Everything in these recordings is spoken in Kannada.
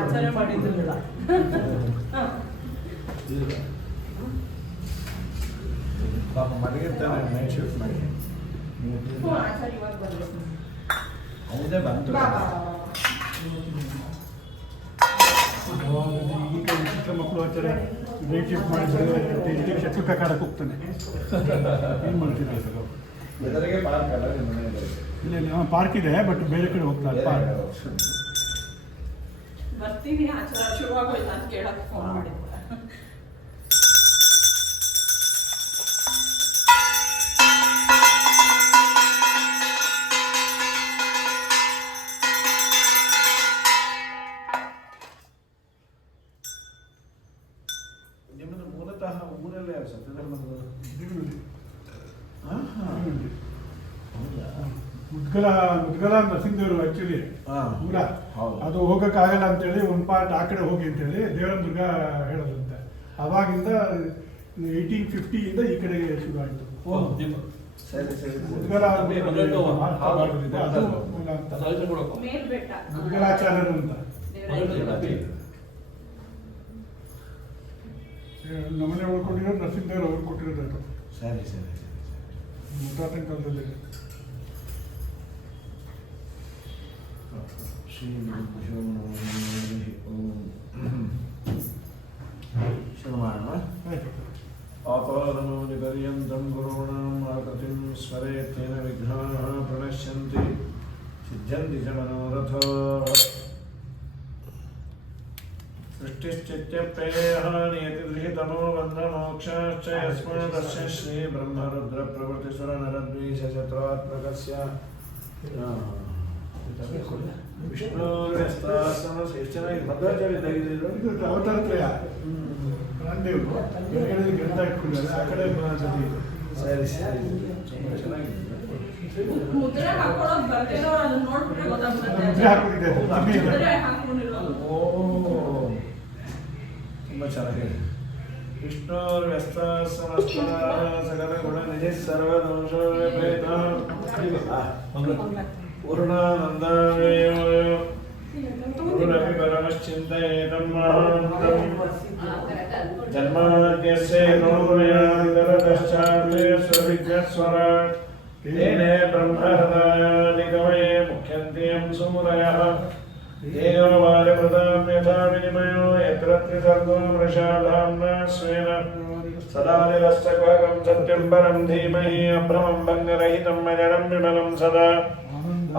ಆಚಾರ್ಯ ಮಾಡಿದ್ದಿಲ್ಲ. ಪಾಪ ಮಲಗಿರ್ತಾನೆ, ನೈಟ್ ಶಿಫ್ಟ್ ಮಾಡಿ ಆಚಾರ್ಯ ಇವಾಗ ಬರ್ಬೇಕು. ಹೌದೇ ಬಂತು. ಈಗ ಚಿಕ್ಕ ಮಕ್ಕಳು ಆಚಾರ್ಯ ನೈಟ್ ಶಿಫ್ಟ್ ಮಾಡಿದ್ರೆ ಶತ್ರು ಕಾಡಕ್ಕೆ ಹೋಗ್ತಾನೆ. ಏನು ಮಾಡ್ತೀರಾ ಸರ್? ಎದುರಿಗೆ ಪಾರ್ಕ್ ಅಲ್ಲ ನಿಮ್ಮ ಮನೆಯಲ್ಲಿ? ಇಲ್ಲ ಪಾರ್ಕ್ ಇದೆ, ಬಟ್ ಬೇರೆ ಕಡೆ ಹೋಗ್ತಾರೆ ಪಾರ್ಕ್. ಬರ್ತೀನಿ ಆಚಾರ ಶುರುವಾಗೋಯ್ತು ಅಂತ ಕೇಳಕ್ಕೆ ಫೋನ್ ಮಾಡಿದ್ದೆ. ನಿಮ್ಮದು ಮೂಲತಃ ಊರಲ್ಲೇ ಸತ್ಯಧರ್ಮದ ಮುದ್ಗಲ ನರಸಿಂಹದೇವರು ಆಕ್ಚುಲಿ ಊರ. ಅದು ಹೋಗಕ್ಕಾಗಲ್ಲ ಅಂತೇಳಿ ಒಂದು ಪಾರ್ಟ್ ಆ ಕಡೆ ಹೋಗಿ ಅಂತೇಳಿ ದೇವರದುರ್ಗ ಹೇಳೋದಂತೆ. ಅವಾಗಿಂದ 1850 ಈ ಕಡೆ ಶುರು ಆಯಿತು. ಮುದ್ಗಲ ಮುದ್ಗಲಾಚಾರ್ಯರು ಅಂತ ನಮ್ಮನೆ ಉಳ್ಕೊಂಡಿರೋದು ನರಸಿಂಹದೇವರು ಅವ್ರು ಕೊಟ್ಟಿರೋದು. ಸರಿ ಸರಿ ಮುತ್ತಾತನ ಕಾಲದಲ್ಲಿ. ಶ್ರೀ ಶುರುಮಾಡೋಣ. ಆಪಾದಮೌಲಿ ಪರ್ಯಂತಂ ಗುರುಣಾಂ ಆಕೃತಿಂ ಸ್ಮರೇತ್ತೇನ ವಿಘ್ನಾಃ ಪ್ರಣಶ್ಯಂತಿ ಸಿದ್ಧ್ಯಂತಿ ಚ ಮನೋರಥಾಃ. ಸೃಷ್ಟಿಶ್ಚಿತ್ಯಪ್ಯಯಃ ನಿಯತಿರ್ಹಿತಮೋ ಬಂಧಮೋಕ್ಷಾಶ್ಚ ಯಸ್ಮಾದಸ್ಯ ಶ್ರೀ ಬ್ರಹ್ಮರುದ್ರ ಪ್ರವೃತ್ತಿಸುರನರದ್ವೀಷಚತ್ರಾತ್ಮಕಸ್ಯ ವಿಷ್ಣುರ್ಯಸ್ತಾಸನ. ಎಷ್ಟು ಚೆನ್ನಾಗಿ ಮಧ್ವಾಚಾರ್ಯ ತೆಗೆದಿದ್ರು. ಇದು ಅವತಾರತ್ರಯ ರಾಮದೇವರು ಎಡಗಡೆ ಗ್ರಂಥ ಇಟ್ಕೊಂಡಿದ್ದಾರೆ, ಆ ಕಡೆ ಸರಿ ಸರಿ ತುಂಬ ಚೆನ್ನಾಗಿದೆ. ಮುದ್ರೆ ಹಾಕೊಳ್ಳೋದು ಬರ್ತಿರೋರು ಅದನ್ನ ನೋಡ್ಬಿಟ್ರೆ ಗೊತ್ತಾಗ್ಬಿಡುತ್ತೆ. ಮುದ್ರೆ ಹಾಕೊಂಡಿದ್ದಾರೆ. ಮುದ್ರೆ ಹಾಕೊಂಡಿರೋದು. ಓ ತುಂಬ ಚೆನ್ನಾಗಿದೆ. ವಿಷ್ಣುರ್ವ್ಯಸ್ತಾಸನಸ್ತಾಃ ಸಕಲ ಗುಣ ನಿಧಿ ಸರ್ವದೋಷ ವ್ಯಪೇತಃ ಪೂರ್ಣಾನಂದಮಯೋ ಗುರುರಪಿ ಪರಮಶ್ಚಿಂತಯೇತಂ ಮಹಾಂತಂ ಜನ್ಮಾದ್ಯಸ್ಯ ಯತೋನ್ಮಯಾದಿತರತಶ್ಚಾರ್ಥೇಶ್ವರವಿಘ್ನಸ್ವರಾಟ್ ತೇನೇ ಬ್ರಹ್ಮಹೃದಯಾದಿ ಕವಯೇ ಮುಖ್ಯಂತಿಯಂ ಸೂರಯಃ ದೇವ ಬಾಲಕೃತಾಂ ಯಥಾ ವಿನಿಮಯೋ ಯತ್ರ ತ್ರಿಸರ್ಗೋ ಮೃಷಾಧಾಮ್ನಾ ಸ್ವೇನ ಸದಾ ನಿರಸ್ತಕಂ ಸತ್ಯಂ ಪರಂ ಧೀಮಹಿ ಅಭ್ರಮಂ ಭಂಗರಹಿತಂ ಅಜಡಂ ವಿಮಲಂ ಸದಾ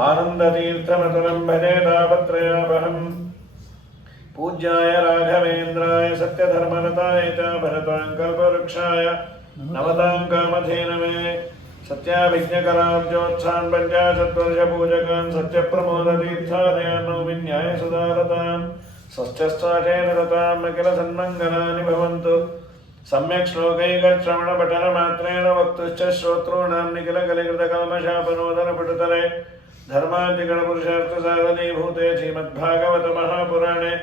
ಆನಂದತೀರ್ಥಮತುಲಂ ಭಜೆ ತಾಪತ್ರಯಾಪಹಂ. ಪೂಜ್ಯಾಯ ರಾಘವೇಂದ್ರಾಯ ಸತ್ಯಧರ್ಮರತಾಯ ಚ ಭರತಾಂ ಕಲ್ಪವೃಕ್ಷಾಯ ನಮತಾಂ ಕಾಮಧೇನವೇ ಸತ್ಯಾಭಿಜ್ಞಕರಾಬ್ಜೋತ್ಸಾನ್ ಪಂಚಾಶದ್ವರ್ಷಪೂಜಕಾನ್ ಸತ್ಯಪ್ರಮೋದತೀರ್ಥಾದಯಾನ್ನೋ ವಿನ್ಯಾಯ ಸುಧಾರತಾನ್ ಸ್ವಸ್ಥಸ್ಥಾಚೇನ ರತಾಂ ಅಖಿಲ ಸನ್ಮಂಗಲಾನಿ ಭವಂತು. ಸಮ್ಯಕ್ ಶ್ಲೋಕೈಕಶ್ರವಣ ಪಠನ ಮಾತ್ರೇಣ ವಕ್ತುಶ್ಚ ಶ್ರೋತॄಣಾಂ ನಿಖಿಲ ಕಲಿಕೃತ ಕಲ್ಮಷಾಪನೋದನ ಪಟುತಲೆ ಧರ್ಮಾಧಿಗಣ ಪುರುಷಾರ್ಥ ಸಾಧನೀಭೂತೆ ಶ್ರೀಮದ್ಭಾಗವತ ಮಹಾಪುರಾಣೆ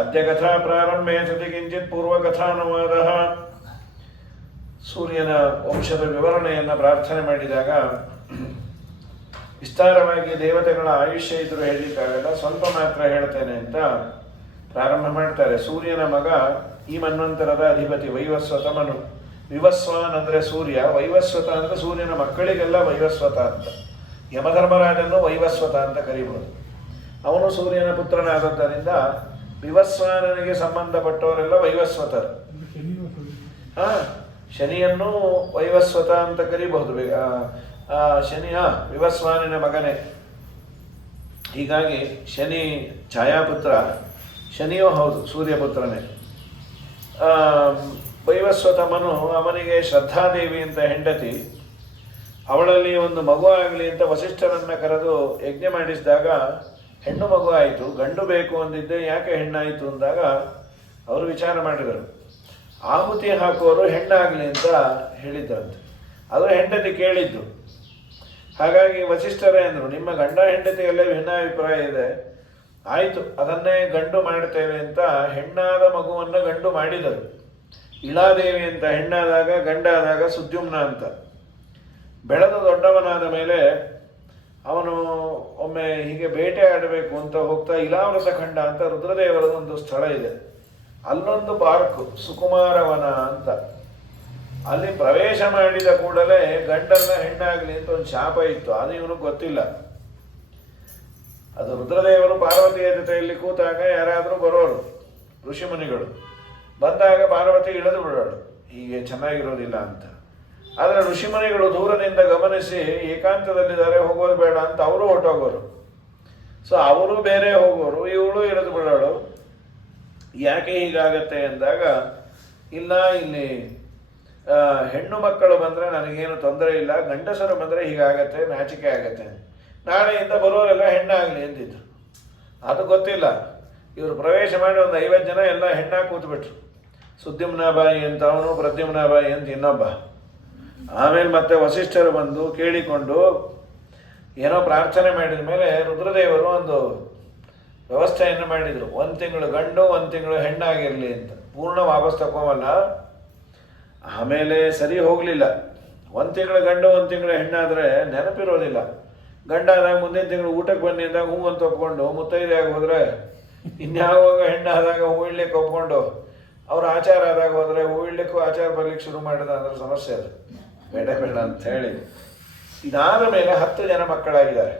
ಅದ್ಯ ಕಥಾ ಪ್ರಾರಂಭೆ ಸತಿ ಕಿಂಚಿತ್ ಪೂರ್ವಕಥಾನುವಾದಃ. ಸೂರ್ಯನ ವಂಶದ ವಿವರಣೆಯನ್ನು ಪ್ರಾರ್ಥನೆ ಮಾಡಿದಾಗ ವಿಸ್ತಾರವಾಗಿ ದೇವತೆಗಳ ಆಯುಷ್ಯ ಇದ್ರೂ ಹೇಳಲಿಕ್ಕಾಗಲ್ಲ, ಸ್ವಲ್ಪ ಮಾತ್ರ ಹೇಳ್ತೇನೆ ಅಂತ ಪ್ರಾರಂಭ ಮಾಡ್ತಾರೆ. ಸೂರ್ಯನ ಮಗ ಈ ಮನ್ವಂತರದ ಅಧಿಪತಿ ವೈವಸ್ವತ ಮನು. ವಿವಸ್ವಾನ್ ಅಂದರೆ ಸೂರ್ಯ, ವೈವಸ್ವತ ಅಂದರೆ ಸೂರ್ಯನ ಮಕ್ಕಳಿಗೆಲ್ಲ ವೈವಸ್ವತ ಅಂತ. ಯಮಧರ್ಮರಾಜನ್ನು ವೈವಸ್ವತ ಅಂತ ಕರೀಬಹುದು. ಅವನು ಸೂರ್ಯನ ಪುತ್ರನಾದದ್ದರಿಂದ ವಿವಸ್ವಾನನಿಗೆ ಸಂಬಂಧಪಟ್ಟವರೆಲ್ಲ ವೈವಸ್ವತರು. ಶನಿಯನ್ನು ವೈವಸ್ವತ ಅಂತ ಕರೀಬಹುದು. ಶನಿ ವಿವಸ್ವಾನಿನ ಮಗನೇ. ಹೀಗಾಗಿ ಶನಿ ಛಾಯಾಪುತ್ರ, ಶನಿಯೂ ಹೌದು ಸೂರ್ಯಪುತ್ರನೇ. ವೈವಸ್ವತ ಮನು, ಅವನಿಗೆ ಶ್ರದ್ಧಾದೇವಿ ಅಂತ ಹೆಂಡತಿ. ಅವಳಲ್ಲಿ ಒಂದು ಮಗು ಆಗಲಿ ಅಂತ ವಸಿಷ್ಠರನ್ನು ಕರೆದು ಯಜ್ಞ ಮಾಡಿಸಿದಾಗ ಹೆಣ್ಣು ಮಗು ಆಯಿತು. ಗಂಡು ಬೇಕು ಅಂದಿದ್ದೆ, ಯಾಕೆ ಹೆಣ್ಣಾಯಿತು ಅಂದಾಗ ಅವರು ವಿಚಾರ ಮಾಡಿದರು. ಆಹುತಿ ಹಾಕುವವರು ಹೆಣ್ಣಾಗಲಿ ಅಂತ ಹೇಳಿದ್ರಂತೆ. ಅದು ಹೆಂಡತಿ ಕೇಳಿದ್ದು. ಹಾಗಾಗಿ ವಸಿಷ್ಠರೇ ಅಂದರು, ನಿಮ್ಮ ಗಂಡ ಹೆಂಡತಿಯಲ್ಲೇ ಭಿನ್ನಾಭಿಪ್ರಾಯ ಇದೆ, ಆಯಿತು ಅದನ್ನೇ ಗಂಡು ಮಾಡ್ತೇವೆ ಅಂತ ಹೆಣ್ಣಾದ ಮಗುವನ್ನು ಗಂಡು ಮಾಡಿದರು. ಇಳಾದೇವಿ ಅಂತ ಹೆಣ್ಣಾದಾಗ, ಗಂಡಾದಾಗ ಸುದ್ಯುಮ್ನ ಅಂತ. ಬೆಳೆದು ದೊಡ್ಡವನಾದ ಮೇಲೆ ಅವನು ಒಮ್ಮೆ ಹೀಗೆ ಬೇಟೆ ಆಡಬೇಕು ಅಂತ ಹೋಗ್ತಾ ಇಲಾವರಸ ಖಂಡ ಅಂತ ರುದ್ರದೇವರದ ಒಂದು ಸ್ಥಳ ಇದೆ. ಅಲ್ಲೊಂದು ಪಾರ್ಕ್ ಸುಕುಮಾರವನ ಅಂತ. ಅಲ್ಲಿ ಪ್ರವೇಶ ಮಾಡಿದ ಕೂಡಲೇ ಗಂಡನ್ನ ಹೆಣ್ಣಾಗಲಿ ಅಂತ ಒಂದು ಶಾಪ ಇತ್ತು. ಅದು ಇವನಿಗೆ ಗೊತ್ತಿಲ್ಲ. ಅದು ರುದ್ರದೇವರು ಪಾರ್ವತಿಯ ಜೊತೆಯಲ್ಲಿ ಕೂತಾಗ ಯಾರಾದರೂ ಬರೋರು ಋಷಿಮುನಿಗಳು ಬಂದಾಗ ಪಾರ್ವತಿ ಇಳಿದು ಬಿಡೋಳು, ಹೀಗೆ ಚೆನ್ನಾಗಿರೋದಿಲ್ಲ ಅಂತ. ಆದರೆ ಋಷಿಮುನಿಗಳು ದೂರದಿಂದ ಗಮನಿಸಿ ಏಕಾಂತದಲ್ಲಿದ್ದಾರೆ, ಹೋಗೋದು ಬೇಡ ಅಂತ ಅವರು ಹೊರಟೋಗೋರು. ಸೊ ಅವರು ಬೇರೆ ಹೋಗೋರು, ಇವಳು ಇಳಿದು ಬಿಡೋಳು. ಯಾಕೆ ಹೀಗಾಗತ್ತೆ ಅಂದಾಗ, ಇಲ್ಲ ಇಲ್ಲಿ ಹೆಣ್ಣು ಮಕ್ಕಳು ಬಂದರೆ ನನಗೇನು ತೊಂದರೆ ಇಲ್ಲ, ಗಂಡಸರು ಬಂದರೆ ಹೀಗಾಗತ್ತೆ, ನಾಚಿಕೆ ಆಗತ್ತೆ, ನಾಳೆಯಿಂದ ಬರೋರೆಲ್ಲ ಹೆಣ್ಣಾಗಲಿ ಅಂತಿದ್ರು. ಅದು ಗೊತ್ತಿಲ್ಲ. ಇವರು ಪ್ರವೇಶ ಮಾಡಿ ಒಂದು 50 ಜನ ಎಲ್ಲ ಹೆಣ್ಣಾಗಿ ಕೂತ್ಬಿಟ್ರು. ಸುದ್ಯುಮ್ನಾಬಾಯಿ ಅಂತ ಅವನು, ಪ್ರದ್ಯುಮ್ನಾಬಾಯಿ ಅಂತ ಇನ್ನೊಬ್ಬ. ಆಮೇಲೆ ಮತ್ತೆ ವಸಿಷ್ಠರು ಬಂದು ಕೇಳಿಕೊಂಡು ಏನೋ ಪ್ರಾರ್ಥನೆ ಮಾಡಿದ ಮೇಲೆ ರುದ್ರದೇವರು ಒಂದು ವ್ಯವಸ್ಥೆಯನ್ನು ಮಾಡಿದರು. 1 ತಿಂಗಳು ಗಂಡು 1 ತಿಂಗಳು ಹೆಣ್ಣಾಗಿರಲಿ ಅಂತ. ಪೂರ್ಣ ವಾಪಸ್ ತಗೊಂಬಲ್ಲ. ಆಮೇಲೆ ಸರಿ ಹೋಗಲಿಲ್ಲ. 1 ತಿಂಗಳು ಗಂಡು 1 ತಿಂಗಳು ಹೆಣ್ಣಾದರೆ ನೆನಪಿರೋದಿಲ್ಲ. ಗಂಡಾದಾಗ ಮುಂದಿನ ತಿಂಗಳು ಊಟಕ್ಕೆ ಬನ್ನಿ ಅಂದಾಗ ಹೂ ಅಂತ ಒಪ್ಕೊಂಡು, ಮುತ್ತೈದೆಯಾಗಿ ಹೋದರೆ ಇನ್ಯಾವಾಗ ಹೆಣ್ಣಾದಾಗ ಹೂ ಇಡ್ಲಿಕ್ಕೆ ಒಪ್ಕೊಂಡು, ಅವ್ರ ಆಚಾರ ಆದಾಗ ಹೋದರೆ ಹೂ ಇಡ್ಲಿಕ್ಕೂ ಆಚಾರ ಬರ್ಲಿಕ್ಕೆ ಶುರು ಮಾಡಿದ ಅಂದ್ರೆ ಸಮಸ್ಯೆ ಅದು. ಬೇಡ ಬೇಡ ಅಂತ ಹೇಳಿ ಇದಾದ ಮೇಲೆ 10 ಜನ ಮಕ್ಕಳಾಗಿದ್ದಾರೆ.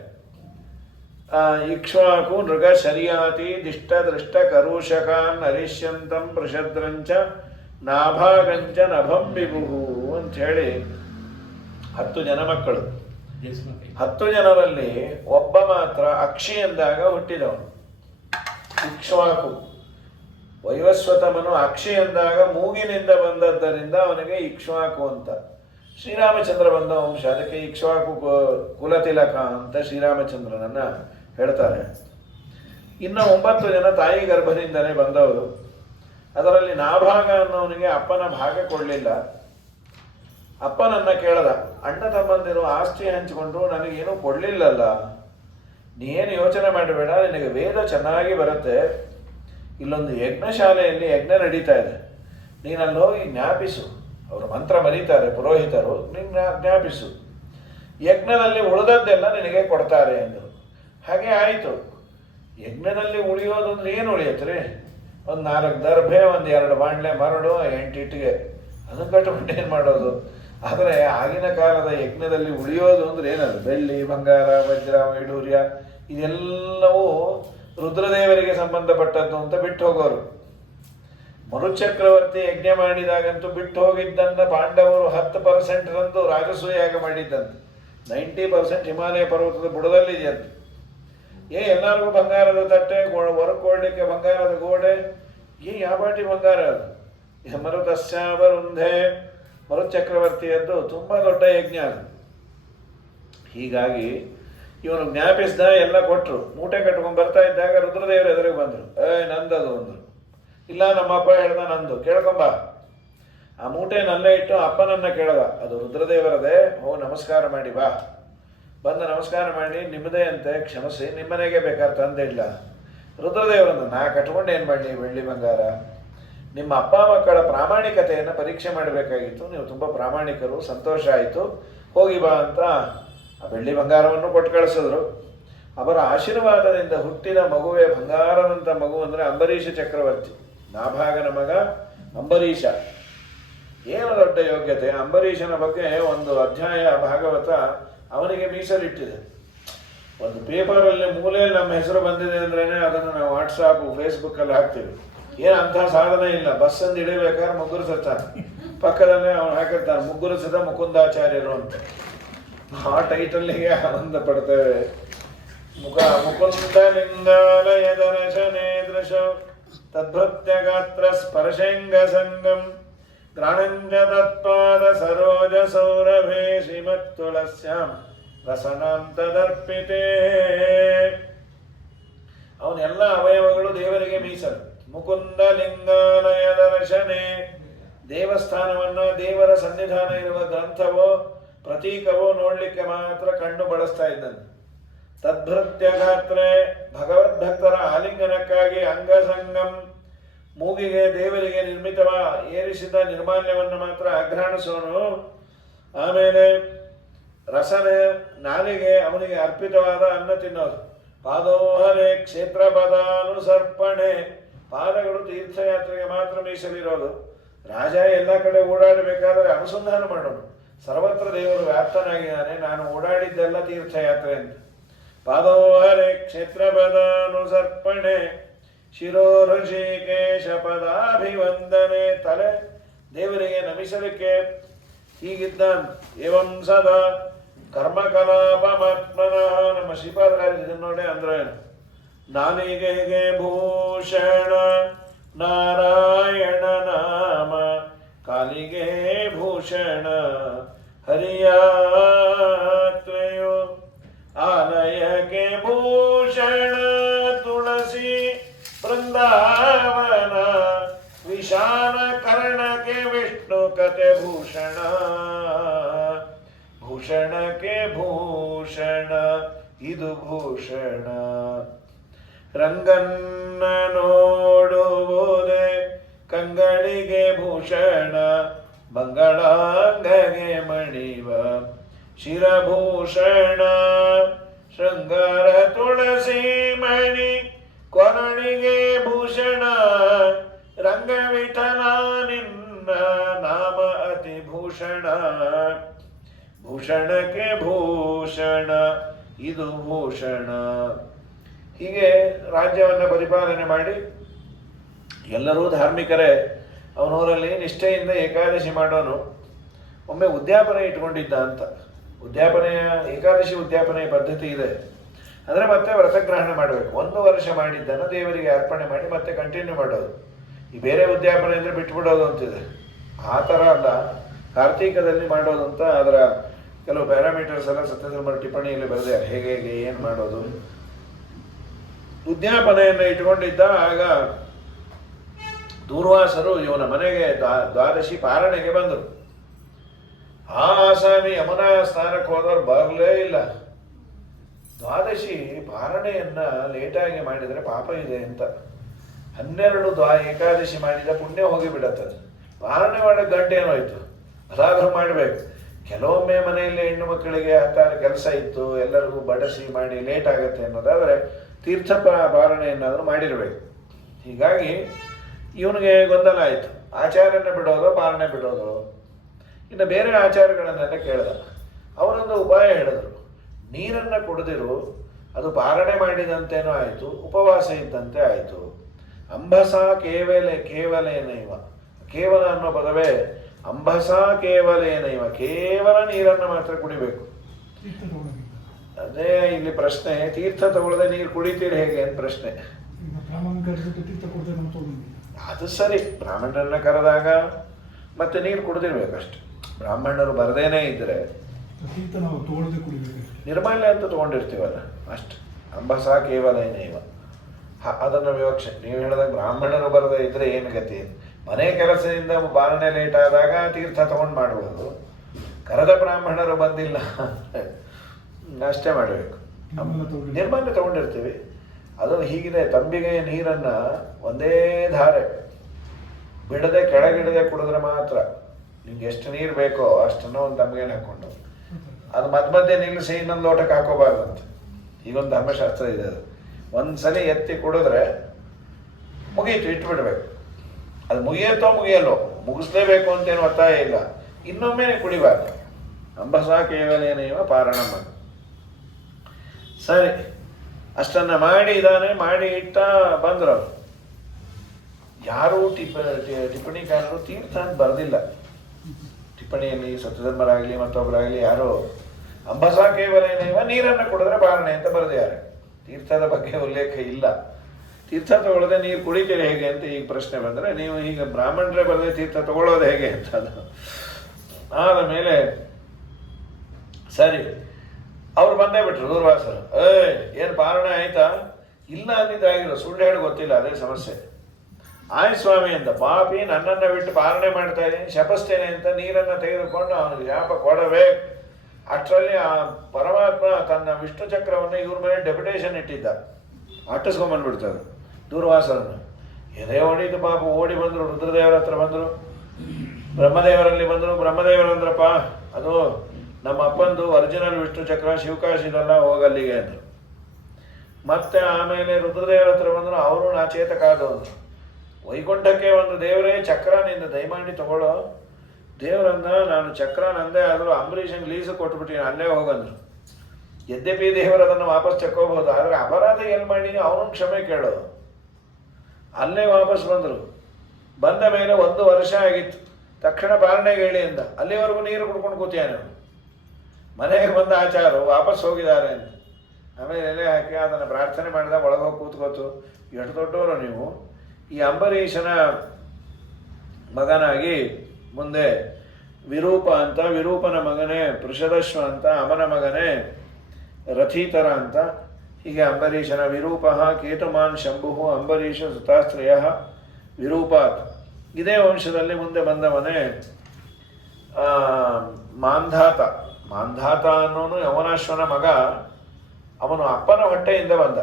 ಇಕ್ಷ್ವಾಕು ನೃಗ ಶರ್ಯಾತಿ ದಿಷ್ಟ ದೃಷ್ಟ ಕರುಷಕಾನ್ ಹರಿಷ್ಯಂತಂ ಪ್ರಷದ್ರಂಚ ನಾಭಾಗಂಚ ನಭಂ ವಿಭುಹು ಅಂತ ಹೇಳಿ 10 ಜನ ಮಕ್ಕಳು. 10 ಜನರಲ್ಲಿ ಒಬ್ಬ ಮಾತ್ರ ಅಕ್ಷಿ ಎಂದಾಗ ಹುಟ್ಟಿದವನು ಇಕ್ಷ್ವಾಕು. ವೈವಸ್ವತಮನು ಅಕ್ಷಿ ಎಂದಾಗ ಮೂಗಿನಿಂದ ಬಂದದ್ದರಿಂದ ಅವನಿಗೆ ಇಕ್ಷ್ವಾಕು ಅಂತ. ಶ್ರೀರಾಮಚಂದ್ರ ಬಂದ ವಂಶ, ಅದಕ್ಕೆ ಇಕ್ಷ್ವಾಕು ಕುಲತಿಲಕ ಅಂತ ಶ್ರೀರಾಮಚಂದ್ರನನ್ನ ಹೇಳ್ತಾರೆ. ಇನ್ನು 9 ಜನ ತಾಯಿ ಗರ್ಭದಿಂದಲೇ ಬಂದವರು. ಅದರಲ್ಲಿ ನಾಭಾಗ ಅನ್ನೋನಿಗೆ ಅಪ್ಪನ ಭಾಗ ಕೊಡಲಿಲ್ಲ. ಅಪ್ಪನನ್ನ ಕೇಳದ, ಅಣ್ಣ ತಮ್ಮಂದಿರು ಆಸ್ತಿ ಹಂಚಿಕೊಂಡು ನನಗೇನೂ ಕೊಡಲಿಲ್ಲಲ್ಲ, ನೀನು ಯೋಚನೆ ಮಾಡಬೇಡ, ನಿನಗೆ ವೇದ ಚೆನ್ನಾಗಿ ಬರುತ್ತೆ, ಇಲ್ಲೊಂದು ಯಜ್ಞಶಾಲೆಯಲ್ಲಿ ಯಜ್ಞ ನಡೀತಾ ಇದೆ, ನೀನು ಅಲ್ಲಿ ಹೋಗಿ ಜ್ಞಾಪಿಸು, ಅವರು ಮಂತ್ರ ಬರೀತಾರೆ ಪುರೋಹಿತರು, ನೀನು ಜ್ಞಾಪಿಸು, ಯಜ್ಞದಲ್ಲಿ ಉಳಿದದ್ದೆಲ್ಲ ನಿನಗೆ ಕೊಡ್ತಾರೆ ಎಂದರು. ಹಾಗೆ ಆಯಿತು. ಯಜ್ಞದಲ್ಲಿ ಉಳಿಯೋದು ಅಂದ್ರೆ ಏನು ಉಳಿಯತ್ರಿ? ಒಂದು 4 ದರ್ಭೆ, 1-2 ಬಾಂಡ್ಲೆ ಮರಳು, 8 ಇಟ್ಟಿಗೆ, ಅದನ್ನು ಕಟ್ಕೊಂಡು ಏನು ಮಾಡೋದು? ಆದರೆ ಆಗಿನ ಕಾಲದ ಯಜ್ಞದಲ್ಲಿ ಉಳಿಯೋದು ಅಂದ್ರೆ ಏನದು? ಬೆಳ್ಳಿ, ಬಂಗಾರ, ವಜ್ರ, ವೈಡೂರ್ಯ ಇದೆಲ್ಲವೂ ರುದ್ರದೇವರಿಗೆ ಸಂಬಂಧಪಟ್ಟದ್ದು ಅಂತ ಬಿಟ್ಟು ಹೋಗೋರು. ಮರುಚಕ್ರವರ್ತಿ ಯಜ್ಞ ಮಾಡಿದಾಗಂತೂ ಬಿಟ್ಟು ಹೋಗಿದ್ದನ್ನ ಪಾಂಡವರು 10% ರಾಜಸೂಯಾಗ ಮಾಡಿದ್ದಂತೆ. 90% ಹಿಮಾಲಯ ಪರ್ವತದ ಬುಡದಲ್ಲಿದೆಯಂತೆ. ಎಲ್ಲರಿಗೂ ಬಂಗಾರದ ತಟ್ಟೆ, ಹೊರಕೊಡ್ಲಿಕ್ಕೆ ಬಂಗಾರದ ಗೋಡೆ, ಯಾವಾಟಿ ಬಂಗಾರ ಅದು. ಮರುತಸ್ಯಾವರುಂಧೆ, ಮರುಚಕ್ರವರ್ತಿಯದ್ದು ತುಂಬ ದೊಡ್ಡ ಯಜ್ಞ ಅದು. ಹೀಗಾಗಿ ಇವನು ಜ್ಞಾಪಿಸ್ದ, ಎಲ್ಲ ಕೊಟ್ಟರು. ಮೂಟೆ ಕಟ್ಕೊಂಡು ಬರ್ತಾ ಇದ್ದಾಗ ರುದ್ರದೇವರು ಎದುರಿಗೆ ಬಂದರು. ನಂದದು ಅಂದರು. ಇಲ್ಲ, ನಮ್ಮಪ್ಪ ಹೇಳ್ದ ನಂದು, ಕೇಳ್ಕೊಂಬ. ಆ ಮೂಟೆ ನಲ್ಲೇ ಇಟ್ಟು ಅಪ್ಪನನ್ನ ಕೇಳ್ದ, ಅದು ರುದ್ರದೇವರದೇ, ಹೋಗಿ ನಮಸ್ಕಾರ ಮಾಡಿ ಬಾ. ಬಂದು ನಮಸ್ಕಾರ ಮಾಡಿ, ನಿಮ್ಮದೇ ಅಂತೆ, ಕ್ಷಮಿಸಿ, ನಿಮ್ಮನೆಗೆ ಬೇಕಾದ್ರೆ ತಂದಿಡ್ಲ. ರುದ್ರದೇವರನ್ನು, ನಾ ಕಟ್ಕೊಂಡು ಏನು ಮಾಡಲಿ ಬೆಳ್ಳಿ ಬಂಗಾರ? ನಿಮ್ಮ ಅಪ್ಪ ಮಕ್ಕಳ ಪ್ರಾಮಾಣಿಕತೆಯನ್ನು ಪರೀಕ್ಷೆ ಮಾಡಬೇಕಾಗಿತ್ತು, ನೀವು ತುಂಬ ಪ್ರಾಮಾಣಿಕರು, ಸಂತೋಷ ಆಯಿತು, ಹೋಗಿ ಬಾ ಅಂತ ಆ ಬೆಳ್ಳಿ ಬಂಗಾರವನ್ನು ಕೊಟ್ಟು ಕಳಿಸಿದ್ರು. ಅವರ ಆಶೀರ್ವಾದದಿಂದ ಹುಟ್ಟಿದ ಮಗುವೇ ಬಂಗಾರದಂಥ ಮಗು ಅಂದರೆ ಅಂಬರೀಷ ಚಕ್ರವರ್ತಿ. ನಾಭಾಗನ ಮಗ ಅಂಬರೀಷ. ಏನು ದೊಡ್ಡ ಯೋಗ್ಯತೆ! ಅಂಬರೀಷನ ಬಗ್ಗೆ ಒಂದು ಅಧ್ಯಾಯ ಭಾಗವತ ಅವನಿಗೆ ಮೀಸಲಿಟ್ಟಿದೆ. ಒಂದು ಪೇಪರಲ್ಲಿ ಮೂಲೆಯಲ್ಲಿ ನಮ್ಮ ಹೆಸರು ಬಂದಿದೆ ಅಂದ್ರೇ ಅದನ್ನು ನಾವು ವಾಟ್ಸಾಪ್, ಫೇಸ್ಬುಕ್ಕಲ್ಲಿ ಹಾಕ್ತೀವಿ. ಏನು ಅಂಥ ಸಾಧನೆ ಇಲ್ಲ. ಬಸ್ಸಂದು ಇಳಿಬೇಕಾದ್ರೆ ಮುಗ್ಗುರು ಸತ್ತಾನೆ, ಪಕ್ಕದಲ್ಲೇ ಅವನು ಹಾಕಿರ್ತಾನೆ ಮುಗ್ಗುರು ಸತ ಮುಕುಂದಾಚಾರ್ಯರು ಅಂತ. ಆ ಟೈಟಲ್ಲಿಗೆ ಆನಂದ ಪಡ್ತೇವೆ. ಮುಕುಂದ ಲಿಂಗಾಲಯ ದರ್ಶನೇ ದೃಶ ತದ್ಭೃತ್ಯ ಗಾತ್ರ ಸ್ಪರ್ಶಂಗ ಸಂಗಂ ಗ್ರಾಣಂಜ ತತ್ಪಾದ ಸರೋಜ ಸೌರಭೇ ಶ್ರೀಮತ್ತುಳಸ್ಯಾಂ ರಸನಾಂ ತದರ್ಪಿತೇ. ಅವನೆಲ್ಲ ಅವಯವಗಳು ದೇವರಿಗೆ ಮೀಸಲು. ಮುಕುಂದ ಲಿಂಗಾಲಯ ದರ್ಶನೆ, ದೇವಸ್ಥಾನವನ್ನ, ದೇವರ ಸನ್ನಿಧಾನ ಇರುವ ಗ್ರಂಥವೋ ಪ್ರತೀಕವೋ ನೋಡ್ಲಿಕ್ಕೆ ಮಾತ್ರ ಕಣ್ಣು ಬಳಸ್ತಾ ಇದ್ದಂತೆ. ತದ್ಭೃತ್ಯ ಗಾತ್ರೆ, ಭಗವದ್ಭಕ್ತರ ಆಲಿಂಗನಕ್ಕಾಗಿ ಅಂಗಸಂಗಂ, ಮೂಗಿಗೆ ದೇವರಿಗೆ ಏರಿಸಿದ ನಿರ್ಮಾಲ್ಯವನ್ನು ಮಾತ್ರ ಅಘ್ರಾಣಿಸೋನು. ಆಮೇಲೆ ರಸನೆ ನಾಲಿಗೆ ಅವನಿಗೆ ಅರ್ಪಿತವಾದ ಅನ್ನ ತಿನ್ನೋದು. ಪಾದೋಹರೆ ಕ್ಷೇತ್ರ ಪದಾನುಸರ್ಪಣೆ, ಪಾದಗಳು ತೀರ್ಥಯಾತ್ರೆಗೆ ಮಾತ್ರ ಮೀಸಲಿರೋದು. ರಾಜ ಎಲ್ಲ ಕಡೆ ಓಡಾಡಬೇಕಾದ್ರೆ ಅನುಸಂಧಾನ ಮಾಡೋಣ, ಸರ್ವತ್ರ ದೇವರು ವ್ಯಾಪ್ತನಾಗಿದ್ದಾನೆ, ನಾನು ಓಡಾಡಿದ್ದೆಲ್ಲ ತೀರ್ಥಯಾತ್ರೆ ಅಂತ. ಪಾದೋಹರೆ ಕ್ಷೇತ್ರ ಪದಾನುಸರ್ಪಣೆ, ಶಿರೋ ಋಷಿಕೇಶ ಪದಾಭಿವಂದನೆ, ತಲೆ ದೇವರಿಗೆ ನಮಿಸಲಿಕ್ಕೆ ಹೀಗಿದ್ದಾನ್. ಏವಂ ಸದಾ ಕರ್ಮಕಲಾಪಮಾತ್ಮನಃ, ನಮ್ಮ ಶ್ರೀಪಾದರಾಜ ನೋಡಿ ಅಂದ್ರೆ ನಾಲಿಗೆಗೆ ಭೂಷಣ ನಾರಾಯಣ ನಾಮ, ಕಾಲಿಗೆ ಭೂಷಣ ಹರಿಯಾತ್ರೆಯು, ಆಲಯಕ್ಕೆ ಭೂಷಣ ತುಳಸಿ ಬೃಂದಾವನ, ವಿಶಾಲ ಕರ್ಣಕ್ಕೆ ವಿಷ್ಣು ಕತೆ ಭೂಷಣ, ಭೂಷಣಕ್ಕೆ ಭೂಷಣ ಇದು ಭೂಷಣ. ರಂಗನ್ನ ನೋಡುವುದೇ ಕಂಗಳಿಗೆ ಭೂಷಣ, ಮಂಗಳಾಂಗಗೆ ಮಣಿವ ಶಿರಭೂಷಣ, ಶೃಂಗಾರ ತುಳಸಿ ಮಣಿ ಕೊರಳಿಗೆ ಭೂಷಣ, ರಂಗವಿಠಲ ನಿನ್ನ ನಾಮ ಅತಿ ಭೂಷಣ, ಭೂಷಣಕ್ಕೆ ಭೂಷಣ ಇದು ಭೂಷಣ. ಹೀಗೆ ರಾಜ್ಯವನ್ನು ಪರಿಪಾಲನೆ ಮಾಡಿ ಎಲ್ಲರೂ ಧಾರ್ಮಿಕರೇ. ಅವನೂರಲ್ಲಿ ನಿಷ್ಠೆಯಿಂದ ಏಕಾದಶಿ ಮಾಡೋನು. ಒಮ್ಮೆ ಉದ್ಯಾಪನೆ ಇಟ್ಕೊಂಡಿದ್ದ ಅಂತ, ಉದ್ಯಾಪನೆಯ ಏಕಾದಶಿ ಉದ್ಯಾಪನೆಯ ಪದ್ಧತಿ ಇದೆ. ಅಂದರೆ ಮತ್ತೆ ವ್ರತಗ್ರಹಣ ಮಾಡಬೇಕು. 1 ವರ್ಷ ಮಾಡಿದ್ದನ್ನು ದೇವರಿಗೆ ಅರ್ಪಣೆ ಮಾಡಿ ಮತ್ತೆ ಕಂಟಿನ್ಯೂ ಮಾಡೋದು. ಈ ಬೇರೆ ಉದ್ಯಾಪನೆ ಅಂದರೆ ಬಿಟ್ಬಿಡೋದು ಅಂತಿದೆ, ಆ ಥರ ಅಲ್ಲ. ಕಾರ್ತೀಕದಲ್ಲಿ ಮಾಡೋದು ಅಂತ ಅದರ ಕೆಲವು ಪ್ಯಾರಾಮೀಟರ್ಸ್ ಎಲ್ಲ ಸತ್ಯಧರ್ಮರ ಟಿಪ್ಪಣಿಯಲ್ಲಿ ಬರೆದಿದ್ದಾರೆ, ಹೇಗೆ ಹೇಗೆ ಏನು ಮಾಡೋದು. ಉದ್ಯಾಪನೆಯನ್ನು ಇಟ್ಕೊಂಡಿದ್ದ. ಆಗ ದೂರ್ವಾಸರು ಇವನ ಮನೆಗೆ ದ್ವಾದಶಿ ಪಾರಣೆಗೆ ಬಂದರು. ಆ ಆಸಾಮಿ ಯಮುನಾ ಸ್ನಾನಕ್ಕೆ ಹೋದವ್ರು ಬರಲೇ ಇಲ್ಲ. ದ್ವಾದಶಿ ಪಾರಣೆಯನ್ನ ಲೇಟಾಗಿ ಮಾಡಿದರೆ ಪಾಪ ಇದೆ ಅಂತ 12 ಏಕಾದಶಿ ಮಾಡಿದ ಪುಣ್ಯ ಹೋಗಿಬಿಡತ್ತದು. ಪಾರಣೆ ಮಾಡೋ ಗಂಟೆ ಏನೋಯ್ತು, ಅದಾದರೂ ಮಾಡಬೇಕು. ಕೆಲವೊಮ್ಮೆ ಮನೆಯಲ್ಲಿ ಹೆಣ್ಣು ಮಕ್ಕಳಿಗೆ ಹತ್ತಾರು ಕೆಲಸ ಇತ್ತು, ಎಲ್ಲರಿಗೂ ಬಡಿಸಿ ಮಾಡಿ ಲೇಟ್ ಆಗುತ್ತೆ ಅನ್ನೋದಾದರೆ ತೀರ್ಥ ಪಾರಣೆಯನ್ನಾದರೂ ಮಾಡಿರಬೇಕು. ಹೀಗಾಗಿ ಇವನಿಗೆ ಗೊಂದಲ ಆಯಿತು, ಆಚಾರ್ಯನ ಬಿಡೋದು ಪಾರಣೆ ಬಿಡೋದು. ಇನ್ನು ಬೇರೆ ಆಚಾರಗಳನ್ನೆಲ್ಲ ಕೇಳಿದ. ಅವರೊಂದು ಉಪಾಯ ಹೇಳಿದರು, ನೀರನ್ನು ಕುಡಿದಿರು, ಅದು ಪಾರಣೆ ಮಾಡಿದಂತೇನೋ ಆಯಿತು, ಉಪವಾಸ ಇದ್ದಂತೆ ಆಯಿತು. ಅಂಬಸ ಕೇವಲೇನೈವ, ಕೇವಲ ಅನ್ನೋ ಪದವೇ ಅಂಬಸ ಕೇವಲೇನೈವ, ಕೇವಲ ನೀರನ್ನು ಮಾತ್ರ ಕುಡಿಬೇಕು. ಅದೇ ಇಲ್ಲಿ ಪ್ರಶ್ನೆ, ತೀರ್ಥ ತಗೊಳ್ಳದೆ ನೀರು ಕುಡಿತೀರಿ ಹೇಗೆ ಅಂತ ಪ್ರಶ್ನೆ. ಅದು ಸರಿ, ಬ್ರಾಹ್ಮಣರನ್ನ ಕರೆದಾಗ ಮತ್ತೆ ನೀರು ಕುಡಿದಿರ್ಬೇಕಷ್ಟೆ. ಬ್ರಾಹ್ಮಣರು ಬರದೇನೆ ಇದ್ರೆ ನಿರ್ಮಾಲ್ಯ ಅಂತ ತಗೊಂಡಿರ್ತೀವಲ್ಲ ಅಷ್ಟು. ಅಂಬಸ ಕೇವಲೇನೈವ ಅದನ್ನು ವಿವಕ್ಷೆ. ನೀವು ಹೇಳಿದಾಗ ಬ್ರಾಹ್ಮಣರು ಬರದೇ ಇದ್ರೆ ಏನು ಗತಿ? ಮನೆ ಕೆಲಸದಿಂದ ಪಾಲನೆ ಲೇಟ್ ಆದಾಗ ತೀರ್ಥ ತಗೊಂಡು ಮಾಡ್ಬೋದು. ಕರೆದ ಬ್ರಾಹ್ಮಣರು ಬಂದಿಲ್ಲ ಅಷ್ಟೇ ಮಾಡಬೇಕು. ನಿರ್ಮಾಲ್ಯ ತಗೊಂಡಿರ್ತೀವಿ. ಅದು ಹೀಗಿದೆ, ತಂಬಿಗೆ ನೀರನ್ನು ಒಂದೇ ಧಾರೆ ಬಿಡದೆ ಕೆಳಗಿಡದೆ ಕುಡಿದ್ರೆ ಮಾತ್ರ. ನಿಮ್ಗೆ ಎಷ್ಟು ನೀರು ಬೇಕೋ ಅಷ್ಟನ್ನು ಒಂದು ತಂಬಿಗೆನ ಹಾಕ್ಕೊಂಡು ಅದು ಮಧ್ಯೆ ನಿಲ್ಲಿಸಿ ಇನ್ನೊಂದು ಲೋಟಕ್ಕೆ ಹಾಕೋಬಾರ್ದಂತ. ಈಗೊಂದು ಧರ್ಮಶಾಸ್ತ್ರ ಇದೆ. ಅದು ಒಂದ್ಸಲಿ ಎತ್ತಿ ಕುಡಿದ್ರೆ ಮುಗೀತು, ಇಟ್ಬಿಡ್ಬೇಕು. ಅದು ಮುಗಿಯಲ್ಲೋ ಮುಗಿಸ್ಲೇಬೇಕು ಅಂತೇನು ಒತ್ತಾಯ ಇಲ್ಲ. ಇನ್ನೊಮ್ಮೆ ಕುಡಿಬಾರ್ದು. ಅಂಬಸ ಕೇವಲೇನೈವ ಪಾರಣಮ್ಮ. ಸರಿ, ಅಷ್ಟನ್ನ ಮಾಡಿ ಇಟ್ಟ ಬಂದ್ರು. ಯಾರೂ ಟಿಪ್ಪಣಿಕಾರರು ತೀರ್ಥ ಅಂತ ಬರೆದಿಲ್ಲ. ಟಿಪ್ಪಣಿಯಲ್ಲಿ ಸತ್ಯಧರ್ಮರಾಗಲಿ ಮತ್ತೊಬ್ಬರಾಗಲಿ ಯಾರೋ ಅಂಬಸ ಕೇವಲೇನೈವ ನೀರನ್ನು ಕುಡಿದ್ರೆ ಪಾರಣೆ ಅಂತ ಬರೆದಿದ್ದಾರೆ. ತೀರ್ಥದ ಬಗ್ಗೆ ಉಲ್ಲೇಖ ಇಲ್ಲ. ತೀರ್ಥ ತಗೊಳ್ಳದೆ ನೀರು ಕುಡಿತೀರಿ ಹೇಗೆ ಅಂತ ಈಗ ಪ್ರಶ್ನೆ ಬಂದರೆ, ನೀವು ಈಗ ಬ್ರಾಹ್ಮಣರೇ ಬರದೆ ತೀರ್ಥ ತಗೊಳ್ಳೋದು ಹೇಗೆ ಅಂತ. ಅದು ಆದ ಮೇಲೆ ಸರಿ ಅವ್ರು ಬಂದೇ ಬಿಟ್ರು ದೂರ್ವಾಸರು. ಏನು ಪಾರಣೆ ಆಯ್ತಾ? ಇಲ್ಲ ಅಂದಿದ್ದಾಗಿರೋ, ಸುಳ್ಳು ಹೇಳಿ ಗೊತ್ತಿಲ್ಲ, ಅದೇ ಸಮಸ್ಯೆ. ಆಯ್ ಸ್ವಾಮಿ ಅಂತ, ಪಾಪಿ ನನ್ನನ್ನು ಬಿಟ್ಟು ಪಾರಣೆ ಮಾಡ್ತಾ ಇದ್ದೀನಿ, ಶಪಿಸ್ತೇನೆ ಅಂತ ನೀರನ್ನು ತೆಗೆದುಕೊಂಡು ಅವನಿಗೆ ಶಾಪ ಕೊಡಬೇಕು. ಅಷ್ಟರಲ್ಲಿ ಆ ಪರಮಾತ್ಮ ತನ್ನ ವಿಷ್ಣು ಚಕ್ರವನ್ನು ಇವ್ರ ಮೇಲೆ ಡೆಪ್ಯುಟೇಷನ್ ಇಟ್ಟಿದ್ದ. ಅಟ್ಟಿಸ್ಕೊಂಬಂದ್ಬಿಡ್ತಾರೆ ದೂರ್ವಾಸರನ್ನು. ಎದೆ ಹೊಡಿತು ಪಾಪ. ಓಡಿ ಬಂದರು, ರುದ್ರದೇವರ ಹತ್ರ ಬಂದರು, ಬ್ರಹ್ಮದೇವರಲ್ಲಿ ಬಂದರು. ಬ್ರಹ್ಮದೇವರಂದ್ರಪ್ಪ, ಅದು ನಮ್ಮ ಅಪ್ಪಂದು ಒರಿಜಿನಲ್ ವಿಷ್ಣು ಚಕ್ರ ಶಿವಕಾಶಿದೆಲ್ಲ ಹೋಗಲ್ಲಿಗೆ ಅಂದರು. ಮತ್ತೆ ಆಮೇಲೆ ರುದ್ರದೇವರ ಹತ್ರ ಬಂದರು, ಅವರು ನಾಚೇತಕಾದವಂದರು. ವೈಕುಂಠಕ್ಕೆ ಒಂದು ದೇವರೇ ಚಕ್ರ ನಿಂದ ದಯಮಾಡಿ ತಗೊಳ್ಳೋ. ದೇವರಂದ ನಾನು ಚಕ್ರ ನಂದೇ ಆದರೂ ಅಂಬರೀಷಂಗೆ ಲೀಸು ಕೊಟ್ಬಿಟ್ಟಿನಿ, ಅಲ್ಲೇ ಹೋಗಂದ್ರು. ಯದ್ಯಪಿ ದೇವರು ಅದನ್ನು ವಾಪಸ್ ತಕ್ಕೋಬಹುದು, ಆದರೆ ಅಪರಾಧ ಎಲ್ಲಿ ಮಾಡಿ ಅವನು ಕ್ಷಮೆ ಕೇಳೋದು. ಅಲ್ಲೇ ವಾಪಸ್ ಬಂದರು. ಬಂದ ಮೇಲೆ 1 ವರ್ಷ ಆಗಿತ್ತು. ತಕ್ಷಣ ಪಾಲನೆಗೆ ಹೇಳಿ ಅಂದ. ಅಲ್ಲಿವರೆಗೂ ನೀರು ಕುಡ್ಕೊಂಡು ಕೂತಿಯಾನೆ. ಮನೆಗೆ ಬಂದ ಆಚಾರು ವಾಪಸ್ ಹೋಗಿದ್ದಾರೆ ಅಂತ. ಆಮೇಲೆ ಎಲೆ ಹಾಕಿ ಅದನ್ನು ಪ್ರಾರ್ಥನೆ ಮಾಡಿದ. ಒಳಗೋಗಿ ಕೂತ್ಕೋತು. ಎಷ್ಟು ದೊಡ್ಡವರು ನೀವು. ಈ ಅಂಬರೀಷನ ಮಗನಾಗಿ ಮುಂದೆ ವಿರೂಪ ಅಂತ, ವಿರೂಪನ ಮಗನೇ ಪೃಷದಶ್ವ ಅಂತ, ಅವನ ಮಗನೇ ರಥೀತರ ಅಂತ. ಹೀಗೆ ಅಂಬರೀಷನ ವಿರೂಪ ಕೇತುಮಾನ್ ಶಂಭು ಅಂಬರೀಷ ಸುತಾಶ್ರಯ ವಿರೂಪಾತ್. ಇದೇ ವಂಶದಲ್ಲಿ ಮುಂದೆ ಬಂದವನೇ ಮಾಂಧಾತ. ಮಾಂಧಾತ ಅನ್ನೋನು ಯಮನಾಶ್ವನ ಮಗ. ಅವನು ಅಪ್ಪನ ಹೊಟ್ಟೆಯಿಂದ ಬಂದ.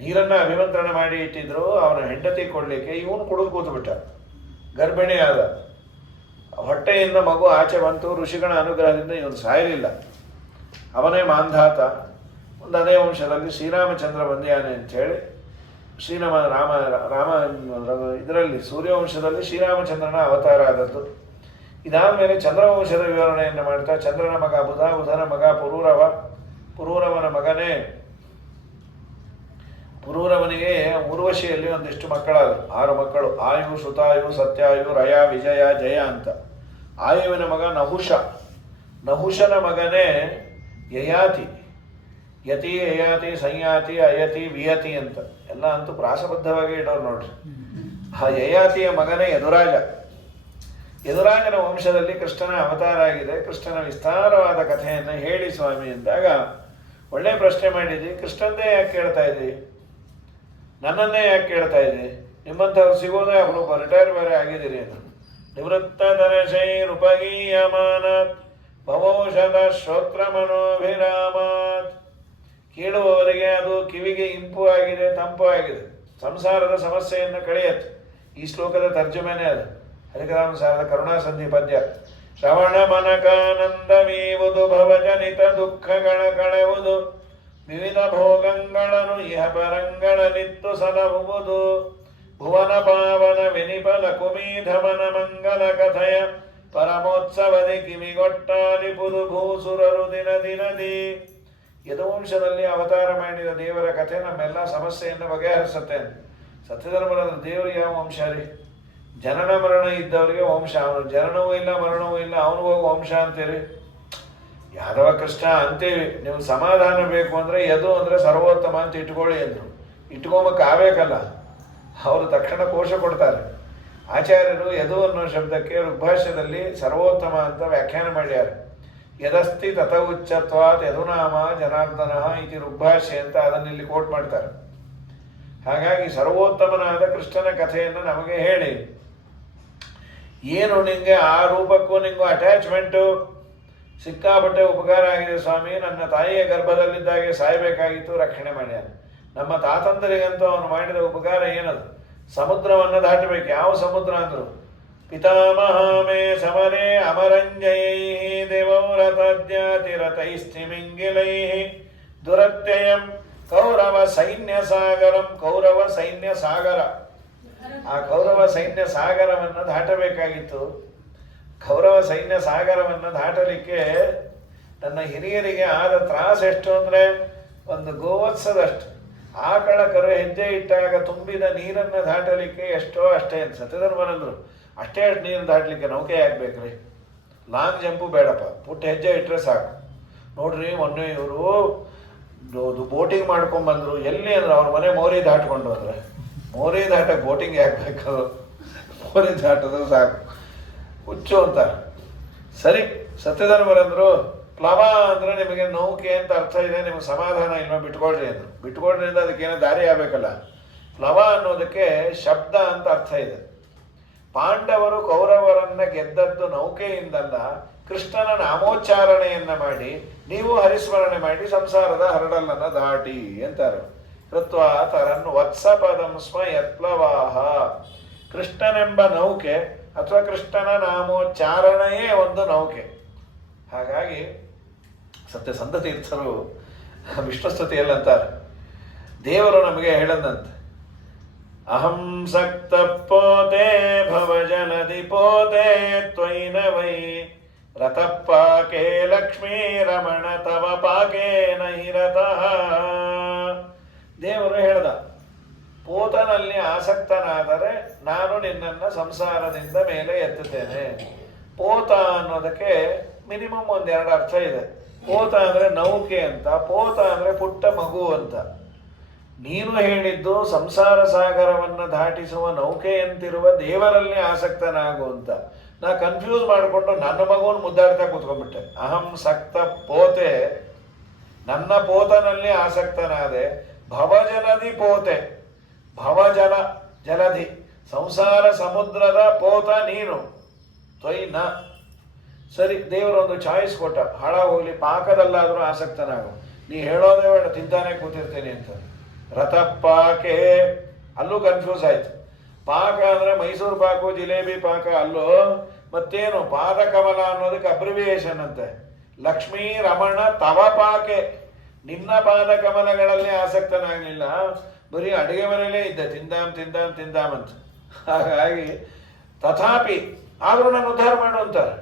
ನೀರನ್ನು ಅಭಿಮಂತ್ರಣ ಮಾಡಿ ಇಟ್ಟಿದ್ರು ಅವನ ಹೆಂಡತಿ ಕೊಡಲಿಕ್ಕೆ. ಇವನು ಕುಡಿದು ಕೂತ್ಬಿಟ್ಟ. ಗರ್ಭಿಣಿ ಆದ. ಹೊಟ್ಟೆಯಿಂದ ಮಗು ಆಚೆ ಬಂತು. ಋಷಿಗಳ ಅನುಗ್ರಹದಿಂದ ಇವನು ಸಾಯಲಿಲ್ಲ. ಅವನೇ ಮಾಂಧಾತ. ಒಂದು ಅದೇ ವಂಶದಲ್ಲಿ ಶ್ರೀರಾಮಚಂದ್ರ ಬಂದಿಯಾನೆ ಅಂಥೇಳಿ ರಾಮ ಇದರಲ್ಲಿ ಸೂರ್ಯವಂಶದಲ್ಲಿ ಶ್ರೀರಾಮಚಂದ್ರನ ಅವತಾರ ಆದದ್ದು. ಇದಾದ ಮೇಲೆ ಚಂದ್ರವಂಶದ ವಿವರಣೆಯನ್ನು ಮಾಡ್ತಾ ಚಂದ್ರನ ಮಗ ಬುಧ, ಬುಧನ ಮಗ ಪುರೂರವ, ಪುರೂರವನ ಮಗನೇ ಪುರೂರವನಿಗೆ ಊರ್ವಶಿಯಲ್ಲಿ ಒಂದಿಷ್ಟು ಮಕ್ಕಳಾದ 6 ಮಕ್ಕಳು. ಆಯು, ಸುತಾಯು, ಸತ್ಯಾಯು, ರಯ, ವಿಜಯ, ಜಯ ಅಂತ. ಆಯುವಿನ ಮಗ ನಹುಷ. ನಹುಷನ ಮಗನೇ ಯಯಾತಿ. ಯತಿ, ಯಯಾತಿ, ಸಂಯಾತಿ, ಅಯತಿ, ವಿಯತಿ ಅಂತ ಎಲ್ಲ ಅಂತೂ ಪ್ರಾಸಬದ್ಧವಾಗಿ ಇಡೋರು ನೋಡ್ರಿ. ಆ ಯಯಾತಿಯ ಮಗನೇ ಯದುರಾಜ. ಯದುರಾಜನ ವಂಶದಲ್ಲಿ ಕೃಷ್ಣನ ಅವತಾರ ಆಗಿದೆ. ಕೃಷ್ಣನ ವಿಸ್ತಾರವಾದ ಕಥೆಯನ್ನು ಹೇಳಿ ಸ್ವಾಮಿ ಅಂದಾಗ ಒಳ್ಳೆ ಪ್ರಶ್ನೆ ಮಾಡಿದ್ವಿ. ಕೃಷ್ಣಂದೇ ಯಾಕೆ ಕೇಳ್ತಾ ಇದ್ವಿ? ನನ್ನನ್ನೇ ಯಾಕೆ ಕೇಳ್ತಾ ಇದ್ವಿ? ನಿಮ್ಮಂಥವ್ರು ಸಿಗೋದೇ ಅಪರೂಪ. ರಿಟೈರ್ ಬೇರೆ ಆಗಿದ್ದೀರಿ ಅಂತ. ನಿವೃತ್ತ ದರ್ಶೈರುಪಗೀಯಮಾನಾತ್ ಭವೌಷಧ ಶ್ರೋತ್ರ ಮನೋಭಿರಾಮಾತ್. ಕೇಳುವವರಿಗೆ ಅದು ಕಿವಿಗೆ ಇಂಪು ಆಗಿದೆ, ತಂಪು ಆಗಿದೆ. ಸಂಸಾರದ ಸಮಸ್ಯೆಯನ್ನು ಕಳೆಯತ್ತೆ. ಈ ಶ್ಲೋಕದ ತರ್ಜುಮೆನೇ ಅದು. ಹರಿಕರಾಮಸಾರದ ಕರುಣಾಸಂಧಿ ಪದ್ಯ. ಶ್ರವಣ ಮನಕಾನಂದವೀವುದು ಭವಜನಿತ ದುಃಖಗಳ ಕಳೆವುದು ವಿವಿಧ ಭೋಗಗಳನ್ನು ಇಹ ಪರಂಗಳನಿತ್ತು ಸಲಹುವುದು ಭುವನ ಪಾವನ ವಿನಿಪಲ ಕುಮೀಧಮನ ಮಂಗಲ ಕಥೆಯ ಪರಮೋತ್ಸವದಿ ಕಿವಿಗೊಟ್ಟಾಲಿಪುದು ಭೂಸುರರು ದಿನ ದಿನದಿ. ಯದುವಂಶದಲ್ಲಿ ಅವತಾರ ಮಾಡಿದ ದೇವರ ಕಥೆ ನಮ್ಮೆಲ್ಲ ಸಮಸ್ಯೆಯನ್ನು ಬಗೆಹರಿಸುತ್ತೆ. ಸತ್ಯಧರ್ಮದ ದೇವರು ಯಾವ ವಂಶ ರೀ? ಜನನ ಮರಣ ಇದ್ದವರಿಗೆ ವಂಶ. ಅವನು ಜನನವೂ ಇಲ್ಲ ಮರಣವೂ ಇಲ್ಲ, ಅವನು ಹೋಗಿ ವಂಶ ಅಂತೀರಿ. ಯಾದವ ಕೃಷ್ಣ ಅಂತೇವಿ. ನೀವು ಸಮಾಧಾನ ಬೇಕು ಅಂದರೆ ಯದು ಅಂದರೆ ಸರ್ವೋತ್ತಮ ಅಂತ ಇಟ್ಕೊಳ್ಳಿ ಅಂದರು. ಇಟ್ಕೊಂಬಕ್ಕೆ ಆಗಬೇಕಲ್ಲ. ಅವರು ತಕ್ಷಣ ಕೋಶ ಕೊಡ್ತಾರೆ. ಆಚಾರ್ಯರು ಯದು ಅನ್ನೋ ಶಬ್ದಕ್ಕೆ ಋಗ್ಭಾಷ್ಯದಲ್ಲಿ ಸರ್ವೋತ್ತಮ ಅಂತ ವ್ಯಾಖ್ಯಾನ ಮಾಡ್ಯಾರ. ಯದಸ್ತಿ ತಥ ಉಚ್ಚತ್ವಾತ್ ಯದುನಾಮ ಜನಾರ್ದನ ಇತಿ ಋಗ್ಭಾಷ್ಯ ಅಂತ ಅದನ್ನಿಲ್ಲಿ ಕೋಟ್ ಮಾಡ್ತಾರೆ. ಹಾಗಾಗಿ ಸರ್ವೋತ್ತಮನಾದ ಕೃಷ್ಣನ ಕಥೆಯನ್ನು ನಮಗೆ ಹೇಳಿ, ಏನು ನಿಂಗೆ ಆ ರೂಪಕ್ಕೂ ನಿಂಗೂ ಅಟ್ಯಾಚ್ಮೆಂಟು ಸಿಕ್ಕಾಪಟ್ಟೆ ಉಪಕಾರ ಆಗಿದೆ ಸ್ವಾಮಿ. ನನ್ನ ತಾಯಿಯ ಗರ್ಭದಲ್ಲಿದ್ದಾಗೆ ಸಾಯಬೇಕಾಗಿತ್ತು, ರಕ್ಷಣೆ ಮಾಡ್ಯಾನ. ನಮ್ಮ ತಾತಂದರಿಗಂತೂ ಅವನು ಮಾಡಿದ ಉಪಕಾರ ಏನದು? ಸಮುದ್ರವನ್ನು ದಾಟಬೇಕು. ಯಾವ ಸಮುದ್ರ ಅಂದರು? ಪಿತಾಮಹ ಮೇ ಸಮರೇ ಅಮರಂಜಯೈ ದೇವವ್ರತದ್ಯಾತಿರತೈಸ್ಥಿಮಿಂಗಿಲೈ ದುರತ್ಯಯಂ ಕೌರವ ಸೈನ್ಯ ಸಾಗರಂ. ಕೌರವ ಸೈನ್ಯ ಸಾಗರ. ಆ ಕೌರವ ಸೈನ್ಯ ಸಾಗರವನ್ನು ದಾಟಬೇಕಾಗಿತ್ತು. ಕೌರವ ಸೈನ್ಯ ಸಾಗರವನ್ನು ದಾಟಲಿಕ್ಕೆ ನನ್ನ ಹಿರಿಯರಿಗೆ ಆದ ತ್ರಾಸ ಎಷ್ಟು ಅಂದರೆ ಒಂದು ಗೋವತ್ಸದಷ್ಟು. ಆಕಳ ಕರು ಹೆಜ್ಜೆ ಇಟ್ಟಾಗ ತುಂಬಿದ ನೀರನ್ನು ದಾಟಲಿಕ್ಕೆ ಎಷ್ಟೋ ಅಷ್ಟೇ ಅಂತ ಸತ್ಯಧರ್ಮರಂದರು. ಅಷ್ಟೇ ಅಷ್ಟು ನೀರು ದಾಟಲಿಕ್ಕೆ ನೌಕೆ ಯಾಕಬೇಕ್ರಿ? ಲಾಂಗ್ ಜಂಪು ಬೇಡಪ್ಪ, ಪುಟ್ಟ ಹೆಜ್ಜೆ ಇಟ್ಟರೆ ಸಾಕು. ನೋಡ್ರಿ, ಮೊನ್ನೆ ಇವರು ಬೋಟಿಂಗ್ ಮಾಡ್ಕೊಂಡ್ಬಂದರು. ಎಲ್ಲಿ ಅಂದ್ರೆ ಅವ್ರ ಮನೆ ಮೋರಿ ದಾಟ್ಕೊಂಡು ಅಂದರೆ ಮೋರಿ ದಾಟಕ್ಕೆ ಬೋಟಿಂಗ್ ಯಾಕೆ ಬೇಕು? ಮೋರಿ ದಾಟಿದ್ರೆ ಸಾಕು, ಹುಚ್ಚು ಅಂತ. ಸರಿ, ಸತ್ಯಧರ್ಮರಂದರು ಪ್ಲವ ಅಂದರೆ ನಿಮಗೆ ನೌಕೆ ಅಂತ ಅರ್ಥ ಇದೆ, ನಿಮಗೆ ಸಮಾಧಾನ ಇಲ್ವ ಬಿಟ್ಕೊಳ್ರಿ ಅಂದರು. ಬಿಟ್ಕೊಳ್ರಿಂದ ಅದಕ್ಕೇನೋ ದಾರಿ ಆಗಬೇಕಲ್ಲ. ಪ್ಲವ ಅನ್ನೋದಕ್ಕೆ ಶಬ್ದ ಅಂತ ಅರ್ಥ ಇದೆ. ಪಾಂಡವರು ಕೌರವರನ್ನ ಗೆದ್ದದ್ದು ನೌಕೆಯಿಂದಲ್ಲ, ಕೃಷ್ಣನ ನಾಮೋಚ್ಚಾರಣೆಯನ್ನ ಮಾಡಿ ನೀವು ಹರಿಸ್ಮರಣೆ ಮಾಡಿ ಸಂಸಾರದ ಹರಡಲನ್ನು ದಾಟಿ ಅಂತಾರೆ. ಕೃತ್ವ ತರನ್ ವತ್ಸಪದಂ ಸ್ಮ ಯತ್ಪ್ಲವಾಹ. ಕೃಷ್ಣನೆಂಬ ನೌಕೆ ಅಥವಾ ಕೃಷ್ಣನ ನಾಮೋಚ್ಚಾರಣೆಯೇ ಒಂದು ನೌಕೆ. ಹಾಗಾಗಿ ಸತ್ಯಸಂಧ ತೀರ್ಥರು ವಿಷ್ಣುಸ್ತುತಿಯಲ್ಲಂತಾರೆ, ದೇವರು ನಮಗೆ ಹೇಳದಂತೆ, ಅಹಂ ಸಕ್ತ ಪೋತೆ ಭವಜಲದಿ ಪೋತೆ ತ್ವಯಿನ ವೈ ರಥಪಾಕೆ ಲಕ್ಷ್ಮೀ ರಮಣ ತವ ಪಾಕೆ ನಹಿ ರಥಃ. ದೇವರು ಹೇಳ್ದ, ಪೋತನಲ್ಲಿ ಆಸಕ್ತನಾದರೆ ನಾನು ನಿನ್ನನ್ನು ಸಂಸಾರದಿಂದ ಮೇಲೆ ಎತ್ತುತ್ತೇನೆ. ಪೋತ ಅನ್ನೋದಕ್ಕೆ ಮಿನಿಮಮ್ ಒಂದೆರಡು ಅರ್ಥ ಇದೆ. ಪೋತ ಅಂದರೆ ನೌಕೆ ಅಂತ, ಪೋತ ಅಂದರೆ ಪುಟ್ಟ ಮಗು ಅಂತ. ನೀನು ಹೇಳಿದ್ದು ಸಂಸಾರ ಸಾಗರವನ್ನು ದಾಟಿಸುವ ನೌಕೆಯಂತಿರುವ ದೇವರಲ್ಲಿ ಆಸಕ್ತನಾಗು ಅಂತ. ನಾ ಕನ್ಫ್ಯೂಸ್ ಮಾಡಿಕೊಂಡು ನನ್ನ ಮಗುವನ್ನು ಮುದ್ದಾಡ್ತಾ ಕೂತ್ಕೊಂಡ್ಬಿಟ್ಟೆ. ಅಹಂ ಸಕ್ತ ಪೋತೆ, ನನ್ನ ಪೋತನಲ್ಲಿ ಆಸಕ್ತನಾದೆ. ಭವಜಲದಿ ಪೋತೆ, ಭವಜಲ ಜಲಧಿ, ಸಂಸಾರ ಸಮುದ್ರದ ಪೋತ ನೀನು, ತ್ವಯಿ ನ. ಸರಿ, ದೇವರೊಂದು ಚಾಯ್ಸ್ ಕೊಟ್ಟ, ಹಾಳಾಗೋಗ್ಲಿ ಪಾಕದಲ್ಲಾದರೂ ಆಸಕ್ತನಾಗು. ನೀ ಹೇಳೋದೇ ಬೇಡ, ತಿಂತಾನೆ ಕೂತಿರ್ತೀನಿ ಅಂತ. ರಥಪಾಕೆ, ಅಲ್ಲೂ ಕನ್ಫ್ಯೂಸ್ ಆಯ್ತು. ಪಾಕ ಅಂದರೆ ಮೈಸೂರು ಪಾಕು, ಜಿಲೇಬಿ ಪಾಕ ಅಲ್ಲೂ. ಮತ್ತೇನು ಪಾದಕಮಲ ಅನ್ನೋದಕ್ಕೆ ಅಬ್ರಿವಿಯೇಷನ್ ಅಂತೆ. ಲಕ್ಷ್ಮೀ ರಮಣ ತವ ಪಾಕೆ, ನಿನ್ನ ಪಾದಕಮಲಗಳಲ್ಲಿ ಆಸಕ್ತನಾಗಲಿಲ್ಲ, ಬರೀ ಅಡುಗೆ ಮನೆಯಲ್ಲೇ ಇದ್ದ, ತಿಂದಾಮ್ ಅಂತ. ಹಾಗಾಗಿ ತಥಾಪಿ ಆದರೂ ನಾನು ಉದ್ಧಾರ ಮಾಡು ಅಂತಾರೆ.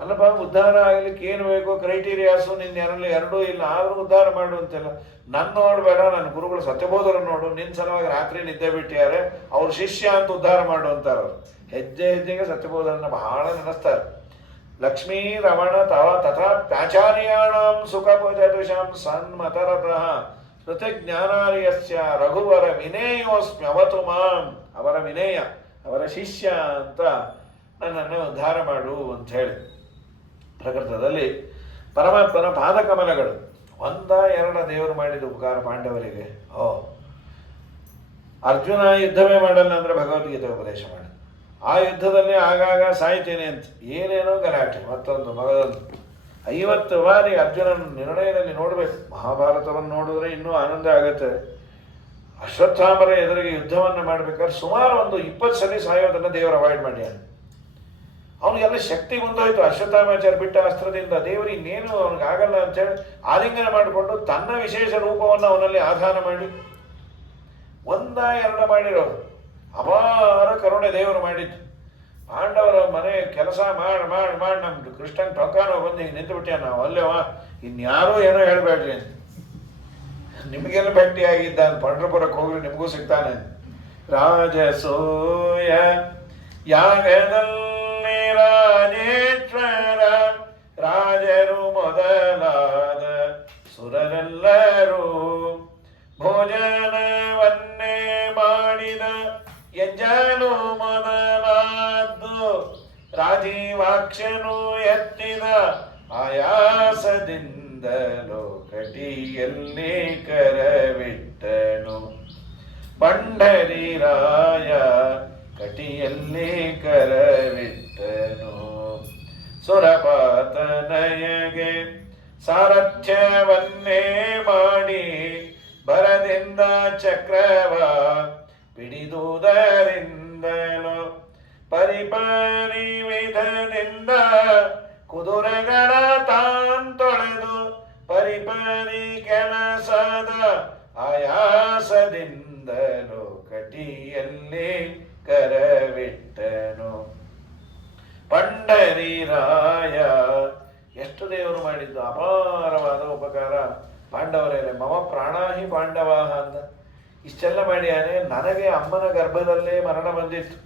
ಅಲ್ಲಪ್ಪ, ಉದ್ಧಾರ ಆಗಲಿಕ್ಕೆ ಏನು ಬೇಕು, ಕ್ರೈಟೀರಿಯಾಸು ನಿನ್ನ ಯಾರಲ್ಲಿ ಎರಡೂ ಇಲ್ಲ, ಆದರೂ ಉದ್ಧಾರ ಮಾಡು ಅಂತೆಲ್ಲ. ನನ್ನ ನೋಡಬೇಡ, ನನ್ನ ಗುರುಗಳು ಸತ್ಯಬೋಧರು ನೋಡು, ನಿನ್ನ ಸಲುವಾಗಿ ರಾತ್ರಿ ನಿದ್ದೆ ಬಿಟ್ಟಿದ್ದಾರೆ, ಅವ್ರ ಶಿಷ್ಯ ಅಂತ ಉದ್ಧಾರ ಮಾಡು ಅಂತಾರೆ ಅವರು. ಹೆಜ್ಜೆ ಹೆಜ್ಜೆಗೆ ಸತ್ಯಬೋಧರನ್ನ ಬಹಳ ನೆನೆಸ್ತಾರೆ. ಲಕ್ಷ್ಮೀ ರಮಣ ತವ ತಥಾ ಪ್ಯಾಚಾರ್ಯಾಣಾಂ ಸುಖಪುಜದುಷಾಂ ಸನ್ಮತರತಃ ಶ್ರುತಿಜ್ಞಾನಾರ್ಯಸ್ಯ ರಘುವರ ವಿನೇಯೋಸ್ಮಿ ಅವತು ಮಾಂ. ಅವರ ವಿನೇಯ, ಅವರ ಶಿಷ್ಯ ಅಂತ ನನ್ನನ್ನು ಉದ್ಧಾರ ಮಾಡು ಅಂತ ಹೇಳಿ. ಪ್ರಕೃತದಲ್ಲಿ ಪರಮಾತ್ಮನ ಪಾದಕಮಲಗಳು ಒಂದ ಎರಡ ದೇವರು ಮಾಡಿದ ಉಪಕಾರ ಪಾಂಡವರಿಗೆ. ಅರ್ಜುನ ಯುದ್ಧವೇ ಮಾಡಲ್ಲ ಅಂದ್ರೆ ಭಗವದ್ಗೀತೆ ಉಪದೇಶ ಮಾಡಿ, ಆ ಯುದ್ಧದಲ್ಲಿ ಆಗಾಗ ಸಾಯ್ತೇನೆ ಅಂತ ಏನೇನೋ ಗಲಾಟೆ, ಮತ್ತೊಂದು ಮಗದೊಂದು. 50 ಬಾರಿ ಅರ್ಜುನನ ನಿರ್ಣಯದಲ್ಲಿ ನೋಡಬೇಕು. ಮಹಾಭಾರತವನ್ನು ನೋಡಿದ್ರೆ ಇನ್ನೂ ಆನಂದ ಆಗುತ್ತೆ. ಅಶ್ವತ್ಥಾಮರ ಎದುರಿಗೆ ಯುದ್ಧವನ್ನು ಮಾಡ್ಬೇಕಾದ್ರೆ ಸುಮಾರು ಒಂದು 20 ಸಲ ಸಾಯೋದನ್ನು ದೇವರು ಅವಾಯ್ಡ್ ಮಾಡ್ಯಾರ. ಅವನಿಗೆಲ್ಲ ಶಕ್ತಿ ಮುಂದೋಯ್ತು. ಅಶ್ವತ್ಥಾಮಾಚಾರ್ಯ ಬಿಟ್ಟ ಅಸ್ತ್ರದಿಂದ ದೇವರು ಇನ್ನೇನು ಅವನಿಗಾಗಲ್ಲ ಅಂತೇಳಿ ಆಲಿಂಗನ ಮಾಡಿಕೊಂಡು ತನ್ನ ವಿಶೇಷ ರೂಪವನ್ನು ಅವನಲ್ಲಿ ಆಧಾನ ಮಾಡಿ ಒಂದ ಎರಡ ಮಾಡಿರೋದು. ಅಪಾರ ಕರುಣೆ ದೇವರು ಮಾಡಿದ್ದು. ಪಾಂಡವರ ಮನೆ ಕೆಲಸ ಮಾಡಿ ನಮ್ದು ಕೃಷ್ಣನ್ ಟೊಂಕಾನೋ ಬಂದು ಹಿಂಗೆ ನಿಂತು ಬಿಟ್ಟೆ, ನಾವು ಅಲ್ಲೇವ ಇನ್ಯಾರೂ ಏನೋ ಹೇಳಬೇಡ್ರಿ ಅಂತ. ನಿಮಗೆಲ್ಲ ಭೇಟಿಯಾಗಿದ್ದ ಪಂಡ್ರಪುರಕ್ಕೆ ಹೋಗ್ರಿ, ನಿಮಗೂ ಸಿಗ್ತಾನೆ. ರಾಜಸೂಯ ಯಾಗದಲ್ಲಿ ರಾಜೇಶ್ವರ ರಾಜರು ಮೊದಲಾದ ಸುರರೆಲ್ಲರೂ ಭೋಜನವನ್ನೇ ಮಾಡಿದ ಯಜ್ಜನು ಮೊದಲಾದ್ದು ರಾಜೀವಾಕ್ಷನು ಎತ್ತಿದ ಆಯಾಸದಿಂದಲೋ ಕಟಿಯಲ್ಲಿ ಕರವಿಟ್ಟನು. ಪಂಢರಿರಾಯ ಕಟಿಯಲ್ಲಿ ಕರವಿಟ್ಟನು. ಸುರಪಾತನಯಗೆ ಸಾರಥ್ಯವನ್ನೇ ಮಾಡಿ ಭರದಿಂದ ಚಕ್ರವ ಪಿಡಿದುದರಿಂದಲೋ ಪರಿಪರಿ ವಿಧದಿಂದ ಕುದುರೆಗಳ ತಾಂತೊಳೆದು ಪರಿಪರಿ ಕೆಲಸದ ಆಯಾಸದಿಂದಲೋ ಕಟಿಯಲ್ಲಿ ಕರವಿಟ್ಟನು. ಪಂಢರಿರಾಯ ಎಷ್ಟು ದೇವರು ಮಾಡಿದ್ದು ಅಪಾರವಾದ ಉಪಕಾರ ಪಾಂಡವರೇ. ಮಮ ಪ್ರಾಣಾಹಿ ಪಾಂಡವಾಹ ಅಂತ ಇಷ್ಟೆಲ್ಲ ಮಾಡ್ಯಾನೆ. ನನಗೆ ಅಮ್ಮನ ಗರ್ಭದಲ್ಲೇ ಮರಣ ಬಂದಿತ್ತು,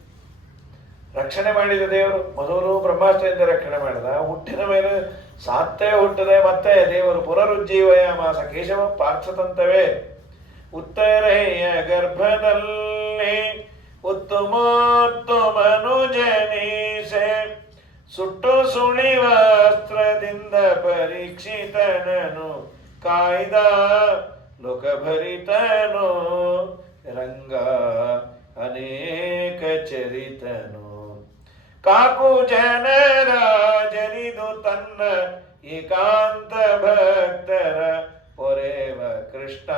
ರಕ್ಷಣೆ ಮಾಡಿದ ದೇವರು. ಮೊದಲು ಬ್ರಹ್ಮಾಸ್ತ್ರದಿಂದ ರಕ್ಷಣೆ ಮಾಡಿದ, ಹುಟ್ಟಿದ ಮೇಲೆ ಸಾತ್ತೇ ಹುಟ್ಟದೆ ಮತ್ತೆ ದೇವರು ಪುನರುಜ್ಜೀವಯ ಮಾಸ ಕೇಶವ ಪಾರ್ಥತಂತವೇ. ಉತ್ತರೆಯ ಗರ್ಭದಲ್ಲಿ ಉತ್ತಮೋತ್ತಮನು ಜನಿಸೆ ಸುಟ್ಟು ಸುಳಿವಾಸ್ತ್ರದಿಂದ ಪರೀಕ್ಷಿತನನು ಕಾಯ್ದ ಲೋಕಭರಿತನು ರಂಗ ಅನೇಕ ಚರಿತನು. ಕಾಕು ಜನರ ಜರಿದು ತನ್ನ ಏಕಾಂತ ಭಕ್ತರ ಪೊರೆವ ಕೃಷ್ಣ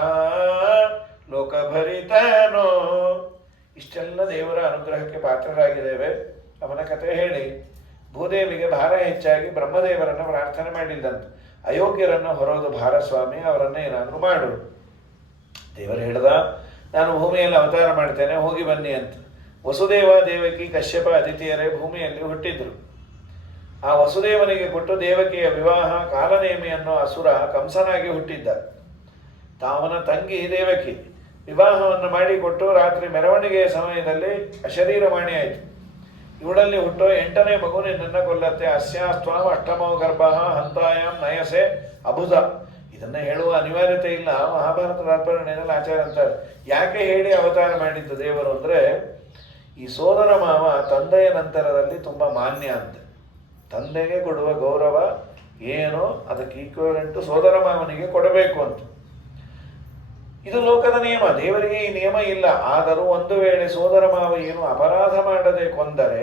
ಲೋಕಭರಿತನು. ಇಷ್ಟೆಲ್ಲ ದೇವರ ಅನುಗ್ರಹಕ್ಕೆ ಪಾತ್ರರಾಗಿದ್ದೇವೆ. ಅವನ ಕಥೆ ಹೇಳಿ ಭೂದೇವಿಗೆ ಭಾರ ಹೆಚ್ಚಾಗಿ ಬ್ರಹ್ಮದೇವರನ್ನು ಪ್ರಾರ್ಥನೆ ಮಾಡಿದ್ದಂತೆ, ಅಯೋಗ್ಯರನ್ನು ಹೊರೋದು ಭಾರ ಸ್ವಾಮಿ, ಅವರನ್ನು ಏನಾದರೂ ಮಾಡು. ದೇವರು ಹೇಳ್ದ, ನಾನು ಭೂಮಿಯಲ್ಲಿ ಅವತಾರ ಮಾಡ್ತೇನೆ, ಹೋಗಿ ಬನ್ನಿ ಅಂತ. ವಸುದೇವ ದೇವಕಿ ಕಶ್ಯಪ ಅದಿತಿಯರೇ ಭೂಮಿಯಲ್ಲಿ ಹುಟ್ಟಿದ್ರು. ಆ ವಸುದೇವನಿಗೆ ಕೊಟ್ಟು ದೇವಕಿಯ ವಿವಾಹ ಕಾಲನೇಮಿ ಅನ್ನೋ ಅಸುರ ಕಂಸನಾಗಿ ಹುಟ್ಟಿದ್ದ. ಅವನ ತಂಗಿ ದೇವಕಿ ವಿವಾಹವನ್ನು ಮಾಡಿಕೊಟ್ಟು ರಾತ್ರಿ ಮೆರವಣಿಗೆಯ ಸಮಯದಲ್ಲಿ ಅಶರೀರವಾಣಿ ಆಯಿತು. ಇವಳಲ್ಲಿ ಹುಟ್ಟೋ 8ನೇ ಮಗು ನಿನ್ನನ್ನು ಕೊಲ್ಲತ್ತೆ, ಅಸ್ಯಾಸ್ತ್ವಾಂ ಅಷ್ಟಮೋ ಗರ್ಭ ಹಂತಾಯಾಮ್ ನಯಸೆ ಅಬುಧ. ಇದನ್ನು ಹೇಳುವ ಅನಿವಾರ್ಯತೆ ಇಲ್ಲ. ಮಹಾಭಾರತ ತಾತ್ಪರ್ಯದಲ್ಲಿ ಆಚಾರ್ಯ ಅಂತಾರೆ, ಯಾಕೆ ಹೇಳಿ ಅವತಾರ ಮಾಡಿದ್ದು ದೇವರು ಅಂದರೆ, ಈ ಸೋದರ ಮಾವ ತಂದೆಯ ನಂತರದಲ್ಲಿ ತುಂಬ ಮಾನ್ಯ ಅಂತ. ತಂದೆಗೆ ಕೊಡುವ ಗೌರವ ಏನೋ ಅದಕ್ಕೆ ಈಕ್ವಲೆಂಟು ಸೋದರ ಮಾವನಿಗೆ ಕೊಡಬೇಕು ಅಂತ. ಇದು ಲೋಕದ ನಿಯಮ, ದೇವರಿಗೆ ಈ ನಿಯಮ ಇಲ್ಲ. ಆದರೂ ಒಂದು ವೇಳೆ ಸೋದರ ಮಾವ ಏನು ಅಪರಾಧ ಮಾಡದೆ ಕೊಂದರೆ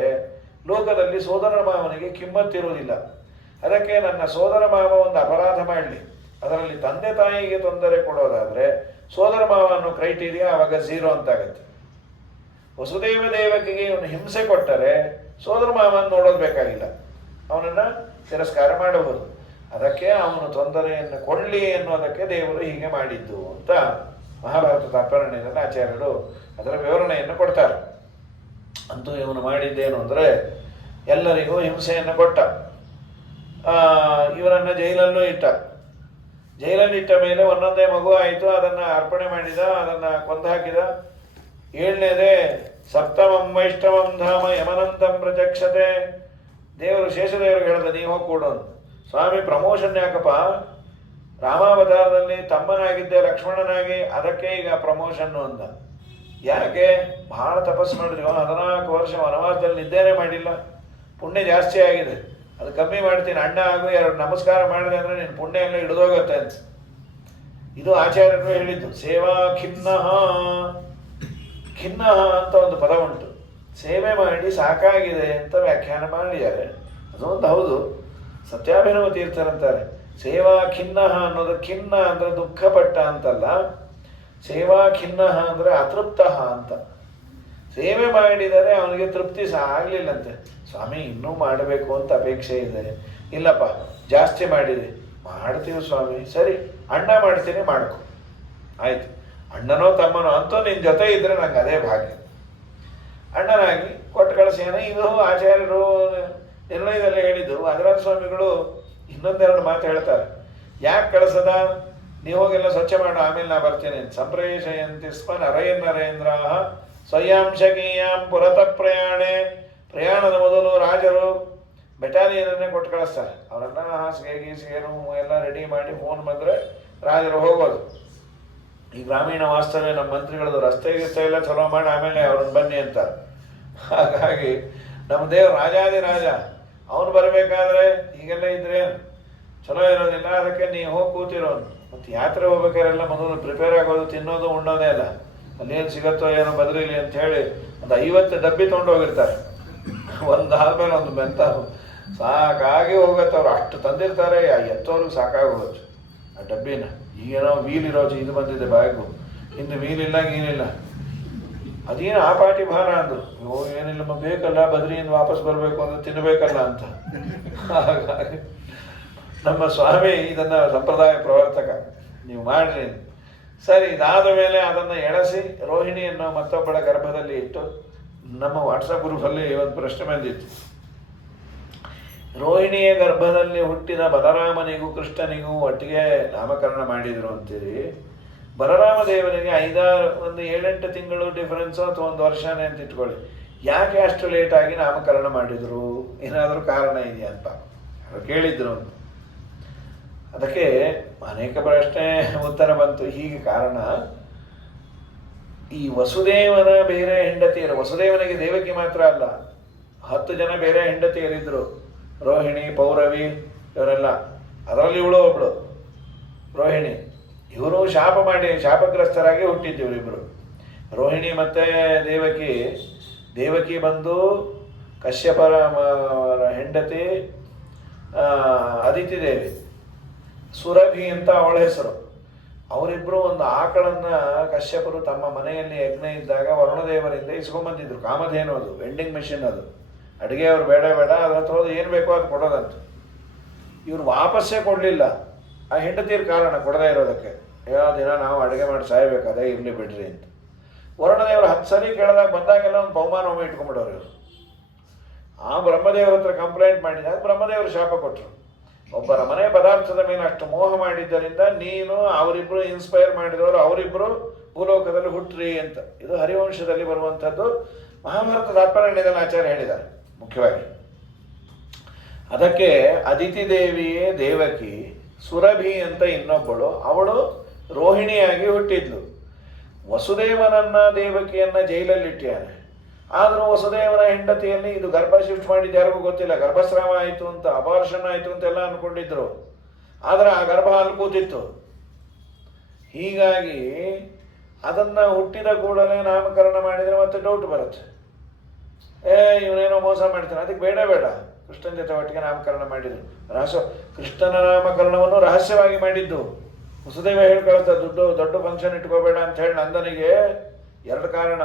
ಲೋಕದಲ್ಲಿ ಸೋದರ ಮಾವನಿಗೆ ಕಿಮ್ಮತ್ತಿರುವುದಿಲ್ಲ. ಅದಕ್ಕೆ ನನ್ನ ಸೋದರ ಮಾವ ಒಂದು ಅಪರಾಧ ಮಾಡಲಿ, ಅದರಲ್ಲಿ ತಂದೆ ತಾಯಿಗೆ ತೊಂದರೆ ಕೊಡೋದಾದರೆ ಸೋದರ ಮಾವ ಅನ್ನೋ ಕ್ರೈಟೀರಿಯಾ ಆವಾಗ 0 ಅಂತಾಗತ್ತೆ. ವಸುದೇವ ದೇವಕಿಗೆ ಇವನು ಹಿಂಸೆ ಕೊಟ್ಟರೆ ಸೋದರ ಮಾವನ ನೋಡೋದು ಬೇಕಾಗಿಲ್ಲ, ಅವನನ್ನು ತಿರಸ್ಕಾರ ಮಾಡಬಹುದು. ಅದಕ್ಕೆ ಅವನು ತೊಂದರೆಯನ್ನು ಕೊಡಲಿ ಎನ್ನುವುದಕ್ಕೆ ದೇವರು ಹೀಗೆ ಮಾಡಿದ್ದು ಅಂತ ಮಹಾಭಾರತ ತಾತ್ಪರ್ಯದಲ್ಲಿ ಆಚಾರ್ಯರು ಅದರ ವಿವರಣೆಯನ್ನು ಕೊಡ್ತಾರೆ. ಅಂತೂ ಇವನು ಮಾಡಿದ್ದೇನು ಅಂದರೆ ಎಲ್ಲರಿಗೂ ಹಿಂಸೆಯನ್ನು ಕೊಟ್ಟ. ಇವನನ್ನು ಜೈಲಲ್ಲೂ ಇಟ್ಟ. ಜೈಲಲ್ಲಿಟ್ಟ ಮೇಲೆ ಒಂದೊಂದೇ ಮಗು ಆಯಿತು, ಅದನ್ನು ಅರ್ಪಣೆ ಮಾಡಿದ, ಅದನ್ನು ಕೊಂದು ಹಾಕಿದ. 7ನೇದೇ ಸಪ್ತಮಂ ವೈಷ್ಣವಂ ಧಾಮ ಯಮನಂತಂ ಪ್ರಚಕ್ಷತೆ. ದೇವರು ಶೇಷದೇವರಿಗೆ ಹೇಳಿದ, ನೀವು ಹೋಗಿ ಕೊಡು ಅಂತ. ಸ್ವಾಮಿ ಪ್ರಮೋಷನ್ ಯಾಕಪ್ಪ, ರಾಮಾವತಾರದಲ್ಲಿ ತಮ್ಮನಾಗಿದ್ದೆ ಲಕ್ಷ್ಮಣನಾಗಿ, ಅದಕ್ಕೆ ಈಗ ಪ್ರಮೋಷನ್ನು ಅಂದ. ಯಾಕೆ? ಬಹಳ ತಪಸ್ಸು ಮಾಡಿದ್ವಿ, 14 ವರ್ಷ ವನವಾಸದಲ್ಲಿ ನಿದ್ದೇನೆ ಮಾಡಿಲ್ಲ, ಪುಣ್ಯ ಜಾಸ್ತಿ ಆಗಿದೆ, ಅದು ಕಮ್ಮಿ ಮಾಡ್ತೀನಿ, ಅಣ್ಣ ಆಗು 2 ನಮಸ್ಕಾರ ಮಾಡಿದೆ ಅಂದರೆ ನಿನ್ನ ಪುಣ್ಯ ಎಲ್ಲ ಹಿಡಿದೋಗುತ್ತೆ ಅಂತ. ಇದು ಆಚಾರ್ಯರು ಹೇಳಿದ್ದು. ಸೇವಾ ಖಿನ್ನಃ, ಖಿನ್ನಃ ಅಂತ ಒಂದು ಪದ ಉಂಟು. ಸೇವೆ ಮಾಡಿ ಸಾಕಾಗಿದೆ ಅಂತ ವ್ಯಾಖ್ಯಾನ ಮಾಡಿದ್ದಾರೆ. ಅದೊಂದು ಹೌದು. ಸತ್ಯಾಭಿನವ ತೀರ್ಥರಂತಾರೆ, ಸೇವಾ ಖಿನ್ನಃ ಅನ್ನೋದು, ಖಿನ್ನ ಅಂದರೆ ದುಃಖಪಟ್ಟ ಅಂತಲ್ಲ, ಸೇವಾ ಖಿನ್ನಃ ಅಂದರೆ ಅತೃಪ್ತ ಅಂತ. ಸೇವೆ ಮಾಡಿದರೆ ಅವನಿಗೆ ತೃಪ್ತಿ ಸಹ ಆಗಲಿಲ್ಲಂತೆ. ಸ್ವಾಮಿ ಇನ್ನೂ ಮಾಡಬೇಕು ಅಂತ ಅಪೇಕ್ಷೆ ಇದೆ. ಇಲ್ಲಪ್ಪ ಜಾಸ್ತಿ ಮಾಡಿದೆ, ಮಾಡ್ತೀವಿ ಸ್ವಾಮಿ, ಸರಿ ಅಣ್ಣ ಮಾಡ್ತೀನಿ ಮಾಡ್ಕೊ, ಆಯಿತು. ಅಣ್ಣನೋ ತಮ್ಮನೋ ಅಂತೂ ನಿನ್ನ ಜೊತೆ ಇದ್ದರೆ ನಂಗೆ ಅದೇ ಭಾಗ್ಯ. ಅಣ್ಣನಾಗಿ ಕೊಟ್ಟು ಕಳಿಸ್ಯಾನ. ಇದು ಆಚಾರ್ಯರು ನಿರ್ಣಯದಲ್ಲಿ ಹೇಳಿದ್ದು. ವಾದರಾಜ ಸ್ವಾಮಿಗಳು ಇನ್ನೊಂದೆರಡು ಮಾತು ಹೇಳ್ತಾರೆ. ಯಾಕೆ ಕಳಿಸದ, ನೀವು ಹೋಗೆಲ್ಲ ಸ್ವಚ್ಛ ಮಾಡು, ಆಮೇಲೆ ನಾ ಬರ್ತೀನಿ. ಸಂಪ್ರೇಷಯಂತಿ ಸ್ಮ ನರೇಂದ್ರ ಸ್ವಯಾಂಶಕೀಯಾಂ ಪುರತ ಪ್ರಯಾಣೆ. ಪ್ರಯಾಣದ ಮೊದಲು ರಾಜರು ಬೆಟಾಲಿಯನನ್ನೇ ಕೊಟ್ಟು ಕಳಿಸ್ತಾರೆ. ಅವರೆಲ್ಲ ಹಾಸಿಗೆ ಗೀಸಿಗೆ ಎಲ್ಲ ರೆಡಿ ಮಾಡಿ ಫೋನ್ ಬಂದರೆ ರಾಜರು ಹೋಗೋದು. ಈ ಗ್ರಾಮೀಣ ವಾಸ್ತವ್ಯ ನಮ್ಮ ಮಂತ್ರಿಗಳದ್ದು ರಸ್ತೆ ಗಿಸ್ತೆ ಎಲ್ಲ ಚಲೋ ಮಾಡಿ ಆಮೇಲೆ ಅವ್ರನ್ನ ಬನ್ನಿ ಅಂತಾರೆ. ಹಾಗಾಗಿ ನಮ್ಮ ದೇವ್ರು ರಾಜ ಅವನು ಬರಬೇಕಾದ್ರೆ ಹೀಗೆಲ್ಲ ಇದ್ರೆ ಚಲೋ ಇರೋದಿಲ್ಲ. ಅದಕ್ಕೆ ನೀವು ಹೋಗಿ ಕೂತಿರೋನು. ಮತ್ತು ಯಾತ್ರೆ ಹೋಗ್ಬೇಕಾರೆಲ್ಲ ಮೊದಲು ಪ್ರಿಪೇರ್ ಆಗೋದು, ತಿನ್ನೋದು ಉಣ್ಣೋದೇ ಅಲ್ಲ. ಅಲ್ಲೇನು ಸಿಗುತ್ತೋ ಏನೋ ಬದಲಿಲಿ ಅಂತ ಹೇಳಿ ಒಂದು 50 ಡಬ್ಬಿ ತೊಗೊಂಡು ಹೋಗಿರ್ತಾರೆ. ಒಂದಾದ್ಮೇಲೆ ಒಂದು ಬೆಂತ ಸಾಕಾಗಿ ಹೋಗುತ್ತೆ. ಅವ್ರು ಅಷ್ಟು ತಂದಿರ್ತಾರೆ, ಎತ್ತೋರ್ಗೆ ಸಾಕಾಗಿ ಹೋಗುತ್ತೆ ಆ ಡಬ್ಬಿನ. ಈಗೇನೋ ವೀಲ್ ಇರೋ ಇದು ಬಂದಿದೆ ಬ್ಯಾಗು, ಇನ್ನು ವೀಲ್ ಇಲ್ಲ ಗೀನಿಲ್ಲ. ಅದೇನು ಆ ಪಾಟಿ ಭಾರ ಅಂದರು. ಏನಿಲ್ಲ ಬೇಕಲ್ಲ, ಬದ್ರಿಯಿಂದ ವಾಪಸ್ ಬರಬೇಕು ಅಂದ್ರೆ ತಿನ್ನಬೇಕಲ್ಲ ಅಂತ. ಹಾಗಾಗಿ ನಮ್ಮ ಸ್ವಾಮಿ ಇದನ್ನು ಸಂಪ್ರದಾಯ ಪ್ರವರ್ತಕ, ನೀವು ಮಾಡ್ರಿ ಸರಿ. ಇದಾದ ಮೇಲೆ ಅದನ್ನು ಎಳಸಿ ರೋಹಿಣಿಯನ್ನು ಮತ್ತೊಬ್ಬಳ ಗರ್ಭದಲ್ಲಿ ಇಟ್ಟು, ನಮ್ಮ ವಾಟ್ಸಪ್ ಗ್ರೂಪಲ್ಲಿ ಒಂದು ಪ್ರಶ್ನೆ ಬಂದಿತ್ತು. ರೋಹಿಣಿಯ ಗರ್ಭದಲ್ಲಿ ಹುಟ್ಟಿದ ಬಲರಾಮನಿಗೂ ಕೃಷ್ಣನಿಗೂ ಒಟ್ಟಿಗೆ ನಾಮಕರಣ ಮಾಡಿದರು ಅಂತೀರಿ. ಬಲರಾಮ ದೇವರಿಗೆ 7-8 ತಿಂಗಳು ಡಿಫರೆನ್ಸು ಅಥವಾ 1 ವರ್ಷನೇ ಅಂತ ಇಟ್ಕೊಳ್ಳಿ. ಯಾಕೆ ಅಷ್ಟು ಲೇಟಾಗಿ ನಾಮಕರಣ ಮಾಡಿದರು? ಏನಾದರೂ ಕಾರಣ ಇದೆಯಾ ಅಂತ ಕೇಳಿದ್ರು. ಅದಕ್ಕೆ ಅನೇಕ ಪ್ರಶ್ನೆ ಉತ್ತರ ಬಂತು. ಹೀಗೆ ಕಾರಣ, ಈ ವಸುದೇವನ ಬೇರೆ ಹೆಂಡತಿಯರು, ವಸುದೇವನಿಗೆ ದೇವಕಿ ಮಾತ್ರ ಅಲ್ಲ, 10 ಜನ ಬೇರೆ ಹೆಂಡತಿಯರಿದ್ದರು. ರೋಹಿಣಿ, ಪೌರವಿ ಇವರೆಲ್ಲ. ಅದರಲ್ಲಿ ಇವಳು ಒಬ್ಳು ರೋಹಿಣಿ. ಇವರು ಶಾಪಗ್ರಸ್ತರಾಗಿ ಹುಟ್ಟಿದ್ದು ಇವರಿಬ್ಬರು. ರೋಹಿಣಿ ಮತ್ತು ದೇವಕಿ ಬಂದು ಕಶ್ಯಪರ ಹೆಂಡತಿ ಅದಿತಿ ದೇವಿ. ಸುರಭಿ ಅಂತ ಅವಳ ಹೆಸರು. ಅವರಿಬ್ಬರು ಒಂದು ಆಕಳನ್ನು ಕಶ್ಯಪರು ತಮ್ಮ ಮನೆಯಲ್ಲಿ ಯಜ್ಞ ಇದ್ದಾಗ ವರುಣದೇವರಿಂದ ಇಸ್ಕೊಂಬಂದಿದ್ರು. ಕಾಮಧೇನು, ಅದು ವೆಂಡಿಂಗ್ ಮೆಷಿನ್, ಅದು ಅಡುಗೆ ಅವ್ರು ಬೇಡ ಬೇಡ ಅದ್ರ ಹತ್ರ ಹೋದ್ರೆ ಏನು ಬೇಕೋ ಅದು ಕೊಡೋದಂತ. ಇವ್ರು ವಾಪಸ್ಸೇ ಕೊಡಲಿಲ್ಲ. ಆ ಹೆಂಡತಿಯ ಕಾರಣ ಕೊಡದೇ ಇರೋದಕ್ಕೆ, ಯಾವ ದಿನ ನಾವು ಅಡುಗೆ ಮಾಡಿ ಸಾಯಬೇಕು, ಅದೇ ಇರಲಿ ಬಿಡ್ರಿ ಅಂತ. ವರುಣದೇವರು 10 ಸರಿ ಕೇಳಿದಾಗ ಬಂದಾಗೆಲ್ಲ ಒಂದು ಬಹುಮಾನ ಇಟ್ಕೊಂಡ್ಬಿಡೋರು ಇವರು. ಆ ಬ್ರಹ್ಮದೇವರ ಹತ್ರ ಕಂಪ್ಲೇಂಟ್ ಮಾಡಿದಾಗ ಬ್ರಹ್ಮದೇವರು ಶಾಪ ಕೊಟ್ಟರು. ಒಬ್ಬರ ಮನೆ ಪದಾರ್ಥದ ಮೇಲೆ ಅಷ್ಟು ಮೋಹ ಮಾಡಿದ್ದರಿಂದ ನೀನು ಅವರಿಬ್ಬರು ಇನ್ಸ್ಪೈರ್ ಮಾಡಿದವರು ಅವರಿಬ್ಬರು ಭೂಲೋಕದಲ್ಲಿ ಹುಟ್ಟ್ರಿ ಅಂತ. ಇದು ಹರಿವಂಶದಲ್ಲಿ ಬರುವಂಥದ್ದು. ಮಹಾಭಾರತದ ತಾತ್ಪರ್ಯದಲ್ಲಿ ಆಚಾರ್ಯ ಹೇಳಿದ್ದಾರೆ ಮುಖ್ಯವಾಗಿ. ಅದಕ್ಕೆ ಅದಿತಿ ದೇವಿಯೇ ದೇವಕಿ, ಸುರಭಿ ಅಂತ ಇನ್ನೊಬ್ಬಳು, ಅವಳು ರೋಹಿಣಿಯಾಗಿ ಹುಟ್ಟಿದ್ಲು. ವಸುದೇವನನ್ನ ದೇವಕಿಯನ್ನ ಜೈಲಲ್ಲಿಟ್ಟಿಯಾನೆ. ಆದರೂ ವಸುದೇವನ ಹೆಂಡತಿಯಲ್ಲಿ ಇದು ಗರ್ಭ ಶಿಫ್ಟ್ ಮಾಡಿದ್ದು ಯಾರಿಗೂ ಗೊತ್ತಿಲ್ಲ. ಗರ್ಭಸ್ರಾವ ಆಯಿತು ಅಂತ, ಅಪಾರ್ಷನ್ ಆಯಿತು ಅಂತೆಲ್ಲ ಅಂದ್ಕೊಂಡಿದ್ರು. ಆದರೆ ಆ ಗರ್ಭ ಅಲ್ಲಿ ಕೂತಿತ್ತು. ಹೀಗಾಗಿ ಅದನ್ನು ಹುಟ್ಟಿದ ಕೂಡಲೇ ನಾಮಕರಣ ಮಾಡಿದರೆ ಮತ್ತೆ ಡೌಟ್ ಬರುತ್ತೆ. ಇವನೇನೋ ಮೋಸ ಮಾಡ್ತಾನೆ, ಅದಕ್ಕೆ ಬೇಡ ಬೇಡ ಕೃಷ್ಣನ ಜೊತೆ ಒಟ್ಟಿಗೆ ನಾಮಕರಣ ಮಾಡಿದ್ರು. ಕೃಷ್ಣನ ನಾಮಕರಣವನ್ನು ರಹಸ್ಯವಾಗಿ ಮಾಡಿದ್ದು. ವಸುದೇವ ಹೇಳಿ ಕಳಿಸ್ದ, ದೊಡ್ಡ ಫಂಕ್ಷನ್ ಇಟ್ಕೋಬೇಡ ಅಂತ ಹೇಳಿ ನಂದನಿಗೆ. 2 ಕಾರಣ.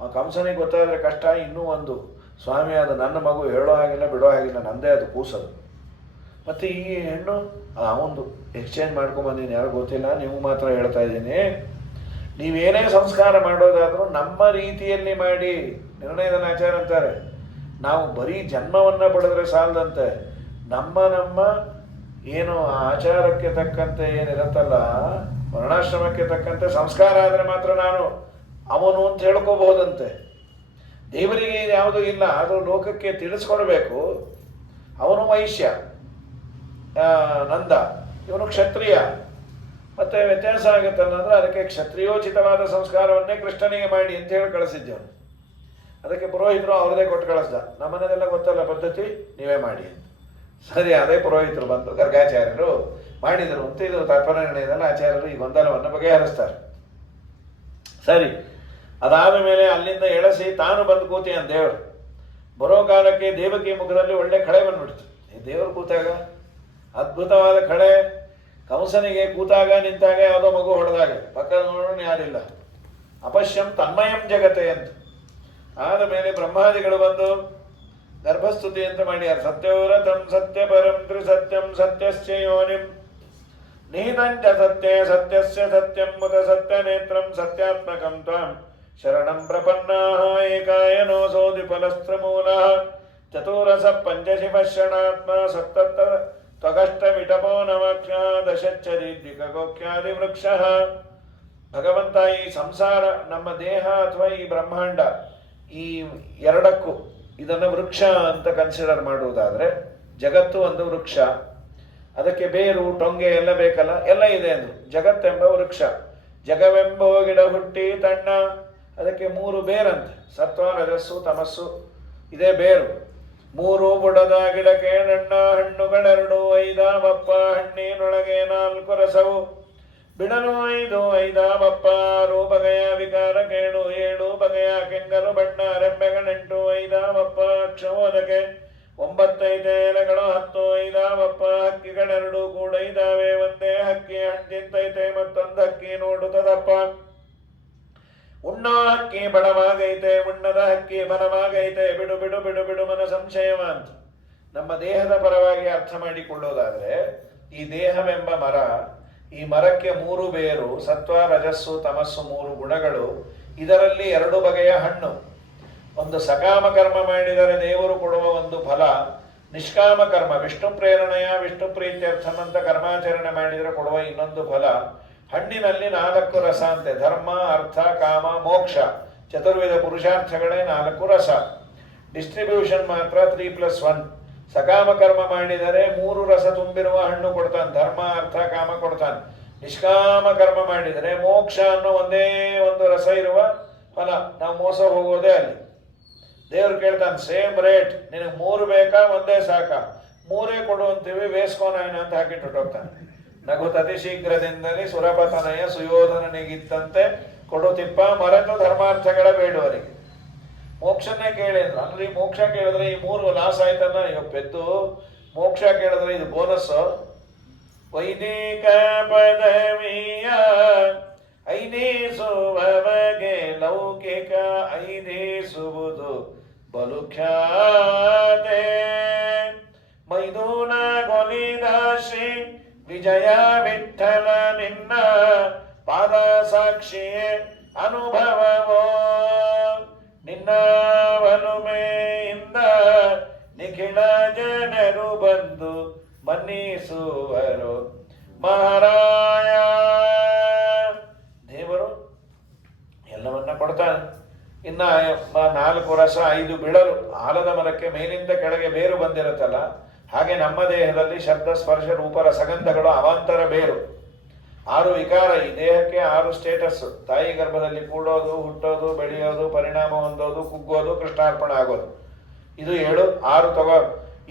ಆ ಕಂಸನಿಗೆ ಗೊತ್ತಾದರೆ ಕಷ್ಟ. ಇನ್ನೂ ಒಂದು, ಸ್ವಾಮಿ ಅದು ನನ್ನ ಮಗು, ಹೇಳೋ ಹಾಗಿಲ್ಲ ಬಿಡೋ ಹಾಗಿಲ್ಲ, ನಂದೇ ಅದು ಕೂಸದು. ಮತ್ತು ಈ ಹೆಣ್ಣು ಅವನು ಎಕ್ಸ್ಚೇಂಜ್ ಮಾಡ್ಕೊಂಬಂದಿನಿ, ಯಾರು ಗೊತ್ತಿಲ್ಲ, ನೀವು ಮಾತ್ರ ಹೇಳ್ತಾ ಇದ್ದೀನಿ. ನೀವೇನೇ ಸಂಸ್ಕಾರ ಮಾಡೋದಾದರೂ ನಮ್ಮ ರೀತಿಯಲ್ಲಿ ಮಾಡಿ. ನಿರ್ಣಯದ ಆಚಾರ ಅಂತಾರೆ, ನಾವು ಬರೀ ಜನ್ಮವನ್ನು ಪಡೆದ್ರೆ ಸಾಲದಂತೆ, ನಮ್ಮ ಏನು ಆಚಾರಕ್ಕೆ ತಕ್ಕಂತೆ ಏನಿರುತ್ತಲ್ಲ, ವರ್ಣಾಶ್ರಮಕ್ಕೆ ತಕ್ಕಂತೆ ಸಂಸ್ಕಾರ ಆದರೆ ಮಾತ್ರ ನಾನು ಅವನು ಅಂತ ಹೇಳ್ಕೋಬಹುದಂತೆ. ದೇವರಿಗೆ ಯಾವುದೂ ಇಲ್ಲ, ಅದು ಲೋಕಕ್ಕೆ ತಿಳಿಸ್ಕೊಡ್ಬೇಕು. ಅವನು ವೈಶ್ಯ ನಂದ, ಇವನು ಕ್ಷತ್ರಿಯ. ಮತ್ತು ವ್ಯತ್ಯಾಸ ಆಗುತ್ತಲ್ಲ ಅಂದರೆ ಅದಕ್ಕೆ ಕ್ಷತ್ರಿಯೋಚಿತವಾದ ಸಂಸ್ಕಾರವನ್ನೇ ಕೃಷ್ಣನಿಗೆ ಮಾಡಿ ಅಂತ ಹೇಳಿ ಕಳಿಸಿದ್ದವನು. ಅದಕ್ಕೆ ಪುರೋಹಿತರು ಅವ್ರದೇ ಕೊಟ್ಟು ಕಳಿಸ್ದ. ನಮ್ಮನೆಲ್ಲ ಗೊತ್ತಲ್ಲ ಪದ್ಧತಿ, ನೀವೇ ಮಾಡಿ ಅಂತ. ಸರಿ, ಅದೇ ಪುರೋಹಿತರು ಬಂದು ಗರ್ಗಾಚಾರ್ಯರು ಮಾಡಿದರು ಅಂತ ಇದು ತಾತ್ಪರ್ಯ ನಿರ್ಣಯದಲ್ಲಿ ಆಚಾರ್ಯರು ಈ ಗೊಂದಲವನ್ನು ಬಗೆಹರಿಸ್ತಾರೆ. ಸರಿ, ಅದಾದ ಮೇಲೆ ಅಲ್ಲಿಂದ ಎಳಸಿ ತಾನು ಬಂದು ಕೂತಿ ಅಂತ ದೇವರು. ಬರೋ ಕಾಲಕ್ಕೆ ದೇವಕಿ ಮುಖದಲ್ಲಿ ಒಳ್ಳೆ ಕಳೆ ಬಂದ್ಬಿಡ್ತು. ದೇವರು ಕೂತಾಗ ಅದ್ಭುತವಾದ ಕಳೆ. ಕಂಸನಿಗೆ ಕೂತಾಗ ನಿಂತಾಗ ಯಾವುದೋ ಮಗು ಹೊಡೆದಾಗ ಪಕ್ಕದ ನೋಡೋಣ ಯಾರಿಲ್ಲ. ಅಪಶ್ಯಂ ತನ್ಮಯಂ ಜಗತೆ ಅಂತ. ಆದ ಮೇಲೆ ಬ್ರಹ್ಮಾದಿಗಳು ಬಂದು ಗರ್ಭಸ್ತುತಿ ಅಂತ ಮಾಡ್ಯಾರ. ಸತ್ಯವ್ರತಂ ಸತ್ಯ ಪರಂ ತ್ರಿಸತ್ಯಂ ಸತ್ಯಸ್ಯ ಯೋನಿಂ ನಿಹಿತಂಚ ಸತ್ಯೇ ಸತ್ಯಸ್ಯ ಸತ್ಯಂ ಮುತ ಸತ್ಯನೇತ್ರಂ ಸತ್ಯಾತ್ಮಕಂ ತ್ವಾಂ ಶರಣಂ ಪ್ರಪನ್ನಾಃ ಏಕಾಯನೋऽಸೋ ದ್ವಿಫಲಸ್ತ್ರಮೂಲಃ ಚತುರಸ ಪಂಚಶಿವಶರಣಾತ್ಮ ಸಪ್ತತ್ತ ತ್ವಗಷ್ಟಮಿಟಪೋ ನವಕ್ಷ ದಶಚ್ಛದಿದ್ವಿಕಗೋಖ್ಯಾದಿ ವೃಕ್ಷಃ. ಭಗವಂತ ಈ ಸಂಸಾರ, ನಮ್ಮ ದೇಹ ಅಥವಾ ಈ ಬ್ರಹ್ಮಾಂಡ, ಈ ಎರಡಕ್ಕೂ ಇದನ್ನು ವೃಕ್ಷ ಅಂತ ಕನ್ಸಿಡರ್ ಮಾಡುವುದಾದರೆ ಜಗತ್ತು ಒಂದು ವೃಕ್ಷ. ಅದಕ್ಕೆ ಬೇರು ಟೊಂಗೆ ಎಲ್ಲ ಬೇಕಲ್ಲ, ಎಲ್ಲ ಇದೆ ಅಂದರು. ಜಗತ್ತೆಂಬ ವೃಕ್ಷ. ಜಗವೆಂಬೋ ಗಿಡ ಹುಟ್ಟಿ ತಣ್ಣ, ಅದಕ್ಕೆ 3 ಬೇರಂತೆ. ಸತ್ವ ರಜಸ್ಸು ತಮಸ್ಸು ಇದೇ ಬೇರು. 3 ಬುಡದ ಗಿಡಕ್ಕೆ ಹಣ್ಣ ಹಣ್ಣುಗಳೆರಡು 5 ಹಣ್ಣಿನೊಳಗೆ 4 ರಸವು ಬಿಡಲು 5 6 ಬಗೆಯ ವಿಕಾರ ಕೇಳು 7 ಬಗೆಯ ಕೆಂಗರು ಬಣ್ಣ ರೆಂಬೆಗಳೆಂಟು 5 ಅಕ್ಷಮೋದಕ್ಕೆ 9 ಎಲೆಗಳು 10 5 ಹಕ್ಕಿಗಳೆರಡು ಕೂಡ ಇದ್ದಾವೆ. ಒಂದೇ ಹಕ್ಕಿ ಹಣ್ಣಿಂತೈತೆ, ಮತ್ತೊಂದು ಹಕ್ಕಿ ನೋಡುತ್ತದಪ್ಪ. ಉಣ್ಣೋ ಹಕ್ಕಿ ಬಡವಾಗೈತೆ, ಉಣ್ಣದ ಹಕ್ಕಿ ಬಲವಾಗೈತೆ. ಬಿಡು ಬಿಡು ಬಿಡು ಬಿಡು ಮನ ಸಂಶಯವ ಅಂತ. ನಮ್ಮ ದೇಹದ ಪರವಾಗಿ ಅರ್ಥ ಮಾಡಿಕೊಳ್ಳೋದಾದರೆ, ಈ ದೇಹವೆಂಬ ಮರ, ಈ ಮರಕ್ಕೆ 3 ಬೇರು, ಸತ್ವ ರಜಸ್ಸು ತಮಸ್ಸು 3 ಗುಣಗಳು. ಇದರಲ್ಲಿ 2 ಬಗೆಯ ಹಣ್ಣು. ಒಂದು ಸಕಾಮ ಕರ್ಮ ಮಾಡಿದರೆ ದೇವರು ಕೊಡುವ ಒಂದು ಫಲ, ನಿಷ್ಕಾಮ ಕರ್ಮ ವಿಷ್ಣು ಪ್ರೇರಣೆಯ ವಿಷ್ಣು ಪ್ರೀತ್ಯರ್ಥಂ ಅಂತ ಕರ್ಮಾಚರಣೆ ಮಾಡಿದರೆ ಕೊಡುವ ಇನ್ನೊಂದು ಫಲ. ಹಣ್ಣಿನಲ್ಲಿ 4 ರಸ ಅಂತೆ. ಧರ್ಮ ಅರ್ಥ ಕಾಮ ಮೋಕ್ಷ, ಚತುರ್ವಿಧ ಪುರುಷಾರ್ಥಗಳೇ 4 ರಸ. ಡಿಸ್ಟ್ರಿಬ್ಯೂಷನ್ ಮಾತ್ರ 3+1. ಸಕಾಮ ಕರ್ಮ ಮಾಡಿದರೆ 3 ರಸ ತುಂಬಿರುವ ಹಣ್ಣು ಕೊಡ್ತಾನೆ, ಧರ್ಮ ಅರ್ಥ ಕಾಮ ಕೊಡ್ತಾನೆ. ನಿಷ್ಕಾಮ ಕರ್ಮ ಮಾಡಿದರೆ ಮೋಕ್ಷ ಅನ್ನೋ ಒಂದೇ ಒಂದು ರಸ ಇರುವ ಫಲ. ನಾವು ಮೋಸ ಹೋಗೋದೇ ಅಲ್ಲಿ. ದೇವ್ರು ಕೇಳ್ತಾನೆ, ಸೇಮ್ ರೇಟ್, ನಿನಗೆ 3 ಬೇಕಾ ಒಂದೇ ಸಾಕ? 3 ಕೊಡು ಅಂತೀವಿ, ವೇಸ್ಕೋನಾಯನ ಅಂತ ಹಾಕಿಟ್ಟು ಹೋಗ್ತಾನೆ. ನಗುತತಿ ಶೀಘ್ರದಿಂದಲೇ ಸುರಪತನಯ ಸುಯೋಧನನಿಗಿತ್ತಂತೆ ಕೊಡುತಿಪ್ಪ ಮರೆತು ಧರ್ಮಾರ್ಥಗಳ ಬೇಡುವರಿಗೆ. ಮೋಕ್ಷನೇ ಕೇಳಿದ್ರು. ಅಂದ್ರೆ ಈ ಮೋಕ್ಷ ಕೇಳಿದ್ರೆ ಈ 3 ಲಾಸ್ ಆಯ್ತಲ್ಲ. ಇವಾಗ ಪೆದ್ದು ಮೋಕ್ಷ ಕೇಳಿದ್ರೆ ಇದು ಬೋನಸ್. ವೈದಿಕ ಪದವಿಯ ಐದೇಸುವವಗೆ ಲೌಕಿಕ ಐದೇಸುವುದು ಬಲು ಖ್ಯಾತೆ ಮೈದೂನ ಗೊಲಿದ ಶ್ರೀ ವಿಜಯ ವಿಠಲ ನಿನ್ನ ಪಾದ ಸಾಕ್ಷಿಯೇ ಅನುಭವವೋ ನಿನ್ನ ಒಲುಮೆಯಿಂದ ನಿಖಿಳ ಜನರು ಬಂದು ಮನ್ನಿಸುವರು ಮಹಾರಾಯ. ದೇವರು ಎಲ್ಲವನ್ನ ಕೊಡ್ತಾನೆ. ಇನ್ನ 4 ರಸ 5 ಬಿಡಲು ಆಲದ ಮರಕ್ಕೆ ಮೇಲಿಂದ ಕೆಳಗೆ ಬೇರು ಬಂದಿರುತ್ತಲ್ಲ, ಹಾಗೆ ನಮ್ಮ ದೇಹದಲ್ಲಿ ಶಬ್ದ ಸ್ಪರ್ಶ ರೂಪ ರಸಗಂಧಗಳು ಅವಾಂತರ ಬೇರು. 6 ವಿಕಾರ, ಈ ದೇಹಕ್ಕೆ 6 ಸ್ಟೇಟಸ್: ತಾಯಿ ಗರ್ಭದಲ್ಲಿ ಕೂಡೋದು, ಹುಟ್ಟೋದು, ಬೆಳೆಯೋದು, ಪರಿಣಾಮ ಹೊಂದೋದು, ಕುಗ್ಗೋದು, ಕೃಷ್ಣಾರ್ಪಣ ಆಗೋದು. ಇದು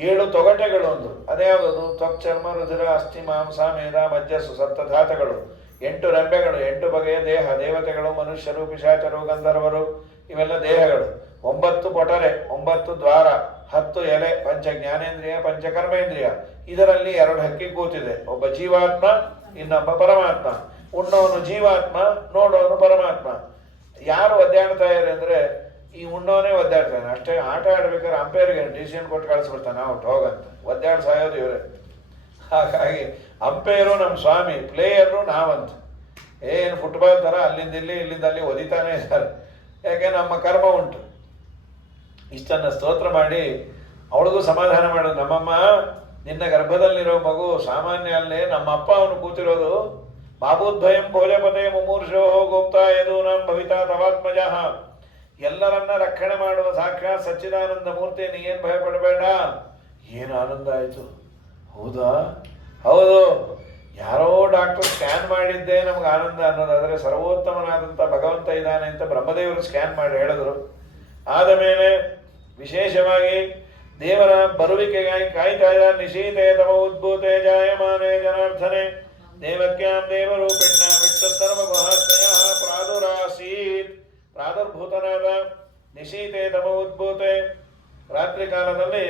7 ತೊಗಟೆಗಳು. ಒಂದು ಅದ್ಯಾವುದು? ತ್ವಕ್, ಚರ್ಮ, ರುಧಿರ, ಅಸ್ಥಿ, ಮಾಂಸ, ಮೇಧ, ಮಜ್ಜಸ್ಸು, ಸಪ್ತಧಾತಗಳು. 8 ರೆಂಬೆಗಳು, 8 ಬಗೆಯ ದೇಹ, ದೇವತೆಗಳು, ಮನುಷ್ಯರು, ಪಿಶಾಚರು, ಗಂಧರ್ವರು, ಇವೆಲ್ಲ ದೇಹಗಳು. 9 ಪೊಟರೆ, 9 ದ್ವಾರ, 10 ಎಲೆ, ಪಂಚ ಜ್ಞಾನೇಂದ್ರಿಯ, ಪಂಚಕರ್ಮೇಂದ್ರಿಯ. ಇದರಲ್ಲಿ 2 ಹಕ್ಕಿ ಕೂತಿದೆ, ಒಬ್ಬ ಜೀವಾತ್ಮ, ಇನ್ನೊಬ್ಬ ಪರಮಾತ್ಮ. ಉಣ್ಣೋನು ಜೀವಾತ್ಮ, ನೋಡೋನು ಪರಮಾತ್ಮ. ಯಾರು ಒದ್ದಾಡ್ತಾ ಇದ್ದಾರೆ ಅಂದ್ರೆ ಈ ಉಣ್ಣೋನೇ ಒದ್ದಾಡ್ತಾನೆ ಅಷ್ಟೇ. ಆಟ ಆಡ್ಬೇಕಾದ್ರೆ ಅಂಪೈರ್ಗೆ ಡಿಸಿಷನ್ ಕೊಟ್ಟು ಕಳಿಸ್ಬಿಡ್ತಾನೆ, ಔಟ್ ಹೋಗಂತ. ಒದ್ದಾಡ್ ಸಾಯೋದು ಇವರೇ. ಹಾಗಾಗಿ ಅಂಪೈರು ನಮ್ಮ ಸ್ವಾಮಿ, ಪ್ಲೇಯರು ನಾವಂತ. ಏನು ಫುಟ್ಬಾಲ್ ಥರ ಅಲ್ಲಿಂದ ಇಲ್ಲಿ ಇಲ್ಲಿಂದ ಅಲ್ಲಿ ಒದಿತಾನೆ ಇದ್ದಾರೆ. ಯಾಕೆ? ನಮ್ಮ ಕರ್ಮ ಉಂಟು. ಇಷ್ಟನ್ನು ಸ್ತೋತ್ರ ಮಾಡಿ ಅವಳಿಗೂ ಸಮಾಧಾನ ಮಾಡೋದು. ನಮ್ಮಮ್ಮ, ನಿನ್ನ ಗರ್ಭದಲ್ಲಿರೋ ಮಗು ಸಾಮಾನ್ಯ ಅಲ್ಲೇ, ನಮ್ಮ ಅಪ್ಪ ಅವನು ಕೂತಿರೋದು. ಬಾಬೂದ್ಭಯಂ ಭೋಜಪತೆ ಮುಮೂರ್ಷೋ ಗೋಪ್ತಾ ಯದು ನಂ ಭವಿತಾ ತವಾತ್ಮಜ. ಎಲ್ಲರನ್ನ ರಕ್ಷಣೆ ಮಾಡುವ ಸಾಕ್ಷಾತ್ ಸಚ್ಚಿದಾನಂದ ಮೂರ್ತಿ, ನೀ ಏನು ಭಯ ಪಡಬೇಡ. ಏನು ಆನಂದ ಆಯಿತು. ಹೌದಾ? ಹೌದು. ಯಾರೋ ಡಾಕ್ಟರ್ ಸ್ಕ್ಯಾನ್ ಮಾಡಿದ್ದೇ ನಮ್ಗೆ ಆನಂದ ಅನ್ನೋದಾದರೆ, ಸರ್ವೋತ್ತಮನಾದಂಥ ಭಗವಂತ ಇದ್ದಾನೆ ಅಂತ ಬ್ರಹ್ಮದೇವರು ಸ್ಕ್ಯಾನ್ ಮಾಡಿ ಹೇಳಿದ್ರು. ಆದ ಮೇಲೆ ವಿಶೇಷವಾಗಿ ದೇವರ ಬರುವಿಕೆಗಾಗಿ ಕಾಯ್ತಾ ಇದ್ದ. ನಿಶೀತೆ ತಮ ಉದ್ಭೂತೆ ಜಾಯಮಾನೆ ಜನಾರ್ಧನೆ ದೇವಕ್ಯಾಂ ದೇವರೂಪಿಣ್ಣ ವಿಟ್ಟು ಸರ್ವ ಗುಹಾಶ್ರಯ ಪ್ರಾದುರಾಸೀತ್. ಪ್ರಾದುರ್ಭೂತನಾದ ನಿಶೀತೆ ತಮ ಉದ್ಭೂತೆ. ರಾತ್ರಿ ಕಾಲದಲ್ಲಿ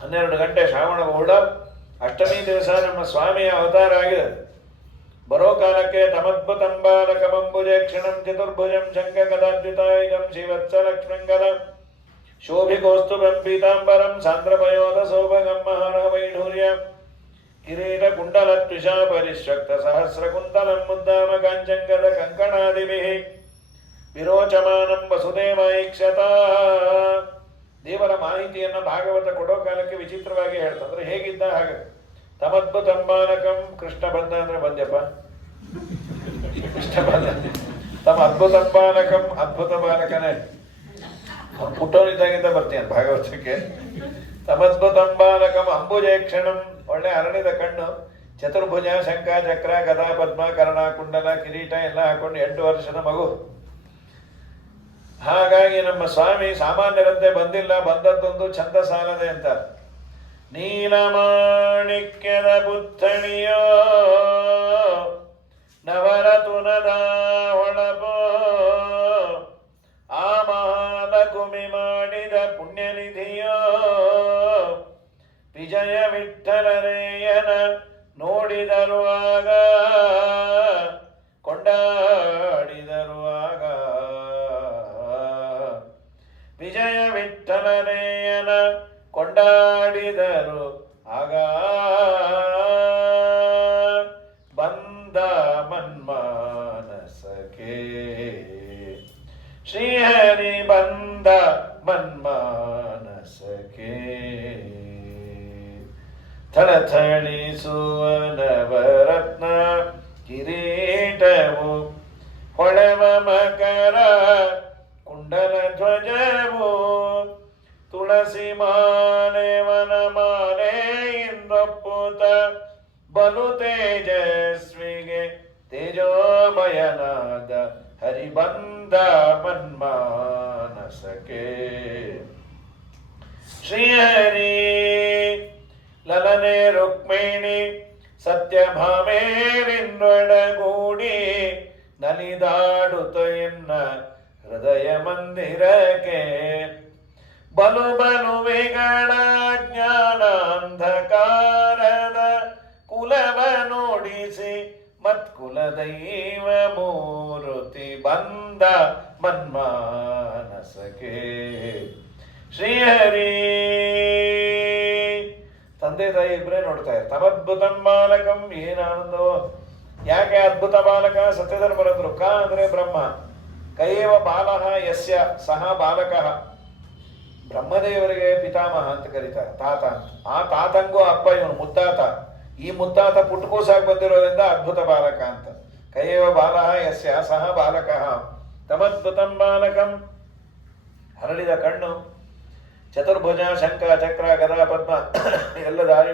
12 ಗಂಟೆ ಶ್ರಾವಣ ಬಹುಳ ಅಷ್ಟಮಿ ದಿವಸ ನಮ್ಮ ಸ್ವಾಮಿಯ ಅವತಾರ ಆಗಿದೆ. ಬರೋ ಕಾಲಕ್ಕೆ ತಮದ್ಭುತಂ ಬಾಲಕಮಂಬುಜೆ ಕ್ಷಣಂ ಚತುರ್ಭುಜಂ ಶಂಖ ಗದಾದ್ವಿತಾಯುಧಂ ಶ್ರೀವತ್ಸಲಕ್ಷ್ಮಂಗಲ ಶೋಭಿಕೋಸ್ತುಭಂ ಪೀತಾಂಬರಂ ಸಾಂದ್ರಪಯೋಧ ಸೌಭಗಂ ಮಹಾರ ವೈಢೂರ್ಯ ಕಿರೀಟ ಕುಂಡಲ ತ್ವಿಷಾ ಪರಿಶ್ರಕ್ತ ಸಹಸ್ರ ಕುಂತಲಂ ಮುದ್ದಾಮ ಕಾಂಚಂಗದ ಕಂಕಣಾದಿಭಿಃ ವಿರೋಚಮಾನಂ ವಸುದೇವೈಕ್ಷತ. ದೇವರ ಮಾಹಿತಿಯನ್ನು ಭಾಗವತ ಕೊಡೋ ಕಾಲಕ್ಕೆ ವಿಚಿತ್ರವಾಗಿ ಹೇಳ್ತಂದ್ರೆ ಹೇಗಿದ್ದ ಹಾಗೆ. ತಮದ್ಭುತಂ ಬಾಲಕಂ, ಕೃಷ್ಣ ಬಂದ ಅಂದ್ರೆ ಬಂದ್ಯಪ್ಪ, ಕೃಷ್ಣ ಬಂದ. ತಮ್ಮ ಅದ್ಭುತಂ ಬಾಲಕಂ, ಅದ್ಭುತ ಬಾಲಕನೇ. ಪುಟ್ಟವನಿದ್ದಾಗಿಂದ ಬರ್ತೀಯ ಭಾಗವತಕ್ಕೆ. ತಮದ್ಭುತಂ ಬಾಲಕಂ ಅಂಬುಜೇ ಕ್ಷಣಂ, ಒಳ್ಳೆ ಅರಳಿದ ಕಣ್ಣು, ಚತುರ್ಭುಜ, ಶಂಖ, ಚಕ್ರ, ಗದಾ, ಪದ್ಮ, ಕರ್ಣ, ಕುಂಡಲ, ಕಿರೀಟ ಎಲ್ಲ ಹಾಕೊಂಡು 8 ವರ್ಷದ ಮಗು. ಹಾಗಾಗಿ ನಮ್ಮ ಸ್ವಾಮಿ ಸಾಮಾನ್ಯರಂತೆ ಬಂದಿಲ್ಲ, ಬಂದದ್ದೊಂದು ಛಂದ ಸಾಲದೆ ಅಂತ. ನೀಲಮಾಣಿಕ್ಯದ ಪುತ್ಥಣಿಯೋ ನವರತುನದ ಹೊಳಪೋ ಆ ಮಹಾಲಕುಮಿ ಮಾಡಿದ ಪುಣ್ಯನಿಧಿಯೋ ವಿಜಯ ವಿಠಲರೇಯನ ನೋಡಿದರು ಆಗ ಕೊಂಡಾಡಿದರು ಆಗ. ವಿಜಯ ವಿಠಲರೇಯನ ಕೊಂಡಾಡಿದರು ಆಗ. ಬಂದ ಮನ್ಮಾನಸಕ್ಕೆ ಶ್ರೀಹರಿ ಬಂದ ಮನ್ಮಾನಸಕ್ಕೆ. ಥಳಥಳಿಸುವ ನವರತ್ನ ಕಿರೀಟವು ಹೊಳೆವ ಮಕರ ಕುಂಡಲ ಧ್ವಜವು ತುಳಸಿ ಮಾಲೆ ವನ ಮಾಲೆ ಇಂದ್ರಪುತ ಬಲು ತೇಜಸ್ವಿಗೆ ತೇಜೋಮಯನಾದ ಹರಿಬಂದ ಮನ್ಮಾನಸಕ್ಕೆ. ಶ್ರೀಹರಿ ಲಲನೆ ರುಕ್ಮಿಣಿ ಸತ್ಯಭಾಮೇರಿಂದೊಡಗೂಡಿ ನಲಿದಾಡುತ್ತ ಎನ್ನ ಹೃದಯ ಮಂದಿರಕ್ಕೆ. ಬಲು ಬಲು ವಿಗಳ ಜ್ಞಾನಾಂಧಕಾರದ ಕುಲವ ನೋಡಿಸಿ ಮತ್ಕುಲ ದೈವ ಮೂರುತಿ ಬಂದ ಮನ್ಮಾನಸಕ್ಕೆ. ಶ್ರೀಹರಿ. ತಂದೆ ತಾಯಿ ಇಬ್ಬರೇ ನೋಡ್ತಾ ಇದ್ದಾರೆ. ತಮದ್ಭುತಂ ಬಾಲಕಂ, ಏನಾನಂದವೋ. ಯಾಕೆ ಅದ್ಭುತ ಬಾಲಕ? ಸತ್ಯಧರ್ಮರಂದ್ರು. ಕ ಅಂದ್ರೆ ಬ್ರಹ್ಮ, ಕೈಯವ ಬಾಲಃ ಯಸ್ಯ ಸಹ ಬಾಲಕಃ. ಬ್ರಹ್ಮದೇವರಿಗೆ ಪಿತಾಮಹ ಅಂತ ಕರೀತಾರೆ, ತಾತ ಅಂತ. ಆ ತಾತಂಗೂ ಅಪ್ಪ ಇವನು ಮುತ್ತಾತ. ಈ ಮುತ್ತಾತ ಪುಟ್ಕೂಸಾಗಿ ಬಂದಿರೋದ್ರಿಂದ ಅದ್ಭುತ ಬಾಲಕ ಅಂತ. ಕೈಯವ ಬಾಲಃ ಯಸ್ಯ ಸಹ ಬಾಲಕಃ. ತಮದ್ಭುತಂ ಬಾಲಕಂ, ಹರಳಿದ ಕಣ್ಣು, ಚತುರ್ಭುಜ, ಶಂಖ, ಚಕ್ರ, ಗದಾ, ಪದ್ಮ ಎಲ್ಲ ದಾರಿ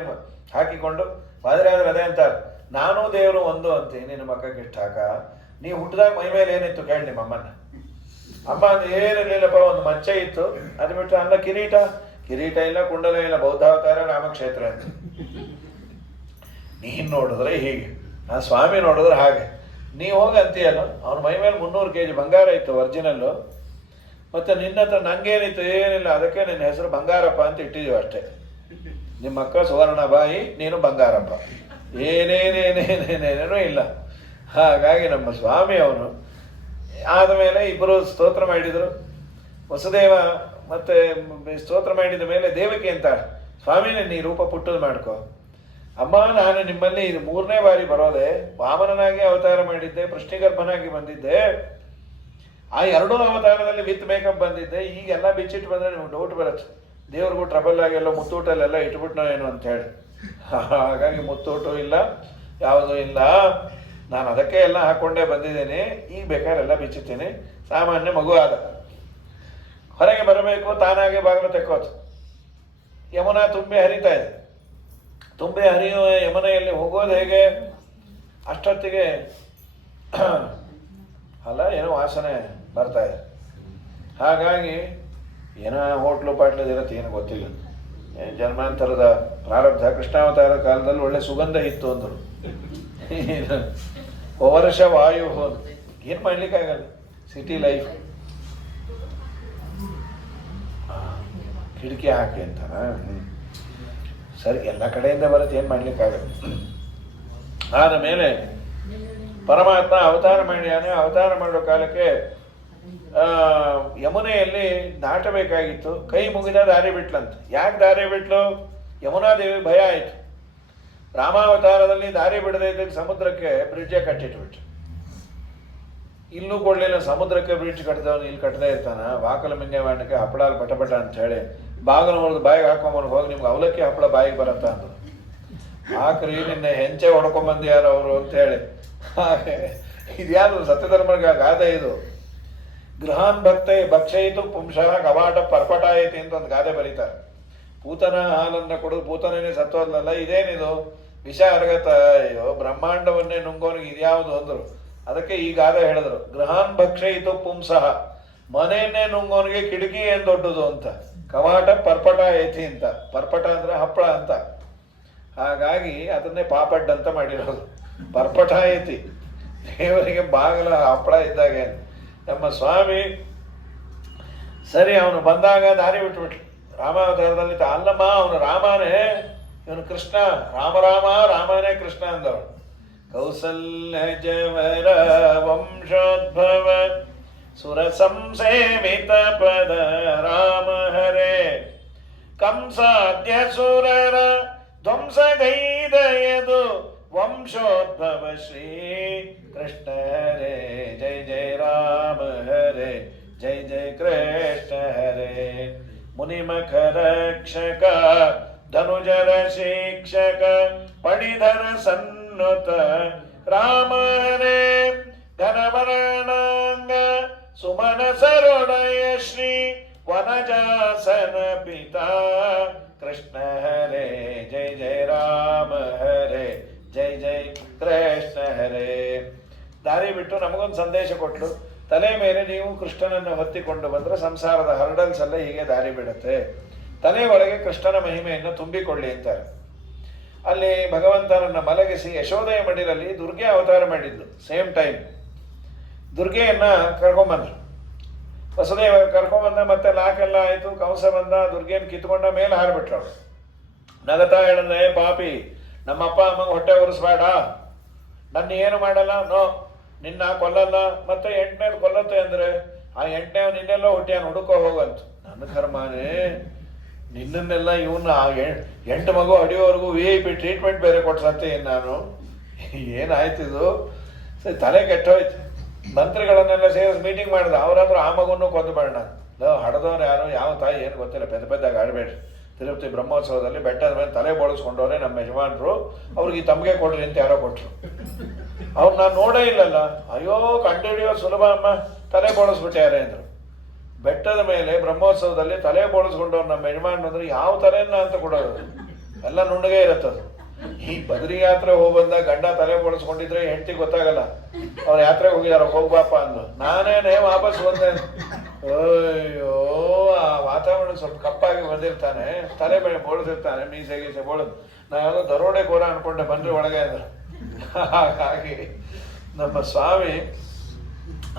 ಹಾಕಿಕೊಂಡು ಮಾದರಿಯಾದ್ರೆ ಅದೇ ಅಂತಾರೆ, ನಾನೂ ದೇವರು ಒಂದು ಅಂತೀನಿ. ನಿನ್ನ ಮಕ್ಕಕ್ಕೆ ಇಷ್ಟ ಹಾಕ. ನೀವು ಹುಟ್ಟಿದಾಗ ಮೈ ಮೇಲೆ ಏನಿತ್ತು ಕೇಳಿ ನಿಮ್ಮ ಅಮ್ಮನ. ಅಮ್ಮ ಅದು ಏನಿರಲಿಲ್ಲಪ್ಪ, ಒಂದು ಮಚ್ಚೆ ಇತ್ತು, ಅದು ಬಿಟ್ಟು ಅನ್ನ ಕಿರೀಟ ಇಲ್ಲ, ಕುಂಡಲ ಇಲ್ಲ, ಬೌದ್ಧಾವತಾರ, ರಾಮಕ್ಷೇತ್ರ ಅಂತ. ನೀನು ನೋಡಿದ್ರೆ ಹೀಗೆ, ಆ ಸ್ವಾಮಿ ನೋಡಿದ್ರೆ ಹಾಗೆ. ನೀವು ಹೋಗಿ ಅಂತೀಯಲ್ಲ, ಅವ್ನ ಮೈ ಮೇಲೆ 300 kg ಬಂಗಾರ ಇತ್ತು ಒರಿಜಿನಲ್ಲು. ಮತ್ತು ನಿನ್ನ ಹತ್ರ ನಂಗೇನಿತ್ತು? ಏನಿಲ್ಲ, ಅದಕ್ಕೆ ನಿನ್ನ ಹೆಸರು ಬಂಗಾರಪ್ಪ ಅಂತ ಇಟ್ಟಿದ್ದೀವಿ ಅಷ್ಟೇ. ನಿಮ್ಮ ಅಕ್ಕ ಸುವರ್ಣಬಾಯಿ, ನೀನು ಬಂಗಾರಪ್ಪ, ಏನೇನೇನೇನೇನೇನೇನೂ ಇಲ್ಲ. ಹಾಗಾಗಿ ನಮ್ಮ ಸ್ವಾಮಿ ಅವನು. ಆದಮೇಲೆ ಇಬ್ಬರು ಸ್ತೋತ್ರ ಮಾಡಿದರು. ವಸುದೇವ ಮತ್ತು ಸ್ತೋತ್ರ ಮಾಡಿದ ಮೇಲೆ ದೇವಕಿ ಅಂತಾಳೆ, ಸ್ವಾಮಿನೇ ನೀ ರೂಪ ಪುಟ್ಟದು ಮಾಡ್ಕೊ. ಅಮ್ಮ, ನಾನು ನಿಮ್ಮಲ್ಲಿ ಇದು 3ನೇ ಬಾರಿ ಬರೋದೆ. ವಾಮನನಾಗಿ ಅವತಾರ ಮಾಡಿದ್ದೆ, ಪೃಷ್ಟಿಗರ್ಭನಾಗಿ ಬಂದಿದ್ದೆ. ಆ 2 ಅವತಾರದಲ್ಲಿ ವಿತ್ ಮೇಕಪ್ ಬಂದಿದ್ದೆ. ಈಗೆಲ್ಲ ಬಿಚ್ಚಿಟ್ಟು ಬಂದರೆ ನಿಮ್ಗೆ ಡೌಟ್ ಬರುತ್ತೆ, ದೇವ್ರಿಗೂ ಟ್ರಬಲ್ ಆಗೆಲ್ಲ ಮುತ್ತೂಟಲ್ಲೆಲ್ಲ ಇಟ್ಬಿಟ್ನೋ ಏನು ಅಂತೇಳಿ. ಹಾಗಾಗಿ ಮುತ್ತೂಟು ಇಲ್ಲ, ಯಾವುದೂ ಇಲ್ಲ. ನಾನು ಅದಕ್ಕೆ ಎಲ್ಲ ಹಾಕ್ಕೊಂಡೇ ಬಂದಿದ್ದೇನೆ. ಈಗ ಬೇಕಾದ್ರೆ ಎಲ್ಲ ಬಿಚ್ಚುತ್ತೀನಿ. ಸಾಮಾನ್ಯ ಮಗು ಆದ. ಹೊರಗೆ ಬರಬೇಕು, ತಾನಾಗೆ ಬಾಗಿಲು ತೆಕ್ಕೋತು. ಯಮುನಾ ತುಂಬಿ ಹರಿತಾ ಇದೆ. ತುಂಬಿ ಹರಿಯುವ ಯಮನೆಯಲ್ಲಿ ಹೋಗೋದು ಹೇಗೆ? ಅಷ್ಟೊತ್ತಿಗೆ ಅಲ್ಲ ಏನೋ ವಾಸನೆ ಬರ್ತಾ ಇದೆ. ಹಾಗಾಗಿ ಏನೋ ಹೋಟ್ಲು ಪಾಟ್ಲದಿರತ್ತೆ, ಏನು ಗೊತ್ತಿಲ್ಲ. ಜನ್ಮಾಂತರದ ಪ್ರಾರಬ್ಧ. ಕೃಷ್ಣಾವತಾರದ ಕಾಲದಲ್ಲಿ ಒಳ್ಳೆ ಸುಗಂಧ ಇತ್ತು ಅಂದರು. ವರ್ಷ ವಾಯು ಹೋದ, ಏನು ಮಾಡ್ಲಿಕ್ಕಾಗಲ್ಲ, ಸಿಟಿ ಲೈಫ್. ಕಿಟಕಿ ಹಾಕಿ ಅಂತ ಸರಿ, ಎಲ್ಲ ಕಡೆಯಿಂದ ಬರುತ್ತೆ, ಏನು ಮಾಡ್ಲಿಕ್ಕಾಗಲ್ಲ. ಆದ ಮೇಲೆ ಪರಮಾತ್ಮ ಅವತಾರ ಮಾಡ್ಯಾನೆ. ಅವತಾರ ಮಾಡೋ ಕಾಲಕ್ಕೆ ಯಮುನೆಯಲ್ಲಿ ದಾಟಬೇಕಾಗಿತ್ತು. ಕೈ ಮುಗಿದ ದಾರಿ ಬಿಟ್ಲಂತ. ಯಾಕೆ ದಾರಿ ಬಿಟ್ಲು? ಯಮುನಾದೇವಿ ಭಯ ಆಯಿತು. ರಾಮಾವತಾರದಲ್ಲಿ ದಾರಿ ಬಿಡದೇ ಇದ್ದಕ್ಕೆ ಸಮುದ್ರಕ್ಕೆ ಬ್ರಿಡ್ಜೇ ಕಟ್ಟಿಟ್ಬಿಟ್ಟು. ಇಲ್ಲೂ ಕೊಡಲಿಲ್ಲ, ಸಮುದ್ರಕ್ಕೆ ಬ್ರಿಡ್ಜ್ ಕಟ್ಟಿದವನು ಇಲ್ಲಿ ಕಟ್ಟದೇ ಇರ್ತಾನ. ವಾಕಲ ಮಿಂಗೆ ಮಾಡಕ್ಕೆ ಹಪ್ಪಳಾಲ್ ಪಟಪಟ ಅಂತ ಹೇಳಿ ಬಾಗಿಲು ಹೊಡೆದು ಬಾಯಿಗೆ ಹಾಕೊಂಬಂದು ಹೋಗಿ ನಿಮ್ಗೆ ಅವಲಕ್ಕಿ ಹಪ್ಪಳ ಬಾಯಿಗೆ ಬರತ್ತ ಅಂದರು. ಹಾಕ್ರಿ, ನಿನ್ನೆ ಹೆಂಚೆ ಹೊಡ್ಕೊಂಬಂದಿಯಾರ ಅವರು ಅಂತೇಳಿ. ಹಾಗೆ ಇದ್ಯಾವುದು ಸತ್ಯಧರ್ಮಗ ಗಾದೆ ಇದು. ಗೃಹಾನ್ ಭಕ್ತೈ ಭಕ್ಷಯಿತು ಪುಂಶಃ ಕವಾಟ ಪರ್ಪಟಾಯತಿ ಅಂತ ಒಂದು ಗಾದೆ ಬರೀತಾರೆ. ಪೂತನ ಹಾಲನ್ನು ಕೊಡೋದು, ಪೂತನೇ ಸತ್ತೋದ್ಲಲ್ಲ, ಇದೇನಿದು ವಿಷ ಅರಗತ, ಅಯ್ಯೋ ಬ್ರಹ್ಮಾಂಡವನ್ನೇ ನುಂಗೋನಿಗೆ ಇದ್ಯಾವುದು ಅಂದರು. ಅದಕ್ಕೆ ಈ ಗಾದೆ ಹೇಳಿದ್ರು, ಗೃಹಾನ್ ಭಕ್ಷಯಿತು ಪುಂಸಃ, ಮನೆಯನ್ನೇ ನುಂಗೋನಿಗೆ ಕಿಟಕಿ ಏನು ದೊಡ್ಡದು ಅಂತ. ಕವಾಟ ಪರ್ಪಟ ಐತಿ ಅಂತ. ಪರ್ಪಟ ಅಂದರೆ ಹಪ್ಪಳ ಅಂತ. ಹಾಗಾಗಿ ಅದನ್ನೇ ಪಾಪಡ್ ಅಂತ ಮಾಡಿರೋದು. ಪರ್ಪಟ ಐತಿ, ದೇವರಿಗೆ ಬಾಗಿಲ ಹಪ್ಪಳ ಇದ್ದಾಗೆ. ನಮ್ಮ ಸ್ವಾಮಿ ಸರಿ, ಅವನು ಬಂದಾಗ ದಾರಿ ಬಿಟ್ಬಿಟ್ಲು. ರಾಮಾವತಾರದಲ್ಲಿ ಅಲ್ಲಮ್ಮ, ಅವನು ರಾಮನೇ, ಇವನು ಕೃಷ್ಣ. ರಾಮನೇ ಕೃಷ್ಣ ಅಂದವಳು. ಕೌಸಲ್ಯ ಜವರ ವಂಶೋದ್ಭವ ಸುರ ಸಂಸೇವಿತ ಪದ ರಾಮ ಹರೇ, ಕಂಸಾದ್ಯ ಸುರರ ಧ್ವಂಸಗೈದಯದು ವಂಶೋದ್ಭವ ಶ್ರೀ ಕೃಷ್ಣ ಹರೇ. ಜೈ ಜೈ ರಾಮ ಹರೇ, ಜೈ ಜೈ ಕೃಷ್ಣ ಹರೇ. ಮುನಿಮಖ ರಕ್ಷಕ ಧನುಜರ ಶಿಕ್ಷಕ ಪಡಿಧರ ಸನ್ನುತ ರಾಮ ಹರೇ. ಘನವರ್ಣಾಂಗ ಸುಮನ ಸರೋಡಯ ಶ್ರೀ ವನಜಾಸನ ಪಿತಾ ಕೃಷ್ಣ ಹರೇ. ಜೈ ಜೈ ರಾಮ ಹರೇ, ಜೈ ಜೈ ಕೃಷ್ಣ ಹರೇ. ದಾರಿ ಬಿಟ್ಟು ನಮಗೊಂದು ಸಂದೇಶ ಕೊಟ್ಟರು. ತಲೆ ಮೇಲೆ ನೀವು ಕೃಷ್ಣನನ್ನು ಹೊತ್ತಿಕೊಂಡು ಬಂದರೆ ಸಂಸಾರದ ಹರ್ಡಲ್ಸ್ ಎಲ್ಲ ಹೀಗೆ ದಾರಿ ಬಿಡುತ್ತೆ. ತಲೆ ಒಳಗೆ ಕೃಷ್ಣನ ಮಹಿಮೆಯನ್ನು ತುಂಬಿಕೊಳ್ಳಿ ಅಂತಾರೆ. ಅಲ್ಲಿ ಭಗವಂತನನ್ನು ಮಲಗಿಸಿ ಯಶೋದಯ ಮಡಿಲಲ್ಲಿ ದುರ್ಗೆ ಅವತಾರ ಮಾಡಿದ್ದು. ಸೇಮ್ ಟೈಮ್ ದುರ್ಗೆಯನ್ನು ಕರ್ಕೊಂಬಂದ್ರು. ವಸುದೇವ ಕರ್ಕೊಂಬಂದ, ಮತ್ತೆ ಲಾಕೆಲ್ಲ ಆಯಿತು, ಕಂಸ ಬಂದ, ದುರ್ಗೆಯನ್ನು ಕಿತ್ಕೊಂಡ ಮೇಲೆ ಹಾರಿಬಿಟ್ರು. ಅವಳು ನಗತಾ ಹೇಳಿದ್ರೆ, ಪಾಪಿ, ನಮ್ಮಪ್ಪ ಅಮ್ಮಗೆ ಹೊಟ್ಟೆ ಉರಿಸ್ಬೇಡ, ನನ್ನ ಏನು ಮಾಡಲ್ಲ, ನೋ ನಿನ್ನ ಕೊಲ್ಲಲ್ಲ, ಮತ್ತೆ 8ನೇದು ಕೊಲ್ಲತ್ತೆ ಅಂದರೆ ಆ 8ನೇವ್ ನಿನ್ನೆಲ್ಲೋ ಹುಟ್ಟಿಯಾನು ಹುಡುಕೋ ಹೋಗಂತ. ನನ್ನ ಕರ್ಮಾನೇ, ನಿನ್ನನ್ನೆಲ್ಲ ಇವನ್ನ 8 ಮಗು ಹಡಿಯೋವರೆಗೂ VIP ಟ್ರೀಟ್ಮೆಂಟ್ ಬೇರೆ ಕೊಡ್ಸತ್ತೆ ನಾನು. ಏನಾಯ್ತಿದು? ಸರಿ, ತಲೆ ಕೆಟ್ಟೋಯ್ತು. ಮಂತ್ರಿಗಳನ್ನೆಲ್ಲ ಸೇರಿಸಿ ಮೀಟಿಂಗ್ ಮಾಡಿದ. ಅವರಾದ್ರೂ ಆ ಮಗುವನ್ನು ಕೊಂದು ಬೇಡ, ಹಡದವ್ರು ಯಾರು, ಯಾವ ತಾಯಿ ಏನು ಗೊತ್ತಿಲ್ಲ, ಪೆದ್ದಾಗಿ ಆಡಬೇಡ್ರಿ. ತಿರುಪತಿ ಬ್ರಹ್ಮೋತ್ಸವದಲ್ಲಿ ಬೆಟ್ಟದ ಮೇಲೆ ತಲೆ ಬೋಳಿಸ್ಕೊಂಡವ್ರೆ ನಮ್ಮ ಯಜಮಾನರು, ಅವ್ರಿಗೆ ಈ ತಮಗೆ ಕೊಡ್ರಿ ಅಂತ ಯಾರೋ ಕೊಟ್ಟರು. ಅವ್ರು ನಾನು ನೋಡೇ ಇಲ್ಲಲ್ಲ. ಅಯ್ಯೋ, ಕಂಡುಹಿಡಿಯೋ ಸುಲಭ ಅಮ್ಮ, ತಲೆ ಬೋಳಿಸ್ಬಿಟ್ಟಾರೆ ಅಂದರು. ಬೆಟ್ಟದ ಮೇಲೆ ಬ್ರಹ್ಮೋತ್ಸವದಲ್ಲಿ ತಲೆ ಬೋಳಿಸ್ಕೊಂಡವ್ರು ನಮ್ಮ ಯಜಮಾನ್ ಅಂದ್ರೆ ಯಾವ ತಲೆಯನ್ನ ಅಂತ ಕೊಡೋದು, ಎಲ್ಲ ನುಣ್ಣಗೆ ಇರುತ್ತದು. ಈ ಬದ್ರಿ ಯಾತ್ರೆ ಹೋಗ್ಬಂದ ಗಂಡ ತಲೆ ಬೋಳಿಸ್ಕೊಂಡಿದ್ರೆ ಹೆಂಡತಿ ಗೊತ್ತಾಗಲ್ಲ, ಅವ್ರ ಯಾತ್ರೆಗೆ ಹೋಗಿದಾರ, ಹೋಗ್ಬಾಪ ಅಂದ್ರು. ನಾನೇನೇ ವಾಪಸ್ ಬಂದೆ. ಅಯ್ಯೋ, ಆ ವಾತಾವರಣ ಸ್ವಲ್ಪ ಕಪ್ಪಾಗಿ ಬಂದಿರ್ತಾನೆ, ತಲೆ ಬೆಳೆ ಬೋಳಿಸಿರ್ತಾನೆ, ಮೀಸೆ ಗೀಸೆ ಬೋಳದ್. ನಾ ಯಾವುದೋ ದರೋಡೆ ಕೋರ ಅನ್ಕೊಂಡೆ, ಬನ್ರಿ ಒಳಗೆ ಅಂದ್ರು. ಹಾಗಾಗಿ ನಮ್ಮ ಸ್ವಾಮಿ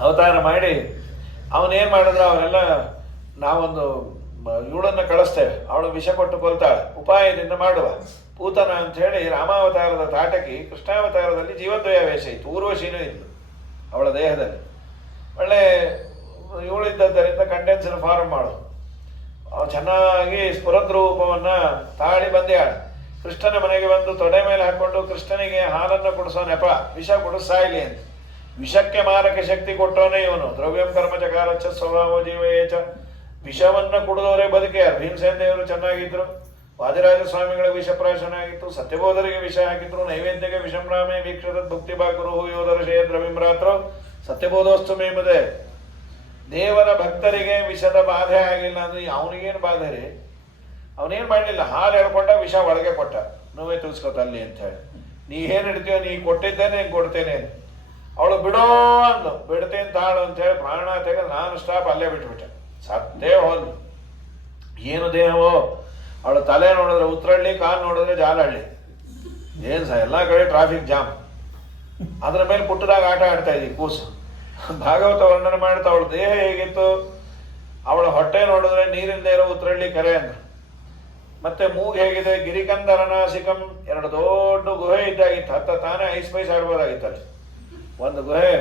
ಅವತಾರ ಮಾಡಿ ಅವನೇನ್ ಮಾಡಿದ್ರು, ಅವರೆಲ್ಲ ನಾವೊಂದು ಇವಳನ್ನ ಕಳಿಸ್ತೇವೆ, ಅವಳು ವಿಷ ಕೊಟ್ಟು ಕೊಲ್ತಾಳೆ, ಉಪಾಯದಿಂದ ಮಾಡುವ ಪೂತನ ಅಂತ ಹೇಳಿ ರಾಮಾವತಾರದ ತಾಟಕಿ ಕೃಷ್ಣಾವತಾರದಲ್ಲಿ ಜೀವದ್ವಯ ವೇಷ ಇತ್ತು. ಊರ್ವಶಿನೂ ಇದ್ಲು ಅವಳ ದೇಹದಲ್ಲಿ. ಒಳ್ಳೆ ಇವಳಿದ್ದರಿಂದ ಕಂಡೆನ್ಸರ್ ಫಾರ್ಮ್ ಮಾಡು. ಅವಳು ಚೆನ್ನಾಗಿ ಸ್ಫುರದ್ ರೂಪವನ್ನ ತಾಳಿ ಬಂದ್ಯಾಳ. ಕೃಷ್ಣನ ಮನೆಗೆ ಬಂದು ತೊಡೆ ಮೇಲೆ ಹಾಕೊಂಡು ಕೃಷ್ಣನಿಗೆ ಹಾಲನ್ನು ಕುಡಿಸೋ ನೆಪ, ವಿಷ ಕುಡಿಸಾಯ್ಲಿ ಅಂತ. ವಿಷಕ್ಕೆ ಮಾರಕ ಶಕ್ತಿ ಕೊಟ್ಟವನೇ ಇವನು. ದ್ರವ್ಯಂ ಕರ್ಮಚಕಾರಚ್ಚ ಸ್ವಭಾವ ಜೀವಯೇಚ. ವಿಷವನ್ನ ಕುಡಿದವರೇ ಬದುಕಿಯಾರು. ಭೀಮಸೇನ ದೇವರು ಚೆನ್ನಾಗಿದ್ರು, ವಾದಿರಾಜ ಸ್ವಾಮಿಗಳ ವಿಷಪ್ರಾಶನ ಆಗಿತ್ತು, ಸತ್ಯಬೋಧರಿಗೆ ವಿಷ ಹಾಕಿದ್ರು, ನೈವೇದ್ಯಕ್ಕೆ ವಿಷಂರಾಮೇ ವೀಕ್ಷದ ಭಕ್ತಿ ಬಾಕುರು ಯೋಧರ ದ್ರವಿಮ್ರಾತ್ರು ಸತ್ಯಬೋಧೋಸ್ತು ಮೇಮುದೆ. ದೇವರ ಭಕ್ತರಿಗೆ ವಿಷದ ಬಾಧೆ ಆಗಿಲ್ಲ ಅಂದ್ರೆ ಅವನಿಗೇನು ಬಾಧೆ ರೀ? ಅವನೇನು ಮಾಡಲಿಲ್ಲ, ಹಾಲು ಹೇಳ್ಕೊಂಡ, ವಿಷ ಒಳಗೆ ಕೊಟ್ಟ, ನೋವೇ ತುಳ್ಸ್ಕೊತ ಅಲ್ಲಿ ಅಂತ ಹೇಳಿ. ನೀ ಏನು ಹಿಡ್ತೀಯೋ, ನೀ ಕೊಟ್ಟಿದ್ದೇನೆ ಹಿಂಗೆ ಕೊಡ್ತೇನೆ. ಅವಳು ಬಿಡೋ ಅಂದು, ಬಿಡ್ತೇನೆ ತಾಳು ಅಂತ ಹೇಳಿ ಪ್ರಾಣ ತೆಗೆದು ನಾನು ಸ್ಟಾಪ್ ಅಲ್ಲೇ ಬಿಟ್ಬಿಟ್ಟೆ. ಸತ್ತೇ ಹೋದ್ಲು. ಏನು ದೇಹವೋ? ಅವಳು ತಲೆ ನೋಡಿದ್ರೆ ಉತ್ತರಹಳ್ಳಿ, ಕಾಲು ನೋಡಿದ್ರೆ ಜಾಲಹಳ್ಳಿ. ಏನು ಸಹ ಎಲ್ಲ ಕಡೆ ಟ್ರಾಫಿಕ್ ಜಾಮ್. ಅದ್ರ ಮೇಲೆ ಪುಟ್ಟದಾಗ ಆಟ ಆಡ್ತಾ ಇದ್ದೀವಿ ಕೂಸು. ಭಾಗವತ ವರ್ಣನೆ ಮಾಡ್ತಾ ಅವಳ ದೇಹ ಹೇಗಿತ್ತು, ಅವಳ ಹೊಟ್ಟೆ ನೋಡಿದ್ರೆ ನೀರಿಂದ ಇರೋ ಉತ್ತರಹಳ್ಳಿ ಕೆರೆ ಅಂತ. ಮತ್ತೆ ಮೂಗು ಹೇಗಿದೆ, ಗಿರಿಕಂದರನಾಸಿಕಂ, 2 ದೊಡ್ಡ ಗುಹೆ ಇದ್ದಾಗಿತ್ತು. ಹತ್ತ ತಾನೇ ಐಸ್ ಪೈಸ್ ಆಡ್ಬೋದಾಗಿತ್ತಲ್ಲಿ. ಒಂದು ಗುಹೆ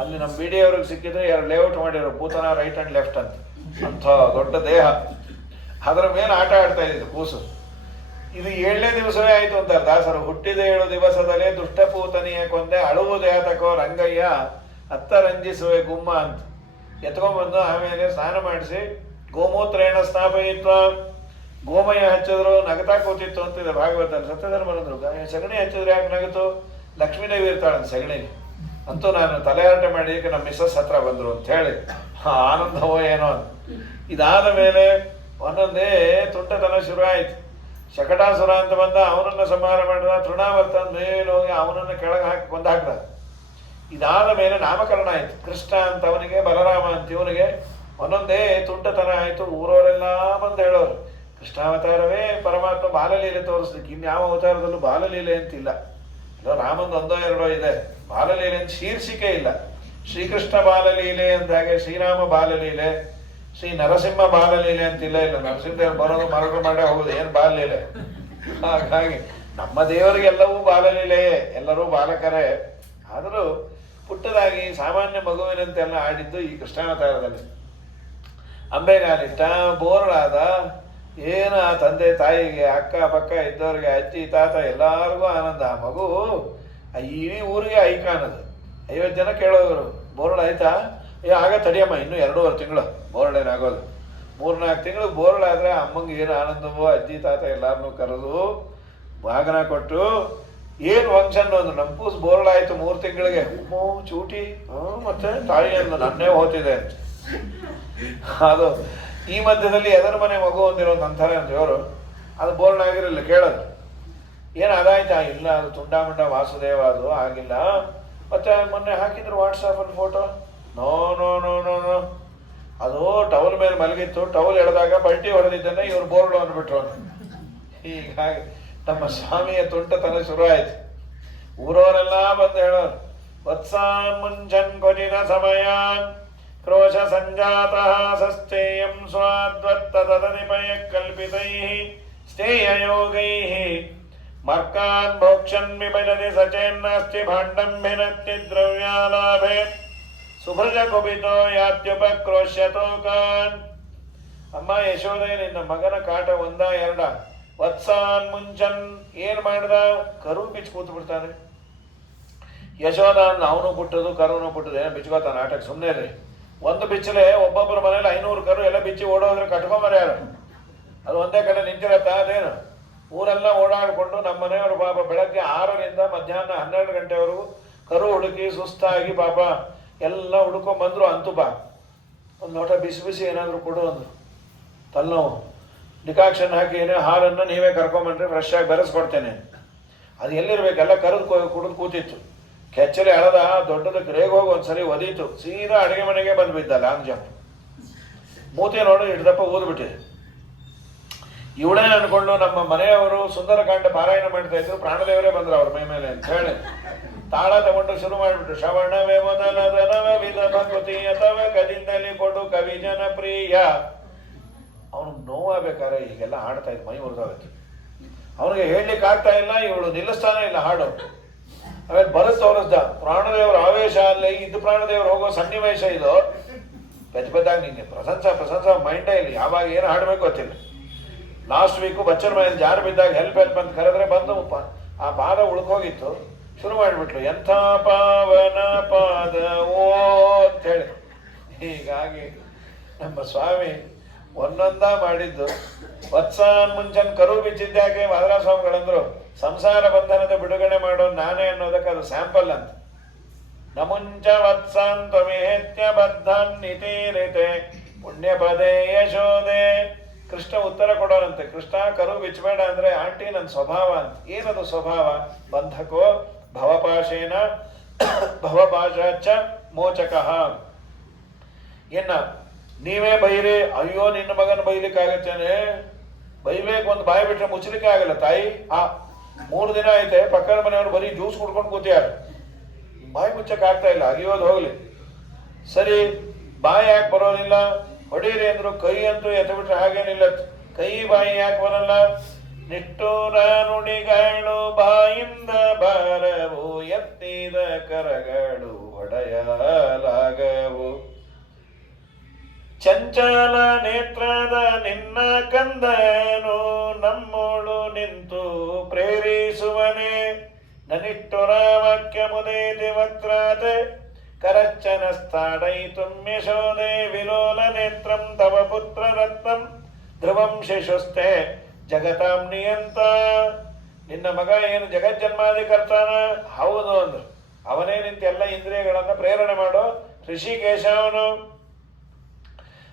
ಅಲ್ಲಿ ನಮ್ಮ BD ಅವ್ರಿಗೆ ಸಿಕ್ಕಿದ್ರೆ 2 ಲೇಔಟ್ ಮಾಡಿರೋ, ಪೂತನ ರೈಟ್ ಅಂಡ್ ಲೆಫ್ಟ್ ಅಂತ. ಅಂಥ ದೊಡ್ಡ ದೇಹ, ಅದರ ಮೇಲೆ ಆಟ ಆಡ್ತಾ ಇದ್ದಿದ್ದು ಕೂಸು. ಇದು 7ನೇ ದಿವಸವೇ ಆಯ್ತು ಅಂತಾರೆ ದಾಸರು. ಹುಟ್ಟಿದ 7 ದಿವಸದಲ್ಲೇ ದುಷ್ಟಪೂತನಿಯ ಕೊಂದೆ, ಅಳುವುದೇ ತಕೋ ರಂಗಯ್ಯ ಅತ್ತ ರಂಜಿಸುವೆ ಗುಮ್ಮ ಅಂತ ಎತ್ಕೊಂಡ್ಬಂದು ಆಮೇಲೆ ಸ್ನಾನ ಮಾಡಿಸಿ ಗೋಮೂತ್ರೇಣ ಸ್ಥಾಪಯಿತ್ವ, ಗೋಮಯ ಹಚ್ಚಿದ್ರು ನಗತಾ ಕೂತಿತ್ತು ಅಂತಿದೆ ಭಾಗವತಲ್ಲಿ. ಸತ್ಯಧರ್ಮರಂದ್ರು ಸಗಣಿ ಹಚ್ಚಿದ್ರೆ ಯಾಕೆ ನಗತು? ಲಕ್ಷ್ಮೀದೇವಿ ಇರ್ತಾಳಂತ ಸಗಣಿಲಿ. ಅಂತೂ ನಾನು ತಲೆಹರಟೆ ಮಾಡಿ ನಮ್ಮ ಮಿಸ್ಸಸ್ ಹತ್ರ ಬಂದರು ಅಂತ ಹೇಳಿ ಆನಂದವೋ ಏನೋ. ಇದಾದ ಮೇಲೆ ಒಂದೊಂದೇ ತುಂಟತನ ಶುರು ಆಯ್ತು. ಶಕಟಾಸುರ ಅಂತ ಬಂದ, ಅವನನ್ನ ಸಂಹಾರ ಮಾಡಿದ. ತೃಣಾವರ್ತ ಮೇಲೆ ಹೋಗಿ ಅವನನ್ನು ಕೆಳಗೆ ಹಾಕಿ ಕೊಂದು ಹಾಕಿದ. ಇದಾದ ಮೇಲೆ ನಾಮಕರಣ ಆಯ್ತು. ಕೃಷ್ಣ ಅಂತ ಅವನಿಗೆ, ಬಲರಾಮ ಅಂತ ಇವನಿಗೆ. ಒಂದೊಂದೇ ತುಂಟತನ ಆಯ್ತು. ಊರವರೆಲ್ಲ ಬಂದು ಹೇಳೋರು, ಕೃಷ್ಣಾವತಾರವೇ ಪರಮಾತ್ಮ ಬಾಲಲೀಲೆ ತೋರಿಸ್ಲಿಕ್ಕೆ, ಇನ್ಯಾವ ಅವತಾರದಲ್ಲೂ ಬಾಲಲೀಲೆ ಅಂತಿಲ್ಲ. ಇಲ್ಲ, ರಾಮಂದು 1-2 ಇದೆ, ಬಾಲಲೀಲೆ ಅಂತ ಶೀರ್ಷಿಕೆ ಇಲ್ಲ. ಶ್ರೀಕೃಷ್ಣ ಬಾಲಲೀಲೆ ಅಂದಾಗೆ ಶ್ರೀರಾಮ ಬಾಲಲೀಲೆ, ಶ್ರೀ ನರಸಿಂಹ ಬಾಲಲೀಲೆ ಅಂತಿಲ್ಲ. ಇಲ್ಲ, ನರಸಿಂಹದೇವರು ಬರೋದು ಮರಳು ಮಾಡೇ ಹೋಗುದು, ಏನು ಬಾಲಲೀಲೆ? ಹಾಗಾಗಿ ನಮ್ಮ ದೇವರಿಗೆಲ್ಲವೂ ಬಾಲಲೀಲೆಯೇ, ಎಲ್ಲರೂ ಬಾಲಕರೇ. ಆದರೂ ಪುಟ್ಟದಾಗಿ ಸಾಮಾನ್ಯ ಮಗುವಿನಂತೆಲ್ಲ ಆಡಿದ್ದು ಈ ಕೃಷ್ಣಾವತಾರದಲ್ಲಿ. ಅಂಬೆಗಾಲಿಟ್ಟ, ಬೋರ್ಡಾದ, ಏನು ಆ ತಂದೆ ತಾಯಿಗೆ, ಅಕ್ಕ ಪಕ್ಕ ಇದ್ದವ್ರಿಗೆ, ಅಜ್ಜಿ ತಾತ ಎಲ್ಲರಿಗೂ ಆನಂದ. ಆ ಮಗು ಇಡೀ ಊರಿಗೆ ಐಕಾನದು. 50 ಜನ ಕೇಳೋರು, ಬೋರ್ಡ್ ಆಯ್ತಾ? ಆಗ ತಡಿಯಮ್ಮ, ಇನ್ನೂ 2.5 ತಿಂಗಳು ಬೋರ್ಡ್ ಏನಾಗೋದು. 3-4 ತಿಂಗಳು ಬೋರ್ಡ್ ಆದರೆ ಅಮ್ಮಂಗೆ ಏನು ಆನಂದವೋ. ಅಜ್ಜಿ ತಾತ ಎಲ್ಲಾರನ್ನೂ ಕರೆದು ವಾಹನ ಕೊಟ್ಟು ಏನು ಫಂಕ್ಷನ್ ಒಂದು. ನಮ್ಮ ಕೂಸು ಬೋರ್ಡ್ ಆಯ್ತು 3 ತಿಂಗಳಿಗೆ. ಅಮ್ಮೋ ಚೂಟಿ, ಮತ್ತೆ ತಾಯಿ ಅಂದು ನನ್ನೇ ಹೋಗ್ತಿದೆ ಅಂತ. ಅದು ಈ ಮಧ್ಯದಲ್ಲಿ ಎದರ ಮನೆ ಮಗು ಅಂದಿರೋದು ಅಂತಾರೆ ಅಂತ ಇವರು. ಅದು ಬೋರ್ಡ್ ಆಗಿರಲಿಲ್ಲ, ಕೇಳೋದು ಏನು ಅದಾಯ್ತಾ? ಇಲ್ಲ, ಅದು ತುಂಡಾಮುಂಡ ವಾಸುದೇವ, ಅದು ಆಗಿಲ್ಲ. ಮತ್ತೆ ಮೊನ್ನೆ ಹಾಕಿದ್ರು ವಾಟ್ಸಾಪಲ್ಲಿ photo. No no no no no, ಅದು ಟವಲ್ ಮೇಲೆ ಮಲಗಿತ್ತು, ಟವಲ್ ಎಳೆದಾಗ ಪಲ್ಟಿ ಹೊಡೆದಿದ್ದನ್ನೇ ಇವ್ರು ಬೋರ್ಡ್ ಅಂದ್ಬಿಟ್ರು. ಹೀಗಾಗಿ ನಮ್ಮ ಸ್ವಾಮಿಯ ತುಂಟತನ ಶುರು ಆಯ್ತು. ಊರವರೆಲ್ಲ ಬಂದು ಹೇಳೋರು, ವತ್ಸಾನ್ ಮುಂಚನ್ ಕೊನಿನ ಸಮಯಾನ್ ಕ್ರೋಶ ಸಂಜಾತ ಸಸ್ತೇಯಂ ಸ್ವಾದ್ವತ್ತ ತದನಿಪಯ ಕಲ್ಪಿತೈಃ ಸ್ಥೇಯ ಯೋಗೈಃ ಮರ್ಕಾನ್ ಭೋಕ್ಷನ್ ವಿಭಜತಿ ಸಚೇನ್ನಾಸ್ತಿ ಭಾಂಡಂ ಭಿನತ್ತಿ ದ್ರವ್ಯಾಲಾಭೆ ಸುಭೃಜ ಕುಪಿತೋ ಯಾತ್ಯುಪಕ್ರೋಶ್ಯತೋಕಾನ್. ಅಮ್ಮ ಯಶೋದೆ, ನಿನ್ನ ಮಗನ ಕಾಟ ಒಂದ ಎರಡ? ವತ್ಸಾನ್ ಮುಂಚನ್ ಏನ್ ಮಾಡ್ದ? ಕರು ಬಿಚ್ಚಿ ಕೂತು ಬಿಡ್ತಾನೆ. ಯಶೋದ ಅವನು ಬಿಟ್ಟದು ಕರುನು ಬಿಟ್ಟದು, ಏನೋ ಬಿಚ್ಕೋತಾನೆ ಆಟಕ್ಕೆ. ಸುಮ್ಮನೆ ರೀ, ಒಂದು ಬಿಚ್ಚಲೆ ಒಬ್ಬೊಬ್ಬರ ಮನೇಲಿ 500 ಕರು ಎಲ್ಲ ಬಿಚ್ಚಿ ಓಡೋದ್ರೆ ಕಟ್ಕೊಂಬರ ಯಾರು? ಅದು ಒಂದೇ ಕಡೆ ನಿಂತಿರತ್ತ? ಅದೇನು ಊರೆಲ್ಲ ಓಡಾಡಿಕೊಂಡು ನಮ್ಮ ಮನೆಯವರು ಪಾಪ ಬೆಳಗ್ಗೆ 6ರಿಂದ ಮಧ್ಯಾಹ್ನ 12 ಗಂಟೆವರೆಗೂ ಕರು ಹುಡುಕಿ ಸುಸ್ತಾಗಿ ಪಾಪ ಎಲ್ಲ ಹುಡ್ಕೊಂಬಂದ್ರು. ಅಂತೂ ಬಾ ಒಂದು ಲೋಟ ಬಿಸಿ ಬಿಸಿ ಏನಾದರೂ ಕೊಡು ಅಂದರು. ತಲೆನೋವು ಡಿಕಾಕ್ಷನ್ ಹಾಕಿ ಏನೇ ಹಾಲನ್ನು ನೀವೇ ಕರ್ಕೊಂಬಂದ್ರೆ ಫ್ರೆಶ್ ಆಗಿ ಬೆರೆಸ್ಕೊಡ್ತೇನೆ. ಅದು ಎಲ್ಲಿರ್ಬೇಕು, ಎಲ್ಲ ಕರೆದು ಕುಡಿದು ಕೂತಿತ್ತು. ಕೆಚ್ಚಲಿ ಎಳೆದ ದೊಡ್ಡದಕ್ಕೆ ರೇಗ್ ಹೋಗಿ ಒಂದ್ಸರಿ ಒದೀತು. ಸೀದಾ ಅಡುಗೆ ಮನೆಗೆ ಬಂದು ಬಿದ್ದ ಲಾಂಗ್ ಜಂಪ್. ಮೂತಿ ನೋಡಿ ಹಿಡ್ದಪ್ಪ ಊದ್ಬಿಟ್ಟಿದೆ. ಇವಳೇ ಅನ್ಕೊಂಡು ನಮ್ಮ ಮನೆಯವರು ಸುಂದರಕಾಂಡ ಪಾರಾಯಣ ಮಾಡ್ತಾ ಇದ್ರು. ಪ್ರಾಣದೇವರೇ ಬಂದ್ರು ಅವ್ರ ಮೈ ಮೇಲೆ ಅಂತ ಹೇಳಿ ತಾಳ ತಗೊಂಡು ಶುರು ಮಾಡಿಬಿಟ್ರು. ಶ್ರವಣವೇ ಮೊದಲದನವ ವಿಧ ಭಗವತಿ ಅಥವಾ ಕದಿಂದಲಿ ಕೊಡು ಕವಿ ಜನಪ್ರಿಯ. ಅವನು ನೋವಾಗಬೇಕಾದ್ರೆ ಹೀಗೆಲ್ಲ ಹಾಡ್ತಾ ಇದ್ದು ಮೈ ಮುರಿದೋಗುತ್ತೆ. ಅವನಿಗೆ ಹೇಳಲಿಕ್ಕೆ ಆಗ್ತಾ ಇಲ್ಲ, ಇವಳು ನಿಲ್ಲಿಸ್ತಾನೆ ಇಲ್ಲ ಹಾಡು. ಆಮೇಲೆ ಬರತ್ ತೋರಿಸ್ದ ಪ್ರಾಣದೇವರ ಆವೇಶ. ಅಲ್ಲಿ ಇದ್ದು ಪ್ರಾಣದೇವರು ಹೋಗೋ ಸನ್ನಿವೇಶ ಇದು. ಬೆದ್ದಾಗಿ ನಿನ್ನೆ ಪ್ರಶಂಸ ಮೈಂಡೇ ಇಲ್ಲಿ. ಯಾವಾಗ ಏನು ಹಾಡಬೇಕು ಗೊತ್ತಿಲ್ಲ. ಲಾಸ್ಟ್ ವೀಕು ಬಚ್ಚರ ಮನೆಯಲ್ಲಿ ಜಾರು ಬಿದ್ದಾಗ ಹೆಲ್ಪ್ ಅಂತ ಕರೆದ್ರೆ ಬಂದು ಆ ಪಾದ ಉಳ್ಕೋಗಿತ್ತು. ಶುರು ಮಾಡಿಬಿಟ್ಲು, ಎಂಥ ಪಾವನ ಪಾದ ಓ ಅಂತೇಳಿ. ಹೀಗಾಗಿ ನಮ್ಮ ಸ್ವಾಮಿ ಒಂದೊಂದ ಮಾಡಿದ್ದು. ವತ್ಸಾನ್ ಮುಂಚನ್ ಕರು ಬಿಚ್ಚಿದ್ದಾಗೆ ವಾದರಾ ಸ್ವಾಮಿಗಳಂದ್ರು, ಸಂಸಾರ ಬಂಧನದ ಬಿಡುಗಡೆ ಮಾಡೋ ನಾನೇ ಅನ್ನೋದಕ್ಕೆ ಅದು ಸ್ಯಾಂಪಲ್ ಅಂತ. ನಮುಂಚ ವತ್ಸಾನ್ ತ್ವಮೇತ್ಯ ಬದ್ಧನ್ ನಿತೀರಿತೆ ಪುಣ್ಯ ಪದೇ ಯಶೋದೆ. ಕೃಷ್ಣ ಉತ್ತರ ಕೊಡೋರಂತೆ. ಕೃಷ್ಣ ಕರು ಬಿಚ್ಚಬೇಡ ಅಂದ್ರೆ ಆಂಟಿ ನನ್ನ ಸ್ವಭಾವ ಅಂತ. ಏನದು ಸ್ವಭಾವ? ಬಂಧಕೋ ಭವಪಾಶೇನ ಭವಪಾಶಾಚ ಮೋಚಕಃ. ಏನ ನೀವೇ ಬೈರಿ, ಅಯ್ಯೋ ನಿನ್ನ ಮಗನ ಬೈಲಿಕ್ಕಾಗತ್ತೇನೆ? ಬೈಬೇಕು ಒಂದು ಬಾಯಿ ಬಿಟ್ರೆ ಮುಚ್ಚಲಿಕ್ಕೆ ಆಗಲ್ಲ ತಾಯಿ. 3 ದಿನ ಐತೆ ಪಕ್ಕದ ಮನೆಯವರು ಬರೀ ಜ್ಯೂಸ್ ಕುಡ್ಕೊಂಡು ಕೂತಿಯಾರ. ಬಾಯಿ ಮುಚ್ಚಕ್ಕೆ ಆಗ್ತಾ ಇಲ್ಲ. ಅಗಿಯೋದು ಹೋಗ್ಲಿ ಸರಿ, ಬಾಯಿ ಯಾಕೆ ಬರೋದಿಲ್ಲ? ಹೊಡೀರಿ ಅಂದ್ರು. ಕೈ ಅಂತೂ ಎತ್ತ ಬಿಟ್ರೆ ಹಾಗೇನಿಲ್ಲ. ಕೈ ಬಾಯಿ ಯಾಕೆ ಬರಲ್ಲ? ನಿಟ್ಟೂರ ನುಡಿಗಳು ಬಾಯಿಂದ ಬಾರವು, ಎತ್ತಿದ ಕರಗಳು ಹೊಡೆಯಲಾಗವು. ಚಂಚಲ ನೇತ್ರದ ನಿನ್ನ ಕಂದನು ನಮ್ಮೋಳು ನಿಂತು ಪ್ರೇರಿಸುವನೆ. ನನಿಟ್ಟುರ ವಾಕ್ಯ ಮುದೇತಿ ವಕ್ರಾತೆ ಕರಚ್ಚನ ಸ್ಥಾಡಯಿತು ಯಶೋದೆ ವಿಲೋಲ ನೇತ್ರಂ ತವ ಪುತ್ರ ರತ್ನಂ ಧ್ರುವಂ ಶಿಶುಸ್ತೆ ಜಗತಾಂ ನಿಯಂತ. ನಿನ್ನ ಮಗ ಏನು ಜಗಜ್ಜನ್ಮಾಧಿಕರ್ತಾನ? ಹೌದು ಅಂದ್ರು. ಅವನೇ ನಿಂತು ಎಲ್ಲ ಇಂದ್ರಿಯಗಳನ್ನ ಪ್ರೇರಣೆ ಮಾಡೋ ಋಷಿಕೇಶ ಅವನು.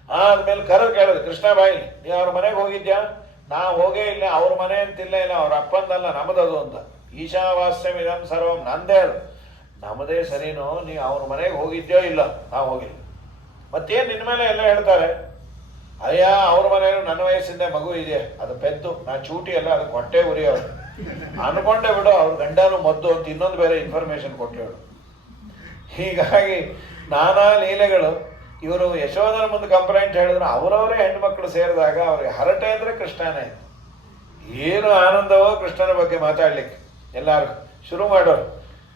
ಆದ್ಮೇಲೆ ಕರೆದು ಕೇಳಿದ್ರು, ಕೃಷ್ಣ ಬಾಯಿ ನೀ ಅವ್ರ ಮನೆಗೆ ಹೋಗಿದ್ಯಾ? ನಾ ಹೋಗೇ ಇಲ್ಲ. ಅವ್ರ ಮನೆ ಅಂತಿಲ್ಲ, ಇಲ್ಲ ಅವ್ರ ಅಪ್ಪಂದಲ್ಲ ನಮ್ಮದದು ಅಂತ. ಈಶಾವಾಸ್ಯಮಿದಂ ಸರ್ವಂ ನಂದೇ ಅದು. ನಮ್ಮದೇ ಸರಿನೋ? ನೀ ಅವ್ರ ಮನೆಗೆ ಹೋಗಿದ್ಯೋ? ಇಲ್ಲ ನಾವು ಹೋಗಿಲ್ಲ. ಮತ್ತೇನು ನಿನ್ನ ಮೇಲೆ ಎಲ್ಲ ಹೇಳ್ತಾರೆ? ಅಯ್ಯ ಅವ್ರ ಮನೆಯಲ್ಲೂ ನನ್ನ ವಯಸ್ಸಿಂದ ಮಗು ಇದೆ, ಅದು ಪೆದ್ದು, ನಾ ಚೂಟಿ ಅಲ್ಲ, ಅದಕ್ಕೆ ಹೊಟ್ಟೆ ಉರಿಯೋರು ಅನ್ಕೊಂಡೆ ಬಿಡು. ಅವ್ರ ಗಂಡನು ಮದ್ದು ಅಂತ ಇನ್ನೊಂದು ಬೇರೆ ಇನ್ಫಾರ್ಮೇಶನ್ ಕೊಟ್ಟೇಳು. ಹೀಗಾಗಿ ನಾನಾ ಲೀಲೆಗಳು. ಇವರು ಯಶೋಧನ ಮುಂದೆ ಕಂಪ್ಲೇಂಟ್ ಹೇಳಿದ್ರು. ಅವರವರೇ ಹೆಣ್ಮಕ್ಳು ಸೇರಿದಾಗ ಅವ್ರಿಗೆ ಹರಟೆ ಅಂದರೆ ಕೃಷ್ಣನೇ. ಏನು ಆನಂದವೋ ಕೃಷ್ಣನ ಬಗ್ಗೆ ಮಾತಾಡ್ಲಿಕ್ಕೆ. ಎಲ್ಲಾರು ಶುರು ಮಾಡೋರು.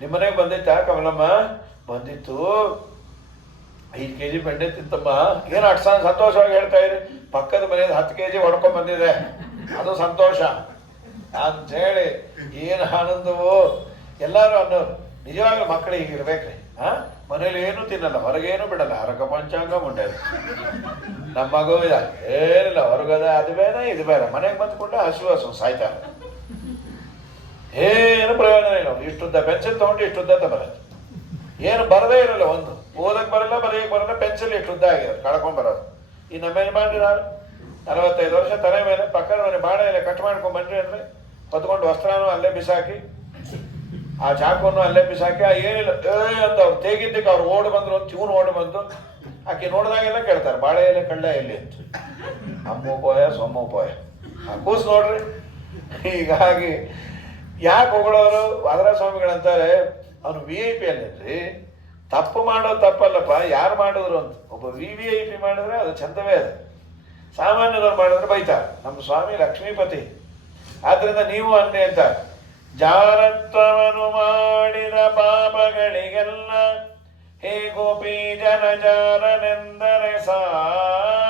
ನಿಮ್ಮನೆಗೆ ಬಂದಿತ್ತಾ ಕಮಲಮ್ಮ? ಬಂದಿತ್ತು. 5 kg ಬೆಂಡೆ ತಿಂತಮ್ಮ. ಏನು ಅಷ್ಟು ಸಂತೋಷವಾಗಿ ಹೇಳ್ತಾ ಇರಿ. ಪಕ್ಕದ ಮನೆಯಿಂದ 10 kg ಹೊಡ್ಕೊಂಡ್ ಬಂದಿದೆ, ಅದು ಸಂತೋಷ ಅಂತೇಳಿ. ಏನು ಆನಂದವೋ ಎಲ್ಲಾರು ಅನ್ನೋರು. ನಿಜವಾಗ್ಲೂ ಮಕ್ಕಳು ಹೀಗಿರ್ಬೇಕ್ರಿ. ಮನೇಲಿ ಏನು ತಿನ್ನಲ್ಲ, ಹೊರಗೇನು ಬಿಡಲ್ಲ, ಹರಕ ಪಂಚಾಂಗ ಮುಂಡೆ. ನಮ್ಮ ಮಗು ಏನಿಲ್ಲ, ಹೊರಗದ ಅದು ಬೇರೆ ಇದು ಬೇರೆ. ಮನೆಗೆ ಬಂದ್ಕೊಂಡೆ ಹಸು ಸಾಯ್ತಾರೆ. ಏನು ಪ್ರಯೋಜನ ಇಲ್ಲ. ಇಷ್ಟುದ್ದ ಪೆನ್ಸಿಲ್ ತಗೊಂಡು ಇಷ್ಟುದ್ದ ಬರೋದು. ಏನು ಬರದೇ ಇರಲ್ಲ. ಒಂದು ಓದಕ್ಕೆ ಬರಲ್ಲ, ಬರೆಯಕ್ಕೆ ಬರಲ್ಲ. ಪೆನ್ಸಿಲ್ ಇಷ್ಟುದ್ದ ಆಗಿರೋದು ಕಳ್ಕೊಂಡ್ ಬರೋದು. ಈ ನಮ್ಮೇನು ಮಾಡಿ ನಾನು 45 ವರ್ಷ ತಲೆ ಮೇಲೆ ಪಕ್ಕದ ಮನೆ ಬಾಳೆ ಎಲ್ಲ ಕಟ್ ಮಾಡ್ಕೊಂಡ್ ಬನ್ರಿ ಅಂದ್ರೆ ಹೊತ್ಕೊಂಡು ವಸ್ತ್ರನೂ ಅಲ್ಲೇ ಬಿಸಾಕಿ, ಆ ಚಾಕುವನ್ನು ಅಲ್ಲೇ ಬಿಸಾಕಿ, ಏನಿಲ್ಲ ಅಂತ ಅವ್ರು ತೆಗಿದ್ದಕ್ಕೆ ಅವ್ರು ಓಡಿ ಬಂದ್ರು. ಒಂದು ಚೂರು ಓಡಿ ಬಂದು ಆಕೆ ನೋಡಿದಾಗೆಲ್ಲ ಕೇಳ್ತಾರೆ, ಬಾಳೆ ಎಲೆ ಕಳ್ಳ ಎಲ್ಲಿ ಅಂತ. ಅಮ್ಮು ಪೋಯ ಸೊಮ್ಮು ಪೋಯ ಆ ಕೂಸು ನೋಡ್ರಿ. ಹೀಗಾಗಿ ಯಾಕೆ ಹೊಗಳೋರು? ವಾದರಾ ಸ್ವಾಮಿಗಳಂತಾರೆ, ಅವನು VIP ಅಲ್ಲೇನ್ರಿ. ತಪ್ಪು ಮಾಡೋದು ತಪ್ಪಲ್ಲಪ್ಪ, ಯಾರು ಮಾಡಿದ್ರು ಅಂತ. ಒಬ್ಬ VIP ಮಾಡಿದ್ರೆ ಅದು ಚಂದವೇ. ಅದು ಸಾಮಾನ್ಯದವ್ರು ಮಾಡಿದ್ರೆ ಬೈತಾರೆ. ನಮ್ಮ ಸ್ವಾಮಿ ಲಕ್ಷ್ಮೀಪತಿ. ಆದ್ರಿಂದ ನೀವು ಅನ್ನಿ ಅಂತ. ಜಾರತ್ವವನ್ನು ಮಾಡಿದ ಪಾಪಗಳಿಗೆಲ್ಲ ಹೇ ಗೋಪಿ ಜನ ಜಾರನೆಂದರೆ ಸಾಲ.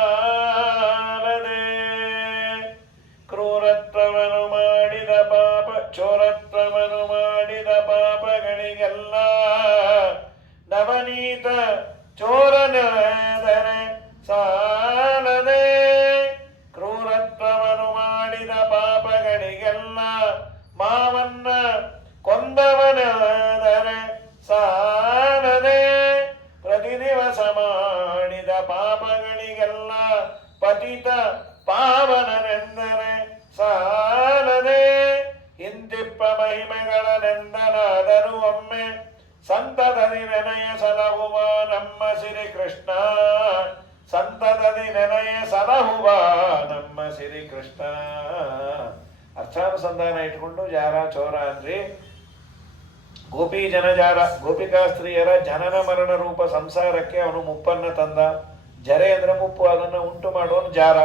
ಅವರಿಗೆಲ್ಲ ಪತಿತ ಪಾವನನೆಂದರೆ ಸಾಲದೆ ಇಂತಿಪ್ಪ ಮಹಿಮೆಗಳನೆಂದನಾದರೂ ಒಮ್ಮೆ ಸಂತತದಿ ನೆನೆಯ ಸಲಹುವ ನಮ್ಮ ಶ್ರೀ ಕೃಷ್ಣ, ಸಂತತದಿ ನೆನೆಯ ಸಲಹುವ ನಮ್ಮ ಶ್ರೀ ಕೃಷ್ಣ. ಅರ್ಥಾನುಸಂಧಾನ ಇಟ್ಕೊಂಡು ಜಾರ ಚೋರ ಅಂದ್ರಿ. ಗೋಪಿ ಜನಜಾರ, ಗೋಪಿಕಾ ಸ್ತ್ರೀಯರ ಜನನ ಮರಣ ರೂಪ ಸಂಸಾರಕ್ಕೆ ಅವನು ಮುಪ್ಪನ್ನ ತಂದ. ಜರೆ ಅಂದ್ರೆ ಮುಪ್ಪು, ಅದನ್ನು ಉಂಟು ಮಾಡೋನು ಜಾರ.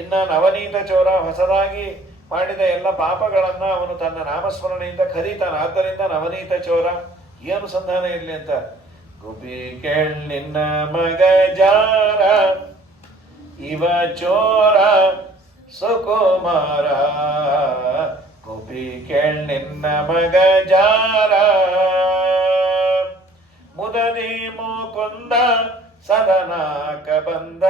ಇನ್ನ ನವನೀತ ಚೋರ, ಹೊಸದಾಗಿ ಮಾಡಿದ ಎಲ್ಲ ಪಾಪಗಳನ್ನ ಅವನು ತನ್ನ ನಾಮಸ್ಮರಣೆಯಿಂದ ಕರೀತಾನ. ಆದ್ದರಿಂದ ನವನೀತ ಚೋರ. ಈ ಅನುಸಂಧಾನ ಇರಲಿ ಅಂತ. ಗೋಪಿ ಕೇಳ್ ನಿನ್ನ ಮಗ ಜಾರ, ಇವ ಚೋರ ಸುಕುಮಾರ. ಗೋಪಿ ಕೇಳ್ ನಿನ್ನ ಮಗ ಜಾರ, ಮುದದಿ ಮುಕುಂದ ಸದನಾಕ ಬಂದ.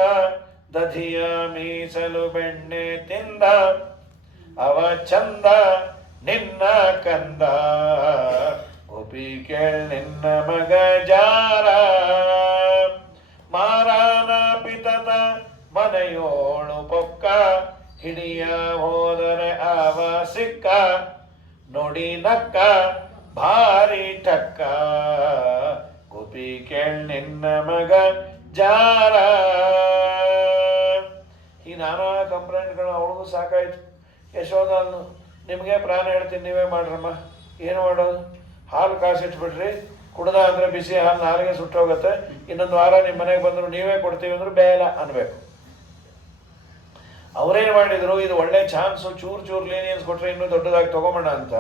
ದಧಿಯ ಮೀಸಲು ಬೆಣ್ಣೆ ತಿಂದ, ಅವ ಚಂದ ನಿನ್ನ ಕಂದ. ಗೋಪಿ ಕೇಳ್ ನಿನ್ನ ಮಗ ಜಾರ, ಮಾರಾನ ಪಿತತ ಮನೆಯೋಳು ಪೊಕ್ಕ. ಹಿಡಿಯ ಹೋದರೆ ಅವ ಸಿಕ್ಕ, ನೋಡಿ ನಕ್ಕ ಭಾರಿ ಟಕ್ಕ. ಗೋಪಿ ಕೇಳ್ ನಿನ್ನ ಮಗ ಜಾರ. ಈ ನಾನಾ ಕಂಪ್ಲೇಂಟ್ಗಳು ಅವಳಿಗೂ ಸಾಕಾಯ್ತು. ಯಶೋಧ ನಿಮಗೆ ಪ್ರಾಣ ಹೇಳ್ತೀನಿ, ನೀವೇ ಮಾಡ್ರಮ್ಮ. ಏನು ಮಾಡೋದು? ಹಾಲು ಕಾಸಿಟ್ಬಿಟ್ರಿ, ಕುಡ್ದ ಅಂದರೆ ಬಿಸಿ ಹಾಲು ನಾಲಿಗೆ ಸುಟ್ಟೋಗುತ್ತೆ. ಇನ್ನೊಂದು ವಾರ ನಿಮ್ಮ ಮನೆಗೆ ಬಂದರು ನೀವೇ ಕೊಡ್ತೀವಿ ಅಂದ್ರೆ ಬೇಡ ಅನ್ಬೇಕು. ಅವರೇನು ಮಾಡಿದ್ರು, ಇದು ಒಳ್ಳೆ ಚಾನ್ಸು, ಚೂರು ಲೀನಿಯನ್ಸ್ ಕೊಟ್ಟರೆ ಇನ್ನೂ ದೊಡ್ಡದಾಗಿ ತೊಗೊಂಬೋಣ ಅಂತ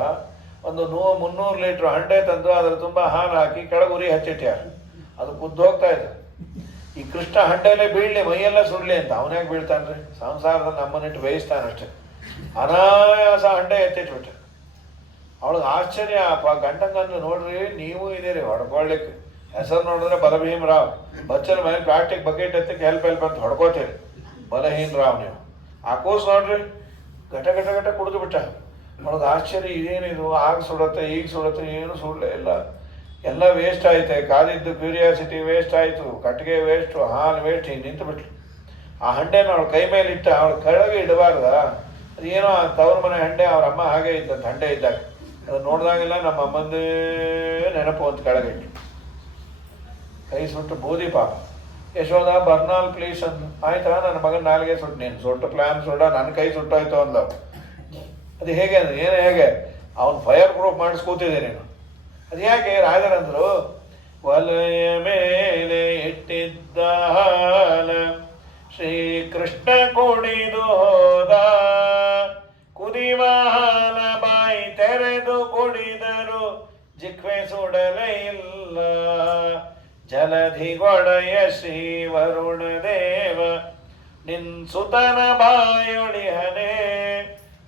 ಒಂದು 300 ಲೀಟ್ರ್ ಹಂಡೆ ತಂದು ಅದ್ರ ತುಂಬ ಹಾಲು ಹಾಕಿ ಕೆಳಗೆ ಉರಿ ಹಚ್ಚಿಟ್ಟ್ಯಾರ. ಅದು ಕುದ್ದು ಹೋಗ್ತಾ ಇದೆ. ಈ ಕೃಷ್ಣ ಹಂಡೆಯಲ್ಲೇ ಬೀಳಲಿ, ಮೈಯೆಲ್ಲ ಸುಡಲಿ ಅಂತ. ಅವನ್ಯಾಕೆ ಬೀಳ್ತಾನ್ರಿ? ಸಂಸಾರದಲ್ಲಿ ನಮ್ಮನ್ನಿಟ್ಟು ಬೇಯಿಸ್ತಾನಷ್ಟೆ. ಅನಾಯಾಸ ಹಂಡೆ ಎತ್ತಿಟ್ಬಿಟ್ಟ. ಅವಳಿಗೆ ಆಶ್ಚರ್ಯ. ಗಂಡಂಗಂದು ನೋಡ್ರಿ, ನೀವು ಇದೀರಿ ಹೊಡ್ಕೊಳ್ಳಿಕ್ಕೆ. ಹೆಸರು ನೋಡಿದ್ರೆ ಬಲಭೀಮ್ ರಾವ್. ಬಚ್ಚಲ ಮೇಲೆ ಪ್ಲಾಸ್ಟಿಕ್ ಬಕೆಟ್ ಎತ್ತಕ್ಕೆ ಹೆಲ್ಪ್ ಅಂತ ಹೊಡ್ಕೋತೀರಿ. ಬಲಹೀನ್ ರಾವ್ ನೀವು. ಆ ಕೂಸು ನೋಡ್ರಿ, ಘಟ ಕುಡಿದು ಬಿಟ್ಟ. ಅವಳಿಗೆ ಆಶ್ಚರ್ಯ, ಇದೇನಿದು? ಆಗ ಸುಡತ್ತೆ, ಈಗ ಸುಡತ್ತೆ, ಏನು ಸುಡಲೇ ಇಲ್ಲ. ಎಲ್ಲ ವೇಸ್ಟ್ ಆಯ್ತು. ಕಾದಿದ್ದು ಕ್ಯೂರಿಯಾಸಿಟಿ ವೇಸ್ಟ್ ಆಯಿತು, ಕಟ್ಟಿಗೆ ವೇಸ್ಟು, ಹಾಲು ವೇಸ್ಟ್. ಹಿಂಗೆ ನಿಂತು ಬಿಟ್ಲು. ಆ ಹಂಡೆನ ಅವಳು ಕೈ ಮೇಲೆ ಇಟ್ಟ. ಅವಳು ಕೆಳಗೆ ಇಡಬಾರ್ದ? ಅದೇನೋ ತವ್ರ ಮನೆ ಹಂಡೆ, ಅವ್ರ ಅಮ್ಮ ಹಾಗೆ ಇದ್ದಂತ ಹಂಡೆ ಇದ್ದಾಗ. ಅದು ನೋಡಿದಾಗೆಲ್ಲ ನಮ್ಮ ಅಮ್ಮಂದೇ ನೆನಪು ಅಂತ ಕೆಳಗೆ ಇಟ್ಟು ಕೈ ಸುಟ್ಟು ಬೂದಿ ಪಾಪ. ಯಶೋಧ ಬರ್ನಾಲ್ ಪ್ಲೀಸ್ ಅಂದು. ಆಯ್ತಾ, ನನ್ನ ಮಗನ ನಾಲಿಗೆ ಸುಟ್ಟು, ನೀನು ಸುಟ್ಟು ಪ್ಲಾನ್ ಸುಡ, ನನ್ನ ಕೈ ಸುಟ್ಟೋಯ್ತು ಅಂದ. ಅದು ಹೇಗೆ ಅಂದ್ರೆ ಏನು ಹೇಗೆ? ಅವನು ಫೈರ್ ಪ್ರೂಫ್ ಮಾಡಿಸ್ಕೂತಿದ್ದೆ ನೀನು. ಅದು ಯಾಕೆ? ರಾಜರಂದ್ರು, ವಲಯ ಮೇಲೆ ಇಟ್ಟಿದ್ದ ಹಾಲ ಶ್ರೀಕೃಷ್ಣ ಕುಡಿದು ಹೋದ. ಕುದಿವ ಹಾಲ ಬಾಯಿ ತೆರೆದು ಕುಡಿದರು, ಜಿಕ್ವೆ ಸುಡಲೇ ಇಲ್ಲ. ಜಲಧಿಗೊಡೆಯ ಶ್ರೀ ವರುಣ ದೇವ ನಿನ್ ಸುತನ ಬಾಯೊಳಿಹನೆ.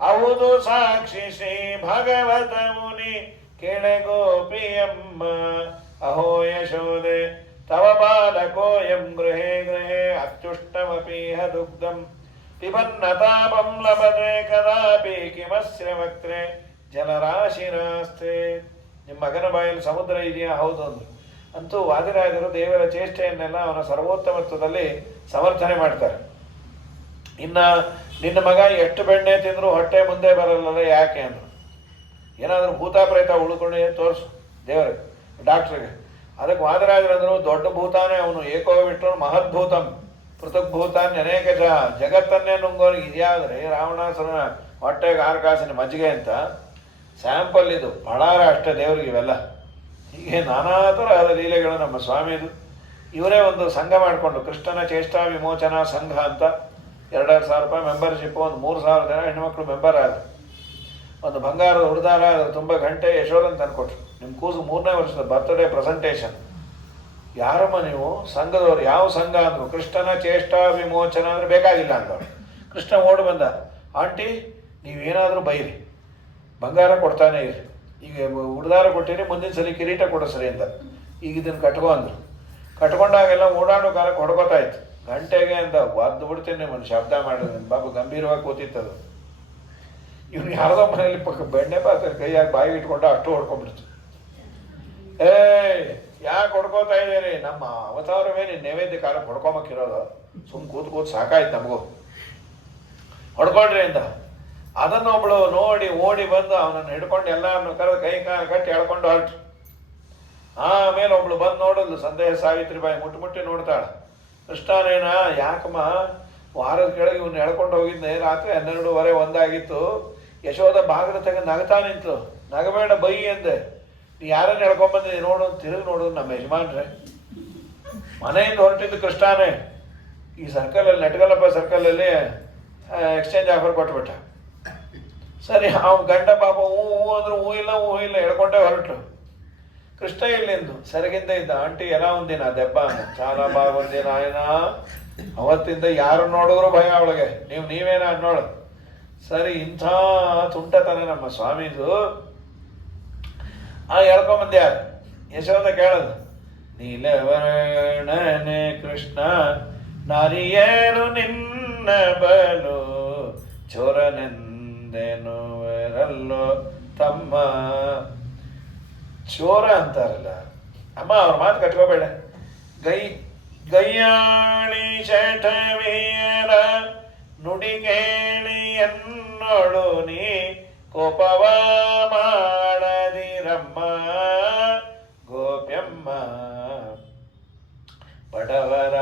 ಹೌದು ಸಾಕ್ಷಿ ಶ್ರೀ ಭಗವತ ಮುನಿ ಕೆಳಗೋಪಿಯಮ್ಮ. ಅಹೋ ಯಶೋದೆ ತವ ಬಾಲಕೋಯಂ ಗೃಹೇ ಗೃಹೇ ಅತ್ಯುಷ್ಟಮಪೀಹ ದುಗ್ಧಂ ಪಿಬನ್ನತಾಪಂ ಲಭತೆ ಕದಾಪಿ ಕಿಮಸ್ಯ ವಕ್ತ್ರೆ ಜಲರಾಶಿರಾಸ್ತೆ. ನಿಮ್ಮ ಮಗನ ಬಾಯಲ್ಲಿ ಸಮುದ್ರ ಇದೆಯಾ? ಹೌದು ಅಂದ್ರು. ಅಂತೂ ವಾದಿರಾಜರು ದೇವರ ಚೇಷ್ಟೆಯನ್ನೆಲ್ಲ ಅವನ ಸರ್ವೋತ್ತಮತ್ವದಲ್ಲಿ ಸಮರ್ಥನೆ ಮಾಡ್ತಾರೆ. ಇನ್ನ ನಿನ್ನ ಮಗ ಎಷ್ಟು ಬೆಣ್ಣೆ ತಿಂದರೂ ಹೊಟ್ಟೆ ಮುಂದೆ ಬರಲ್ಲ, ಯಾಕೆ ಅಂದರು. ಏನಾದರೂ ಭೂತ ಪ್ರೇತ ಉಳ್ಕೊಂಡು ತೋರಿಸು ದೇವರಿಗೆ, ಡಾಕ್ಟ್ರಿಗೆ. ಅದಕ್ಕೆ ವಾದರಾಜರಂದ್ರು, ದೊಡ್ಡ ಭೂತಾನೇ ಅವನು, ಏಕೋ ಬಿಟ್ಟರು ಮಹದ್ಭೂತಂ ಪೃಥಗ್ಭೂತಾನ್ ಅನೇಕ ಜಗತ್ತನ್ನೇ ನುಂಗೋರಿಗೆ. ಇದ್ಯಾವ್ದ್ರಿ? ರಾವಣಾಸುರನ ಹೊಟ್ಟೆಗೆ 6 ಕಾಸಿನ ಮಜ್ಜಿಗೆ ಅಂತ ಸ್ಯಾಂಪಲ್ ಇದು. ಬಳ್ಳಾರ ಅಷ್ಟೇ ದೇವರಿಗೆ ಇವೆಲ್ಲ. ಹೀಗೆ ನಾನಾ ತರಹದ ಲೀಲೆಗಳು ನಮ್ಮ ಸ್ವಾಮಿದು. ಇವರೇ ಒಂದು ಸಂಘ ಮಾಡಿಕೊಂಡು ಕೃಷ್ಣನ ಚೇಷ್ಟಾ ವಿಮೋಚನಾ ಸಂಘ ಅಂತ 2,000 ರೂಪಾಯಿ ಮೆಂಬರ್ಶಿಪ್, ಒಂದು 3,000 ಜನ ಹೆಣ್ಮಕ್ಳು ಮೆಂಬರ್ ಆದರು. ಒಂದು ಬಂಗಾರದ ಹುಡುದಾರ, ಅದು ತುಂಬ ಗಂಟೆ ಯಶೋಧನ್ ತಂದುಕೊಟ್ರು. ನಿಮ್ಮ ಕೂಸು 3ನೇ ವರ್ಷದ ಬರ್ತ್ಡೇ ಪ್ರೆಸೆಂಟೇಷನ್. ಯಾರಮ್ಮ ನೀವು? ಸಂಘದವ್ರು. ಯಾವ ಸಂಘ ಅಂದರು? ಕೃಷ್ಣನ ಚೇಷ್ಟಾ ವಿಮೋಚನ ಅಂದರೆ ಬೇಕಾಗಿಲ್ಲ ಅಂದವರು. ಕೃಷ್ಣ ಓಡಿ ಬಂದ, ಆಂಟಿ ನೀವೇನಾದರೂ ಬೈರಿ, ಬಂಗಾರ ಕೊಡ್ತಾನೆ ಇರಿ. ಈಗ ಹುಡುದಾರ ಕೊಟ್ಟಿರಿ, ಮುಂದಿನ ಸರಿ ಕಿರೀಟ ಕೊಡಿಸ್ರಿ ಅಂತ. ಈಗ ಇದನ್ನು ಕಟ್ಕೊ ಅಂದರು. ಕಟ್ಕೊಂಡಾಗೆಲ್ಲ ಓಡಾಡೋ ಕಾಲಕ್ಕೆ ಹೊಡ್ಕೋತಾಯ್ತು. ಗಂಟೆಗೆ ಅಂತ ಒದ್ದು ಬಿಡ್ತೀನಿ ನಿಮ್ಮನ್ನು ಶಬ್ದ ಮಾಡಿದ್ರೆ. ಬಾಬು ಗಂಭೀರವಾಗಿ ಕೂತಿತ್ತದು. ಇವನು ಯಾರ್ದೋ ಮನೇಲಿ ಬೆಣ್ಣೆ ಪಾತ್ರೆ ಕೈಯಾಗಿ ಬಾಯಿ ಇಟ್ಕೊಂಡು ಅಷ್ಟು ಹೊಡ್ಕೊಂಡ್ಬಿಡ್ತು. ಯಾಕೆ ಹೊಡ್ಕೋತಾ ಇದ್ದೀರಿ? ನಮ್ಮ ಅವತಾರವೇ ನೀನು ನೈವೇದ್ಯ ಕಾಲಕ್ಕೆ ಹೊಡ್ಕೊಂಬಕ್ಕಿರೋದು. ಸುಮ್ ಕೂತ್ ಸಾಕಾಯ್ತು ನಮಗೂ, ಹೊಡ್ಕೊಳ್ರಿ ಅಂತ. ಅದನ್ನೊಬ್ಳು ನೋಡಿ ಓಡಿ ಬಂದು ಅವನನ್ನು ಹಿಡ್ಕೊಂಡು ಎಲ್ಲರನ್ನು ಕರೆದು ಕೈ ಕಾಲು ಕಟ್ಟಿ ಎಳ್ಕೊಂಡು ಹೊರಟು. ಆಮೇಲೆ ಒಬ್ಳು ಬಂದು ನೋಡಿದ್ಲು, ಸಂದೇಹ ಸಾವಿತ್ರಿಬಾಯಿ ಮುಟ್ಟಿ ನೋಡ್ತಾಳೆ. ಕೃಷ್ಣನೇನ? ಯಾಕಮ್ಮ ವಾರದ ಕೆಳಗೆ ಇವ್ನು ಎಳ್ಕೊಂಡು ಹೋಗಿದ್ದೆ, ರಾತ್ರಿ 12:30 1 ಯಶೋದ ಬಾಗಿಲು ತೆಗೆದು ನಗತಾ ನಿಂತು. ನಗಬೇಡ ಬೈ ಅಂದೆ. ನೀ ಯಾರನ್ನು ಎಳ್ಕೊಂಬಂದಿದ್ದೆ ನೋಡು. ತಿರುಗಿ ನೋಡು, ನಮ್ಮ ಯಜಮಾನ್ರೆ. ಮನೆಯಿಂದ ಹೊರಟಿದ್ದು ಕೃಷ್ಣನೇ. ಈ ಸರ್ಕಲಲ್ಲಿ ನೆಟ್ಗಲ್ಲಪ್ಪ ಸರ್ಕಲಲ್ಲಿ ಎಕ್ಸ್ಚೇಂಜ್ ಆಫರ್ ಕೊಟ್ಬಿಟ್ಟ. ಸರಿ, ಅವ್ನು ಗಂಡ ಪಾಪ ಹೂ ಅಂದ್ರೆ ಹೂ ಇಲ್ಲ ಎಳ್ಕೊಂಡೇ ಹೊರಟು. ಕೃಷ್ಣ ಇಲ್ಲಿಂದು ಸರಿಗಿಂದ ಇದ್ದ. ಆಂಟಿ ಎಲ್ಲ ಒಂದಿನ ದೆಬ್ಬ ಚಾಲ ಬಾ ಒಂದಿನ ಆಯ್ನ. ಅವತ್ತಿಂದ ಯಾರು ನೋಡಿದ್ರು ಭಯ ಅವಳಿಗೆ. ನೀವೇನ ಅನ್ನೋಳು. ಸರಿ, ಇಂಥ ತುಂಟತನ ನಮ್ಮ ಸ್ವಾಮಿದು. ಎಳ್ಕೊಂಬಂದ ಯಾರು? ಯಶೋದ ಕೇಳದು. ನೀಲವರ್ಣನೆ ಕೃಷ್ಣ ನಾರಿಯರು ನಿನ್ನ ಬಲು ಚೋರನೆಂದೆನುವರಲ್ಲೋ ತಮ್ಮ. ಚೋರ ಅಂತಾರಲ್ಲ ಅಮ್ಮ, ಅವ್ರ ಮಾತು ಕಟ್ಕೋಬೇಡ. ಗಯ್ಯಾಳಿ ಶಠವೀರ ನುಡಿಗೇಳಿ ಎನ್ನೋಳು ನೀ ಕೋಪವ ಮಾಡದಿರಮ್ಮ ಗೋಪ್ಯಮ್ಮ. ಬಡವರ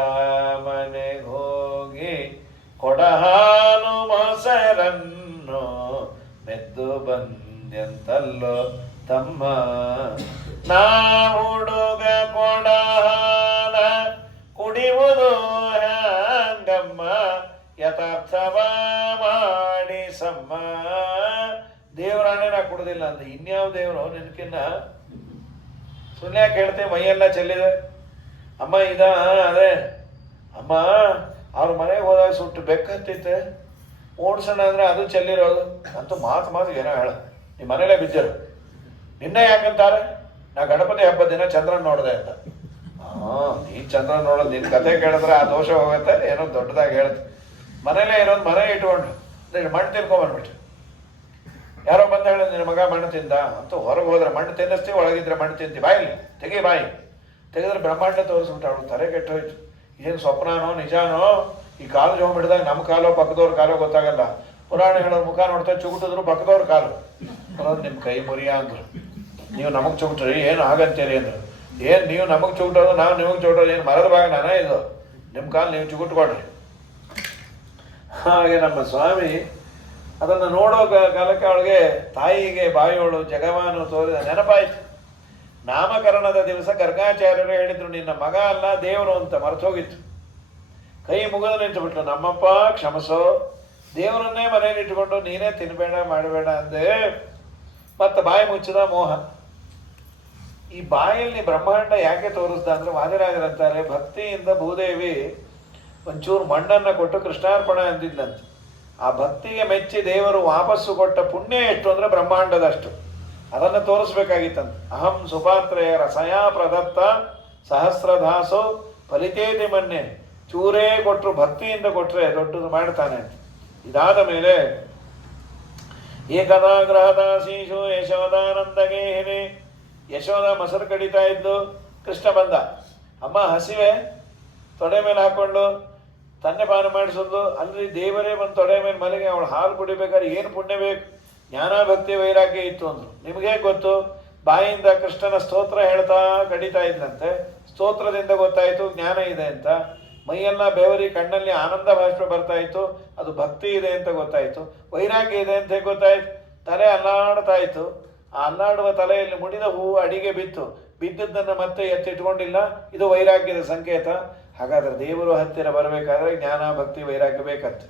ಮನೆಗೆ ಹೋಗಿ ಕೊಡಹಾಲು ಮೊಸರನ್ನು ಮೆದ್ದು ಬಂದೆಂತಲ್ಲೋ ತಮ್ಮ. ನಾ ಹುಡುಗ ಕೊಡಹಾಲ ಕುಡಿಯುವುದು ಹ್ಯಾಂಗಮ್ಮ ಯಥಾರ್ಥವ ಮಾಡಿಸಮ್ಮ. ದೇವರಾಣೆ ನಾ ಕುಡುದಿಲ್ಲ ಅಂತ ಇನ್ಯಾವ ದೇವರು ನಿನ್ಕಿನ್ನ ಸುಳ್ಯ ಕೇಳ್ತೆ ಮೈಯೆಲ್ಲ ಚೆಲ್ಲಿದೆ. ಅಮ್ಮ ಅದೇ ಅಮ್ಮ ಅವ್ರ ಮನೆಗೆ ಹೋದಾಗ ಸುಟ್ಟು ಬೆಕ್ಕತ್ತಿತ್ತೆ ಓಡಿಸೋಣ ಅಂದ್ರೆ ಅದು ಚೆಲ್ಲಿರೋದು ಅಂತೂ ಮಾತು ಏನೋ ಹೇಳ. ನಿಮ್ಮ ಮನೇಲೇ ಬಿದ್ದರು. ನಿನ್ನೆ ಯಾಕಂತಾರೆ? ನಾ ಗಣಪತಿ ಹಬ್ಬದ ದಿನ ಚಂದ್ರನ್ ನೋಡಿದೆ ಅಂತ. ನೀನ್ ಚಂದ್ರನ್ ನೋಡೋದು ನಿನ್ ಕತೆ ಕೇಳಿದ್ರೆ ಆ ದೋಷ ಹೋಗುತ್ತೆ. ಏನೋ ದೊಡ್ಡದಾಗಿ ಹೇಳುತ್ತೆ. ಮನೇಲೇ ಇರೋದು ಮನೆ ಇಟ್ಕೊಂಡು ಮಣ್ಣು ತಿನ್ಕೊಂಡ್ಬಂದ್ಬಿಟ್ಟು ಯಾರೋ ಬಂದ ಹೇಳ ನಿನ್ನ ಮಗ ಮಣ್ಣು ತಿಂದ ಅಂತೂ. ಹೊರಗೆ ಹೋದ್ರೆ ಮಣ್ಣು ತಿನ್ನಿಸ್ತೀವಿ, ಒಳಗಿದ್ರೆ ಮಣ್ಣು ತಿಂತೀವಿ. ಬಾಯಿಲಿ ಬಾಯಿ ತೆಗೆದ್ರೆ ಬ್ರಹ್ಮಾಂಡ ತೋರಿಸ್ಬಿಟ್ಟು ಅವಳು ತಲೆ ಕೆಟ್ಟೋಯ್ತು. ಏನು ಸ್ವಪ್ನನೋ ನಿಜಾನೋ? ಈ ಕಾಲು ಜೋಮ್ ಹಿಡಿದಾಗ ನಮ್ಮ ಕಾಲೋ ಪಕ್ಕದವ್ರ ಕಾಲೋ ಗೊತ್ತಾಗಲ್ಲ. ಪುರಾಣ ಹೇಳೋರು ಮುಖ ನೋಡ್ತಾ ಚುಗುಟಿದ್ರು ಪಕ್ಕದವ್ರ ಕಾಲು ಅನ್ನೋದು ನಿಮ್ಮ ಕೈ ಮುರಿಯ ಅಂದ್ರು. ನೀವು ನಮಗೆ ಚುಗುಟ್ರಿ ಏನು ಆಗಂತೀರಿ ಅಂದ್ರು. ಏನು ನೀವು ನಮಗೆ ಚುಗುಟೋದು ನಾವು ನಿಮಗೆ ಚುಗುಟೋದು? ಏನು ಮರದ ಭಾಗ ನಾನೇ ಇದು? ನಿಮ್ಮ ಕಾಲು ನೀವು ಚುಗುಟ್ಕೊಡ್ರಿ. ಹಾಗೆ ನಮ್ಮ ಸ್ವಾಮಿ ಅದನ್ನು ನೋಡೋ ಕಾಲಕ್ಕೆ ಅವಳಿಗೆ ತಾಯಿಗೆ ಬಾಯಿಯೋಳು ಜಗವನ್ನು ತೋರಿದ ನೆನಪಾಯ್ತು. ನಾಮಕರಣದ ದಿವಸ ಗರ್ಗಾಚಾರ್ಯರು ಹೇಳಿದ್ರು ನಿನ್ನ ಮಗ ಅಲ್ಲ ದೇವರು ಅಂತ. ಮರ್ತೋಗಿತ್ತು. ಕೈ ಮುಗಿದು ನಿಂತುಬಿಟ್ಲು. ನಮ್ಮಪ್ಪ ಕ್ಷಮಸೋ, ದೇವರನ್ನೇ ಮನೇಲಿ ಇಟ್ಕೊಂಡು ನೀನೇ ತಿನ್ಬೇಡ ಮಾಡಬೇಡ ಅಂದೆ. ಮತ್ತೆ ಬಾಯಿ ಮುಚ್ಚಿದ ಮೋಹ. ಈ ಬಾಯಲ್ಲಿ ಬ್ರಹ್ಮಾಂಡ ಯಾಕೆ ತೋರಿಸ್ದ ಅಂದ್ರೆ ವಾದಿರಾಜರಂತಾರೆ ಭಕ್ತಿಯಿಂದ ಭೂದೇವಿ ಒಂಚೂರು ಮಣ್ಣನ್ನು ಕೊಟ್ಟು ಕೃಷ್ಣಾರ್ಪಣ ಅಂದಿದ್ದಂತೆ. ಆ ಭಕ್ತಿಗೆ ಮೆಚ್ಚಿ ದೇವರು ವಾಪಸ್ಸು ಕೊಟ್ಟ ಪುಣ್ಯ ಎಷ್ಟು ಅಂದ್ರೆ ಬ್ರಹ್ಮಾಂಡದಷ್ಟು. ಅದನ್ನು ತೋರಿಸ್ಬೇಕಾಗಿತ್ತಂತೆ. ಅಹಂ ಸುಪಾತ್ರೆಯ ರಸಯಾ ಪ್ರದತ್ತ ಸಹಸ್ರದಾಸೋ ಫಲಿತೇತಿ ಮನ್ನೆ. ಚೂರೇ ಕೊಟ್ಟರು ಭಕ್ತಿಯಿಂದ ಕೊಟ್ಟರೆ ದೊಡ್ಡದು ಮಾಡ್ತಾನೆ ಅಂತ. ಇದಾದ ಮೇಲೆ ಏಕದಾ ಗೃಹದಾಸೀಶು ಯಶೋದಾನಂದಗೇಹಿನಿ. ಯಶೋದ ಮೊಸರು ಕಡಿತಾ ಇದ್ದು ಕೃಷ್ಣ ಬಂದ. ಅಮ್ಮ ಹಸಿವೆ? ತೊಡೆ ಮೇಲೆ ಹಾಕೊಂಡು ತನ್ನೆ ಪಾನ ಮಾಡಿಸೋದು ಅಲ್ಲಿ ದೇವರೇ ಬಂದು ತೊಡೆ ಮೇಲೆ ಮಲಗಿ ಅವಳು ಹಾಲು ಕುಡಿಬೇಕಾದ್ರೆ ಏನು ಪುಣ್ಯ ಬೇಕು? ಜ್ಞಾನ ಭಕ್ತಿ ವೈರಾಗ್ಯ ಇತ್ತು ಅಂದ್ರು. ನಿಮಗೇ ಗೊತ್ತು. ಬಾಯಿಂದ ಕೃಷ್ಣನ ಸ್ತೋತ್ರ ಹೇಳ್ತಾ ಕಡಿತಾ ಇದ್ದಂತೆ. ಸ್ತೋತ್ರದಿಂದ ಗೊತ್ತಾಯಿತು ಜ್ಞಾನ ಇದೆ ಅಂತ. ಮೈಯೆಲ್ಲ ಬೆವರಿ ಕಣ್ಣಲ್ಲಿ ಆನಂದ ಭಾಷ್ಪ ಬರ್ತಾ ಇತ್ತು. ಅದು ಭಕ್ತಿ ಇದೆ ಅಂತ ಗೊತ್ತಾಯಿತು. ವೈರಾಗ್ಯ ಇದೆ ಅಂತ ಗೊತ್ತಾಯ್ತು. ತಲೆ ಅಲ್ಲಾಡ್ತಾ ಇತ್ತು. ಆ ಅಲ್ಲಾಡುವ ತಲೆಯಲ್ಲಿ ಮುಡಿದ ಹೂವು ಅಡಿಗೆ ಬಿದ್ದದ್ದನ್ನು ಮತ್ತೆ ಎತ್ತಿಟ್ಕೊಂಡಿಲ್ಲ. ಇದು ವೈರಾಗ್ಯದ ಸಂಕೇತ. ಹಾಗಾದ್ರೆ ದೇವರು ಹತ್ತಿರ ಬರಬೇಕಾದ್ರೆ ಜ್ಞಾನ ಭಕ್ತಿ ವೈರಾಗ್ಯ ಬೇಕಂತೆ.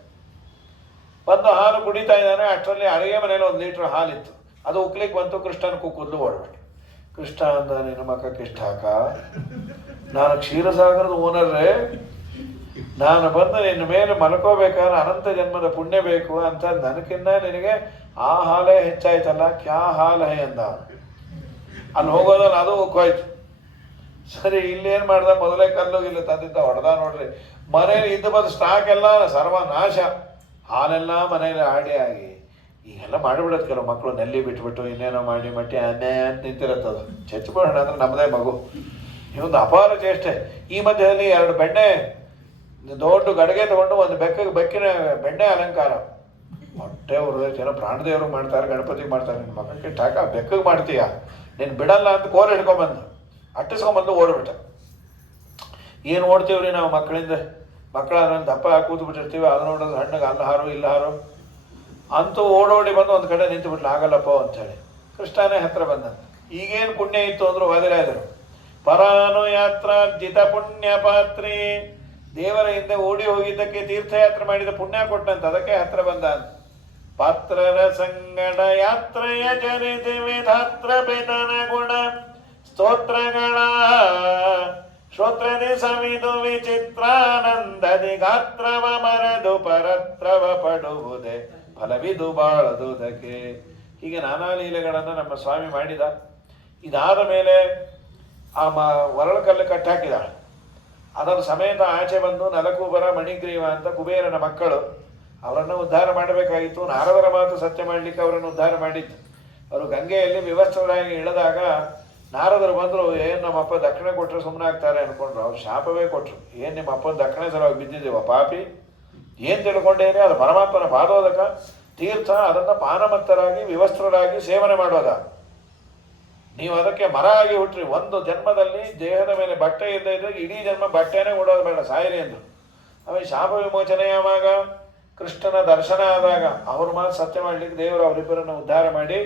ಬಂದು ಹಾಲು ಕುಡಿತಾ ಇದ್ದಾನೆ. ಅಷ್ಟರಲ್ಲಿ ಅಡುಗೆ ಮನೇಲಿ 1 ಲೀಟ್ರ್ ಹಾಲಿತ್ತು. ಅದು ಉಕ್ಲಿಕ್ಕೆ ಬಂತು. ಕೃಷ್ಣನ ಕೂದಲು ಓಡ್ಬಿಟ್ಟು. ಕೃಷ್ಣ ಅಂದ, ನಿನ್ನ ಮಕ್ಕಕ್ಕೆ ಇಷ್ಟ ಹಾಕ? ನಾನು ಕ್ಷೀರಸಾಗರದ ಓನರ್ರೇ. ನಾನು ಬಂದು ನಿನ್ನ ಮೇಲೆ ಮಲ್ಕೋಬೇಕಾದ್ರೆ ಅನಂತ ಜನ್ಮದ ಪುಣ್ಯ ಬೇಕು ಅಂತ ನನಗಿನ್ನ ನಿನಗೆ ಆ ಹಾಲೇ ಹೆಚ್ಚಾಯ್ತಲ್ಲ. ಕ್ಯಾ ಹಾಲ್ ಹೈ ಅಂದ. ಅಲ್ಲಿ ಹೋಗೋದಲ್ಲ ಅದು ಉಕ್ಕೋಯ್ತು. ಸರಿ, ಇಲ್ಲೇನು ಮಾಡ್ದ? ಮೊದಲೇ ಕಲ್ಲು ಇಲ್ಲ ತಂದಿದ್ದ ಹೊಡೆದ ನೋಡ್ರಿ. ಮನೇಲಿ ಇದ್ದು ಬಂದು ಸ್ಟಾಕ್ ಎಲ್ಲ ಸರ್ವನಾಶ. ಹಾಲೆಲ್ಲ ಮನೇಲಿ ಆಗಿ ಈಗೆಲ್ಲ ಮಾಡಿಬಿಡೋದು. ಕೆಲವು ಮಕ್ಕಳು ನೆಲ್ಲಿ ಬಿಟ್ಬಿಟ್ಟು ಇನ್ನೇನೋ ಮಾಡಿ ಮಟ್ಟಿ ಅನ್ನೇ ಅಂತ ನಿಂತಿರತ್ತದು. ಚಚ್ಬಿಡೋಣ ಅಂದ್ರೆ ನಮ್ಮದೇ ಮಗು. ಇವೊಂದು ಅಪಾರ ಚೇಷ್ಟೆ. ಈ ಮಧ್ಯದಲ್ಲಿ 2 ಬೆಣ್ಣೆ ದೊಡ್ಡ ಗಡಿಗೆ ತಗೊಂಡು ಒಂದು ಬೆಕ್ಕಿನ ಬೆಣ್ಣೆ ಅಲಂಕಾರ. ಹೊಟ್ಟೆ ಅವರು ಜನ ಪ್ರಾಣದೇವರು ಮಾಡ್ತಾರೆ, ಗಣಪತಿಗೆ ಮಾಡ್ತಾರೆ. ನಿನ್ನ ಮಗಕ್ಕೆ ಟಾಕ ಬೆಕ್ಕಿಗೆ ಮಾಡ್ತೀಯ, ನೀನು ಬಿಡಲ್ಲ ಅಂತ ಕೋಲ್ ಹಿಡ್ಕೊಂಬಂದು ಅಟ್ಟಿಸ್ಕೊಂಬಂದು ಓಡ್ಬಿಟ್ಟ. ಏನು ಓಡ್ತೀವ್ರಿ ನಾವು ಮಕ್ಕಳಿಂದ? ಮಕ್ಕಳ ದಪ್ಪ ಕೂತು ಬಿಟ್ಟಿರ್ತೀವಿ, ಅದು ನೋಡೋದು ಹಣ್ಣಿಗೆ ಅಲ್ಲ ಹಾರು ಇಲ್ಲ ಹಾರು ಅಂತೂ ಓಡೋಡಿ ಬಂದು ಒಂದು ಕಡೆ ನಿಂತು ಬಿಟ್ಲು, ಆಗಲ್ಲಪ್ಪ ಅಂಥೇಳಿ ಕೃಷ್ಣನೇ ಹತ್ರ ಬಂದಂತ. ಈಗೇನು ಪುಣ್ಯ ಇತ್ತು ಅಂದರು ವದರಾದರು. ಪರಾನು ಯಾತ್ರಾರ್ಜಿತ ಪುಣ್ಯ ಪಾತ್ರಿ, ದೇವರ ಹಿಂದೆ ಓಡಿ ಹೋಗಿದ್ದಕ್ಕೆ ತೀರ್ಥಯಾತ್ರೆ ಮಾಡಿದ ಪುಣ್ಯ ಕೊಟ್ಟಂತ, ಅದಕ್ಕೆ ಹತ್ರ ಬಂದ. ಪಾತ್ರರ ಸಂಗಡ ಯಾತ್ರೆಯ ಚರಿತೆ ವಿಧಾತ್ರ ಪಿತನ ಗುಣ ಸ್ತೋತ್ರಗಳ ಶ್ರೋತ್ರದಿ ಸವಿದು ವಿಚಿತ್ರಾನಂದದಿ ಗಾತ್ರವ ಮರೆದು ಪರತ್ರವ ಪಡುವುದೇ ಫಲವಿದು ಬಾಳದುದಕ್ಕೆ. ಹೀಗೆ ನಾನಾ ಲೀಲೆಗಳನ್ನು ನಮ್ಮ ಸ್ವಾಮಿ ಮಾಡಿದ. ಇದಾದ ಮೇಲೆ ಆ ಒರಳು ಕಟ್ಟಾಕಿದ. ಅದರ ಸಮೇತ ಆಚೆ ಬಂದು ನಲಕೂಬರ ಮಣಿಗ್ರೀವ ಅಂತ ಕುಬೇರನ ಮಕ್ಕಳು, ಅವರನ್ನು ಉದ್ಧಾರ ಮಾಡಬೇಕಾಗಿತ್ತು. ನಾರದರ ಮಾತು ಸತ್ಯ ಮಾಡಲಿಕ್ಕೆ ಅವರನ್ನು ಉದ್ಧಾರ ಮಾಡಿತ್ತು. ಅವರು ಗಂಗೆಯಲ್ಲಿ ವಿವಸ್ತ್ರರಾಗಿ ಇಳಿದಾಗ ನಾರದರು ಬಂದರು, ಏನು ನಮ್ಮಪ್ಪ ದಕ್ಷಿಣ ಕೊಟ್ಟರೆ ಸುಮ್ಮನೆ ಆಗ್ತಾರೆ ಅಂದ್ಕೊಂಡ್ರು. ಅವ್ರು ಶಾಪವೇ ಕೊಟ್ಟರು. ಏನು ನಿಮ್ಮ ಅಪ್ಪನ ದಕ್ಷಿಣ ಸಲುವಾಗಿ ಬಿದ್ದಿದ್ದೇವ ಪಾಪಿ, ಏನು ತಿಳ್ಕೊಂಡೇನೆ? ಅದು ಪರಮಾತ್ಮನ ಪಾದೋದಕ ತೀರ್ಥ, ಅದನ್ನು ಪಾನಮತ್ತರಾಗಿ ವಿವಸ್ತ್ರರಾಗಿ ಸೇವನೆ ಮಾಡೋದ. ನೀವು ಅದಕ್ಕೆ ಮರ ಆಗಿ ಹುಟ್ಟ್ರಿ. ಒಂದು ಜನ್ಮದಲ್ಲಿ ದೇಹದ ಮೇಲೆ ಬಟ್ಟೆ ಇದ್ದರೆ ಇಡೀ ಜನ್ಮ ಬಟ್ಟೆನೇ ಉಡೋದು ಬೇಡ, ಸಾಯಿರಿ ಅಂದರು. ಆಮೇಲೆ ಶಾಪ ವಿಮೋಚನೆ ಯಾವಾಗ? ಕೃಷ್ಣನ ದರ್ಶನ ಆದಾಗ ಅವ್ರ ಮಾತು ಸತ್ಯ ಮಾಡಲಿಕ್ಕೆ ದೇವರು ಅವರಿಬ್ಬರನ್ನು ಉದ್ಧಾರ ಮಾಡಿ,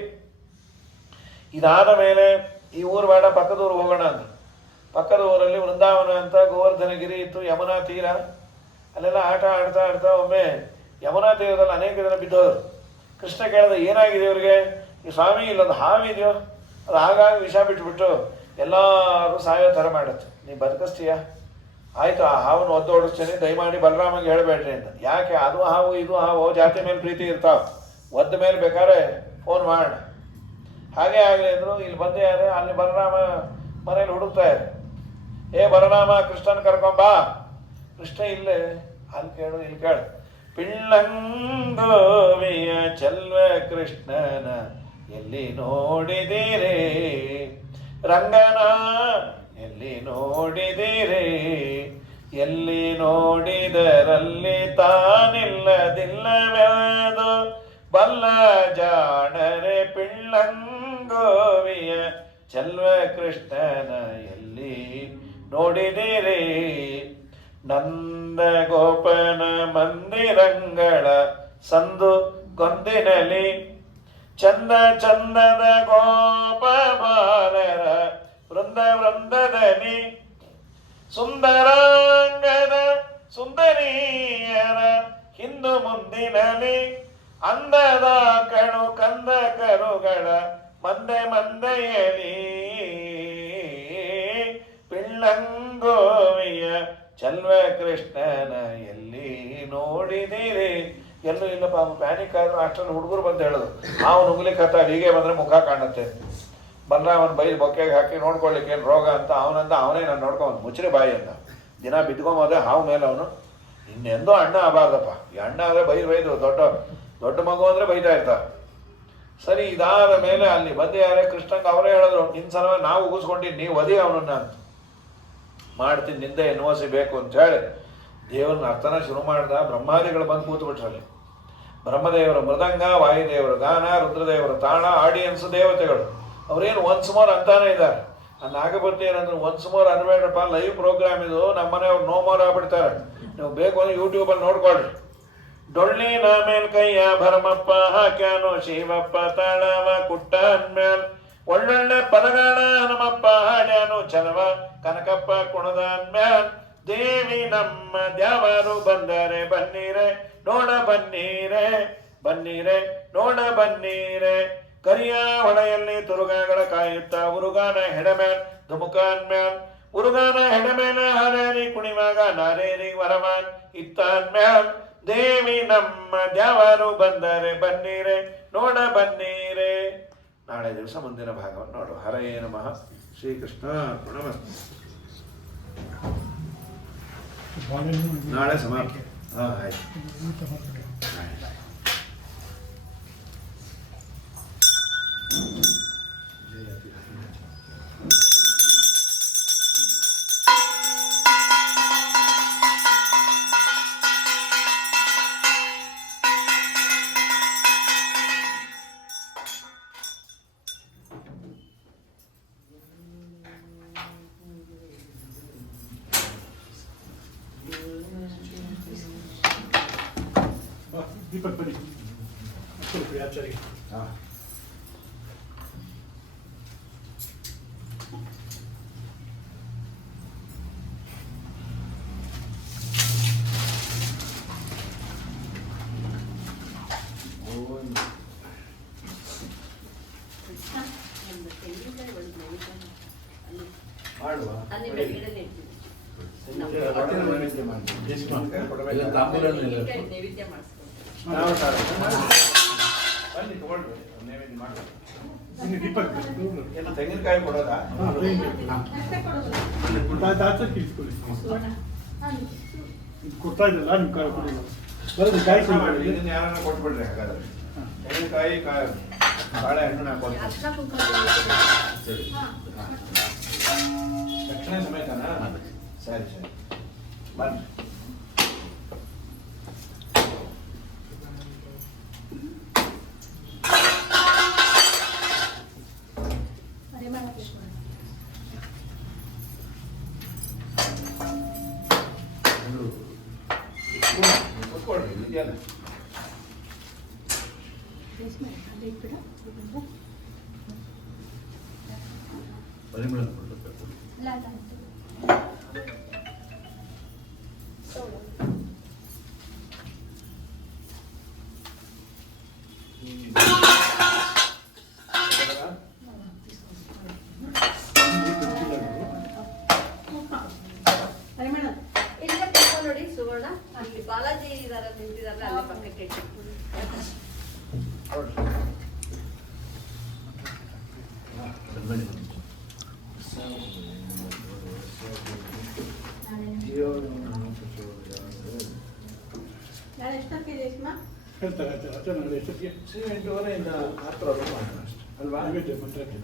ಇದಾದ ಮೇಲೆ ಈ ಊರು ಬೇಡ ಪಕ್ಕದ ಊರು ಹೋಗೋಣ ಅಂತ. ಪಕ್ಕದ ಊರಲ್ಲಿ ವೃಂದಾವನ ಅಂತ ಗೋವರ್ಧನಗಿರಿ ಇತ್ತು, ಯಮುನಾ ತೀರ. ಅಲ್ಲೆಲ್ಲ ಆಟ ಆಡ್ತಾ ಆಡ್ತಾ ಒಮ್ಮೆ ಯಮುನಾ ತೀರದಲ್ಲಿ ಅನೇಕ ಜನ ಬಿದ್ದೋರು. ಕೃಷ್ಣ ಕೇಳಿದ, ಏನಾಗಿದೆ ಇವರಿಗೆ? ಈ ಸ್ವಾಮಿ ಇಲ್ಲೊಂದು ಹಾವಿದೆಯೋ, ಅದು ಹಾಗಾಗಿ ವಿಷ ಬಿಟ್ಬಿಟ್ಟು ಎಲ್ಲರೂ ಸಾಯೋ ಥರ ಮಾಡುತ್ತೆ, ನೀವು ಬದುಕಿಸ್ತೀಯ? ಆಯಿತು, ಆ ಹಾವನ್ನು ಒದ್ದೋಡಿಸ್ತೇನೆ, ದಯಮಾಡಿ ಬಲರಾಮಗೆ ಹೇಳಬೇಡ್ರಿ ಅಂತ. ಯಾಕೆ? ಅದು ಹಾವು ಇದು ಹಾವು, ಜಾತಿ ಮೇಲೆ ಪ್ರೀತಿ ಇರ್ತಾವೆ, ಒದ್ದ ಮೇಲೆ ಬೇಕಾದ್ರೆ ಫೋನ್ ಮಾಡ. ಹಾಗೆ ಆಗಲಿ ಅಂದರು. ಇಲ್ಲಿ ಬಂದೇ ಯಾರು? ಅಲ್ಲಿ ಬಲರಾಮ ಮನೇಲಿ ಹುಡುಕ್ತಾ ಇದ್ದಾರೆ. ಏ ಬಲರಾಮ, ಕೃಷ್ಣನ ಕರ್ಕೊಂಬಾ. ಕೃಷ್ಣ ಇಲ್ಲೇ. ಅಲ್ಲಿ ಕೇಳು, ಇಲ್ಲಿ ಕೇಳು. ಪಿಳ್ಳಂಗೋವಿಯ ಚೆಲ್ವ ಕೃಷ್ಣನ ಎಲ್ಲಿ ನೋಡಿದಿರೇ, ರಂಗನ ಎಲ್ಲಿ ನೋಡಿದಿರೇ, ಎಲ್ಲಿ ನೋಡಿದರಲ್ಲಿ ತಾನಿಲ್ಲದಿಲ್ಲವೆದು ಬಲ್ಲ ಜಾಣರೆ. ಪಿಳ್ಳಂಗೋವಿಯ ಚೆಲ್ವ ಕೃಷ್ಣನ ಎಲ್ಲಿ ನೋಡಿದಿರೇ, ನಂದ ಗೋಪನ ಮಂದಿರಂಗಳ ಸಂದು ಗೊಂದಿನಲಿ ಚಂದ ಚಂದದ ಗೋಪ ಬಾಲರ ವೃಂದ ವೃಂದದಲ್ಲಿ ಸುಂದರಾಂಗದ ಸುಂದರಿಯರ ಹಿಂದು ಮುಂದಿನಲಿ ಅಂದದ ಕಣು ಕಂದ ಕರುಗಳ ಮಂದೆ ಮಂದೆಯಲಿ. ಪಿಳ್ಳಂಗೋವಿಯ ಚಲ್ವ ಕೃಷ್ಣನ ಎಲ್ಲಿ ನೋಡಿದಿರಿ. ಎಲ್ಲೂ ಇಲ್ಲ ಪಾಪ, ಪ್ಯಾನಿಕ್ ಆದ್ರು. ಅಷ್ಟರಲ್ಲಿ ಹುಡುಗರು ಬಂದು ಹೇಳೋದು, ಹಾವು ನುಗ್ಲಿಕ್ಕೆ ಹತ್ತ, ಹೀಗೆ ಬಂದರೆ ಮುಖ ಕಾಣುತ್ತೆ. ಬಲರಾಮನ ಬೈಲು ಬೊಕ್ಕೆಗೆ ಹಾಕಿ ನೋಡ್ಕೊಳ್ಳಿಕ್ಕೆ ಏನು ರೋಗ ಅಂತ ಅವನೇ ನಾನು ನೋಡ್ಕೊಂಡು ಮುಚ್ಚ್ರಿ ಬಾಯಿ ಅಂತ ದಿನ ಬಿದ್ಕೊಂಬೋದೆ ಹಾವು ಮೇಲೆ. ಅವನು ಇನ್ನೆಂದೋ ಅಣ್ಣ ಆಗಬಾರ್ದಪ್ಪ. ಈ ಅಣ್ಣ ಆದರೆ ಬೈದು ದೊಡ್ಡ ಮಗು ಅಂದರೆ ಬೈತಾ ಇರ್ತಾರೆ. ಸರಿ, ಇದಾದ ಮೇಲೆ ಅಲ್ಲಿ ಬಂದು ಯಾರೇ ಕೃಷ್ಣಂಗೆ ಅವರೇ ಹೇಳಿದ್ರು, ನಿನ್ನ ಸಲುವಾಗಿ ನಾವು ಉಗಿಸ್ಕೊಂಡಿದ್ದು, ನೀವು ಒದಿ ಅವನನ್ನ ಅಂತ. ಮಾಡ್ತೀನಿ ನಿಂದೆ ಎನ್ನುವಸಿ ಬೇಕು ಅಂತ ಹೇಳಿ ದೇವರನ್ನ ಅರ್ಥನ ಶುರು ಮಾಡ್ದ. ಬ್ರಹ್ಮಾದಿಗಳು ಬಂದು ಕೂತ್ಬಿಟ್ರಲ್ಲಿ. ಬ್ರಹ್ಮದೇವರು ಮೃದಂಗ, ವಾಯುದೇವರು ಗಾನ, ರುದ್ರದೇವರು ತಾಳ, ಆಡಿಯನ್ಸ್ ದೇವತೆಗಳು ಅವ್ರೇನು ಒನ್ಸ್ ಮೋರ್ ಅಂತಾನೆ ಇದ್ದಾರೆ. ನಾಗಪತಿ ಏನಂದ್ರೆ ಒನ್ಸ್ ಮೋರ್ ಅನ್ಬೇಡ್ರಪ್ಪ, ಲೈವ್ ಪ್ರೋಗ್ರಾಮ್ ಇದು, ನಮ್ಮನೆಯವ್ರು ನೋ ಮೋರ್ ಆಗ್ಬಿಡ್ತಾರೆ, ನೀವು ಬೇಕು ಅಂದ್ರೆ ಯೂಟ್ಯೂಬಲ್ಲಿ ನೋಡ್ಕೊಳ್ರಿ. ಡೊಳ್ಳಿನ ಮೇಲ್ ಕೈಯ ಭರಮಪ್ಪ ಹಾಕ್ಯಾನು ಶಿವಪ್ಪ, ತಾಳವ ಕುಟ್ಟ ಅನ್ಮೇಲ್ ಒಳ್ಳೊಳ್ಳೆ ಪದಗಳ ಹನುಮಪ್ಪ ಹಾಡ್ಯಾನು ಚಲವ ಕನಕಪ್ಪ ಕುಣದ ಅನ್ಮ್ಯಾಲ್. ದೇವಿ ನಮ್ಮ ದ್ಯಾವರು ಬಂದರೆ ಬನ್ನೀರೆ ನೋಡ ಬನ್ನೀರೆ, ಬನ್ನೀರೆ ನೋಡ ಬನ್ನೀರೆ. ಕರಿಯ ಹೊಳೆಯಲ್ಲಿ ತುರುಗಗಳ ಕಾಯುತ್ತ ಉರುಗಾನ ಹೆಡಮ್ಯಾನ್ ಧುಮುಕಾನ್ ಮ್ಯಾನ್. ಉರುಗಾನ ಹೆಡಮೇಲ ಹರೇರಿ ಕುಣಿವಾಗ ನಾರೇರಿ ವರಮಾನ್ ಇತ್ತಾನ್ ಮ್ಯಾನ್. ದೇವಿ ನಮ್ಮ ದ್ಯಾವರು ಬಂದರೆ ಬನ್ನೀರೆ ನೋಡ ಬನ್ನೀರೆ. ನಾಳೆ ದಿವಸ ಮುಂದಿನ ಭಾಗವನ್ನು ನೋಡುವ. ಹರಯೇ ನಮಃ. ಶ್ರೀಕೃಷ್ಣ ನಮಸ್ತೆ. ನಾಳೆ ಸಮಾಪ್ತಿ. ಹಾಂ ಆಯ್ತು. ದೀಪಕ್ ಬನ್ನಿ ಕೊಡ್ತೀವಿ ಆಚಾರಿಗೆ. ಹಾಂ ಮಾಡುವ ನೈವೇದ್ಯ ಮಾಡಿಸ್ಕೊಂಡು ಬನ್ನಿ ತಗೊಳ್ರಿ ನೈವೇದ್ಯ ಮಾಡಿ. ಇನ್ನು ದೀಪಕ್ ಏನು ತೆಂಗಿನಕಾಯಿ ಕೊಡೋದಾ? ಆಚಾರಕ್ಕೆ ಇಸ್ಕೊಳ್ಳಿ. ಇದು ಕೊಡ್ತಾ ಇದ್ದಲ್ಲ ನಿಮ್ಮ ಕಾಯಿ ಕೊಡಿಲ್ಲ ಬರೋದು ಕಾಯಿ ಮಾಡಿ. ಇದನ್ನ ಯಾರನ್ನ ಕೊಟ್ಬಿಡ್ರಿ ಹಾಗಾದ್ರೆ. ತೆಂಗಿನಕಾಯಿ ಬಾಳೆಹಣ್ಣು ಹಾಕೋದು ಅರ್ಶಿನ ಕುಂಕುಮ ದಕ್ಷಿಣ ಸಮೇತನಾ? ಸರಿ ಸರಿ ಬನ್ನಿ. ಕೂತ್ಕೊಳ್ರಿ ಇದೆಯಲ್ಲ. ಇಲ್ಲೇ ಪಕ್ಕ ನೋಡಿ ಸುವರ್ಣ ಅಲ್ಲಿ ಬಾಲಾಜಿ ಇದಾರೆ ನಿಂತಿದಾರಲ್ಲ ಅಲ್ಲಿ ಪಕ್ಕಕ್ಕೆ ಇಟ್ಟು. ಹೇಳ್ತಾರೆ ಆಚಾರ ನಾಳೆ ಎಷ್ಟೊತ್ತಿಗೆ 8:30 ಇಂದ 10 ಮಾಡೋಣ ಅಷ್ಟೇ ಅಲ್ವಾ? ನೈವೇದ್ಯ ಮಂತ್ರಕ್ಕೆ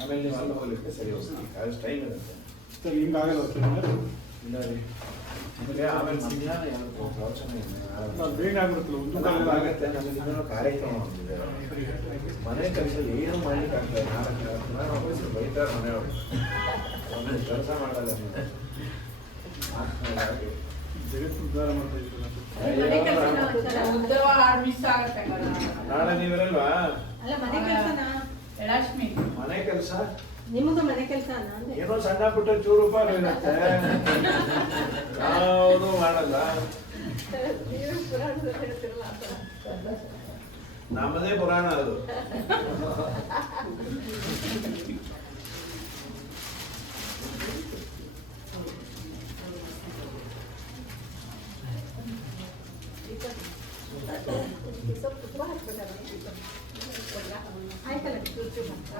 ಆಮೇಲೆ ನೀವು ಅಲ್ಲಿ ಹೋಗ್ಲಿಕ್ಕೆ ಸರಿ ಹೋಗ್ತೀವಿ. ಅಷ್ಟು ಟೈಮ್ ಇರುತ್ತೆ. ಸರಿ ಹಿಂಗಾಗಲ್ಲ ಸರ್. ಇಲ್ಲ ರೀ ನಿಮಗೆ ಆಮೇಲೆ ಮಧ್ಯಾಹ್ನ ಯಾವುದು ಪ್ರವಚನ ನಾವು ಬೇಗ ಆಗ್ಬಿಡುತ್ತಲ್ಲ ಒಂದು ಇಲ್ಲ ಆಗುತ್ತೆ. ನಮಗೆ ಇನ್ನೂ ಕಾರ್ಯಕ್ರಮ ಒಂದಿದೆ. ಮನೆ ಕೆಲಸದಲ್ಲಿ ಏನು ಮಾಡ್ಲಿಕ್ಕೆ ಆಗ್ತದೆ. ನಾನು ಒಬ್ಬರು ಬೈತಾರೆ ಮನೆಯವರು ಆಮೇಲೆ ಕೆಲಸ ಮಾಡಲ್ಲ ನೀವು. ಜಗತ್ತು ಉದ್ಧಾರ ಮಾಡ್ತಾ ಇದ್ದೀವಿ. ಮನೆ ಕೆಲಸ ಉದ್ದವಾಳ ಮಿಸ್ ಆಗತ್ತೆ ಕಣ. ನಾಳೆ ನೀವಿರಲ್ವಾ? ಅಲ್ಲ ಮನೆ ಕೆಲಸನ ಲಕ್ಷ್ಮಿ ಮನೆ ಕೆಲಸ ನಿಮಗೂ ಮನೆ ಕೆಲಸನ ಅಂದ್ರೆ ಏನೋ ಸಣ್ಣ ಪುಟ್ಟ ಚೂರು ರೂಪಾಯಿ ಇರುತ್ತೆ. ಯಾವುದು ಮಾಡಲ್ಲ. ನೀವು ಪುರಾಣದಲ್ಲಿ ಹೇಳ್ತಿರಲ್ಲ ಆ ಥರ. ನಮ್ಮದೇ ಪುರಾಣ ಅದು. ಸ್ವಲ್ಪ ತುಪ್ಪ ಹಾಕ್ಬೇಕಲ್ಲ ಆಯ್ತಲ್ಲ ರುಚಿ ಮಾತ್ರ.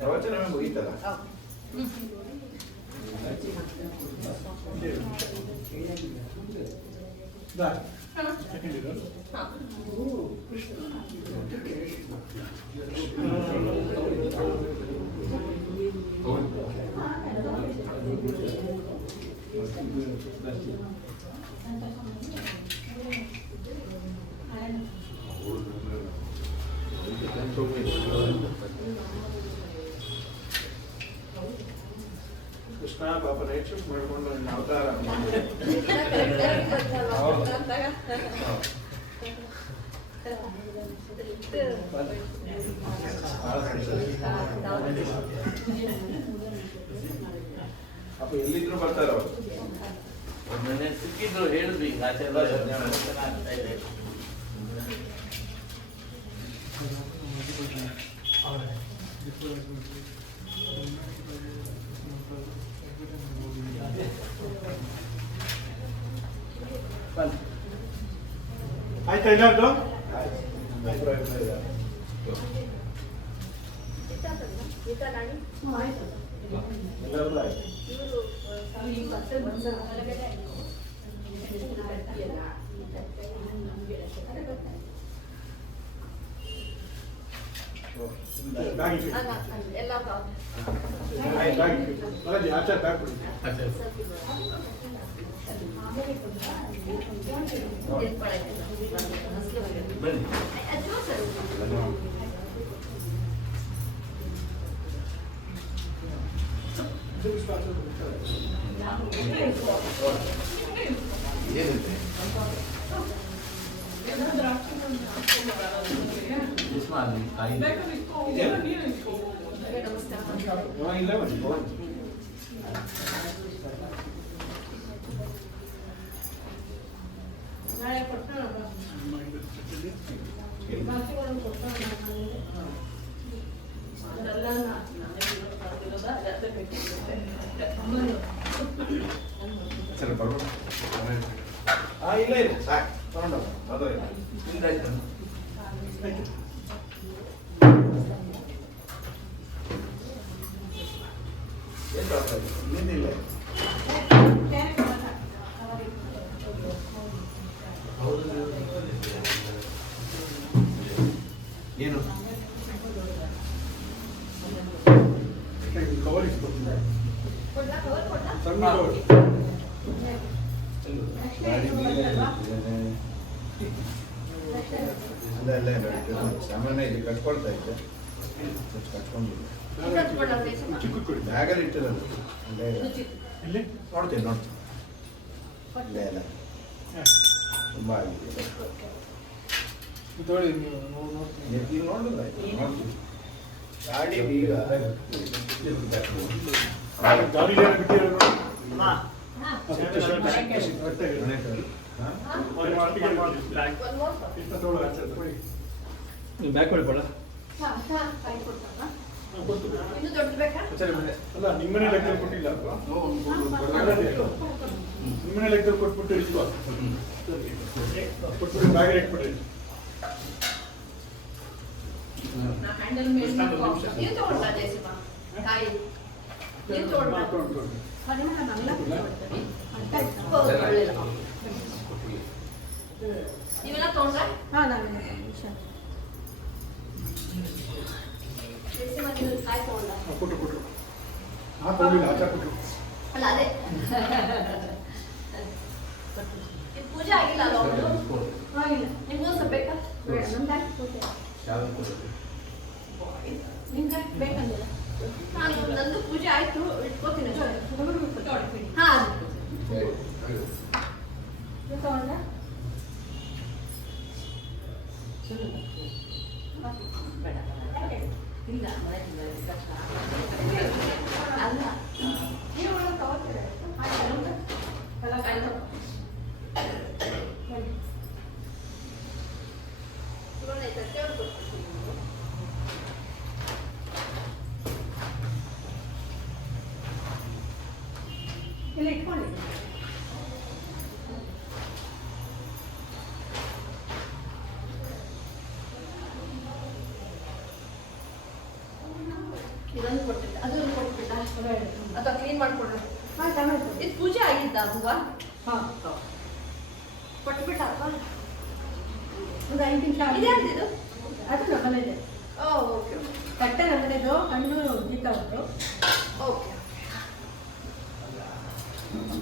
ಪ್ರವಚನವೇ ಮುಗೀತಲ್ಲ. ಸೆಕೆಂಡ್ ಇದು ಕೃಷ್ಣ ಪಾಪ ನೈಟ್ ಶಿಫ್ಟ್ ಮಾಡ್ಕೊಂಡು ನನ್ನ ಅವತಾರ ಪಾಪ ಎಲ್ಲಿದ್ರು ಬರ್ತಾರ ಅವರು. ಒಮ್ಮೆ ಸಿಕ್ಕಿದ್ರು ಹೇಳಿದ್ವಿ ಈಗ ಆಚೆಲ್ಲ ಆಗ್ತಾ ಇದೆ. ಆಯ್ತಾ ಇಲ್ಲಾರ್ದು ಎಲ್ಲರೂ ಆಯ್ತು. ಬ್ಯಾಗ್ ಎಲ್ಲ ಬಾಲಾಜಿ ಆಚಾರ ಬ್ಯಾಗ್ ಕೊಡಿ. ಬನ್ನಿ. ಏನಿದೆ ಉಸ್ಮಾನ್ ತಾಯಿ ಬೇಕಾದ್ರೆ ಇಟ್ಕೊ, ನೀನು ಇಟ್ಕೊ. ನಾಳೆ ಕೊಡ್ತಾನ ಬಾಕಿಗಳನ್ನು ಕೊಡ್ತಾನ ಅದೆಲ್ಲ ನಾನೇ ಇವತ್ತು ಜಾಸ್ತಿ ಬೇಕಿರುತ್ತೆ. ಇಲ್ಲ ಇಲ್ಲ ಸಾಕು ತಗೊಂಡೋಗ ಅದು ಇಲ್ಲ. ಏನು ಪ್ರಾಬ್ಲಮ್ ನಿಂದಿಲ್ಲ ಏನು ಕವರ್ ಇಸ್ಕೊಡ್ತೀನಿ ಕೊಡ್ಲಾ ಕವರ್ ಕೊಡ್ಲಾ ಸಣ್ಣ ಕವರ್ ಅಲ್ಲ ಅಲ್ಲ ಸಾಮಾನ್ಯ ಇಲ್ಲಿ ಕಟ್ಕೊಳ್ತಾ ಇದ್ದೆ ಕಟ್ಕೊಂಡಿಲ್ಲ ಇನ್ನೊಂದು ಕೊಡ್ಲಾ ರೇಷ್ಮೆ? ಚಿಕ್ಕ ಕೊಡಿ ಬ್ಯಾಗಲ್ಲಿ ಇಟ್ಟಿರೋದು ಅಲ್ಲೇ ಇದು ಚಿಕ್ಕ. ಇಲ್ಲಿ ನೋಡ್ತೀನಿ ಇಲ್ಲೇ ಇಲ್ಲ ತುಂಬ ಆಗಿದೆ ತಗೊಳ್ಳಿ ನೀವು ನೋಡ್ತೀನಿ ಈಗ ನೋಡಿಲ್ಲ ನೋಡ್ತೀನಿ ಗಾಡಿ ಈಗ ಗಾಡಿ ಬಿಟ್ಟಿರೋ ಹಾ. Bag One more. ಕೊಡಿ ಹಾ, ಹಾ, ಕಾಯಿ ಕೊಡ್ತಾರಾ? ಕೊಟ್ಟು ಇನ್ನೂ ದೊಡ್ಡದು ಬೇಕಾ? ಅಲ್ಲ ನಿಮ್ಮನೆ ಲೆಕ್ಕದಲ್ಲಿ ಕೊಟ್ಟಿಲ್ಲ ಅಲ್ವಾ ನಿಮ್ಮನೆ ಲೆಕ್ಕದಲ್ಲಿ ಕೊಟ್ಬಿಟ್ಟು ಇಲ್ವಾ ಕೊಟ್ಬಿಟ್ಟು ಬ್ಯಾಗ್ ಇಟ್ಬಿಡ್ರಿ ನಾ ಹ್ಯಾಂಡಲ್ ಮೇಲೆ ಮಾಡ್ಕೊ. ನೀವು ತಗೊಂಡ್ರಾ ಜಯಸಿಂಹ? ಕಾಯಿ ನೀವು ತಗೊಂಡ್ರಾ? ಹೌದು, ಒಳ್ಳೆದು. ನೀವೆಲ್ಲ ತಗೊಂಡ್ರಾ? ಜಯಸಿಂಹ ನೀವು ಕಾಯಿ ತಗೊಂಡ್ರಾ? ಕೊಟ್ಟರು ನಾ ತಗೊಂಡಿಲ್ಲ ಆಚಾರ ಕೊಟ್ಟರು ಅಲ್ಲ ಅದೇ ಇದು ಪೂಜೆ ಆಗಿಲ್ಲ ಅಲ್ವಾ ಅವ್ರದ್ದು? ನಿಮ್ಗೂ ಸ್ವಲ್ಪ ಬೇಕಾ? ಬೇಕಂದಿಲ್ಲ ನಾನು ನಂದು ಪೂಜೆ ಆಯ್ತು ಇಟ್ಕೋತೀನಿ ಅಷ್ಟೇ. ಹಾ ತಗೊಂಡ ಇಲ್ಲ ಅಲ್ಲ ನೀವು ಒಳಗೆ ತಗೋತೀರ ಎಲ್ಲ ಕಾಯ್ದು ಸುವರ್ಣ ಈ ತಟ್ಟೆ ಒಳಗೆ ಕೊಟ್ಬಿಡ್ತೀನಿ ನೀವು. ಇಲ್ಲ ಇಟ್ಕೊಳ್ಳಿ ಇದೊಂದು ಕೊಟ್ಬಿಟ್ಟ ಅದೊಂದು ಕೊಟ್ಬಿಟ್ಟ ಅಥವಾ ಕ್ಲೀನ್ ಮಾಡ್ಕೊಡ್ರಿ. ಆಯ್ತು ಆಮೇಲೆ ಇದು ಪೂಜೆ ಆಗಿದ್ದ ಹೂವ ಹಾಂ ಕೊಟ್ಬಿಟ್ಟ ಅಥವಾ ಒಂದು 5 ನಿಮಿಷ ಇದೆ ಅಂತಿದ್ದು? ಅದು ನಮ್ಮನೇದೆ ಓಕೆ ತಟ್ಟೆ ನಮ್ಮನೇದು ಹಣ್ಣು ಗೀತಾ ಅವರು ಓಕೆ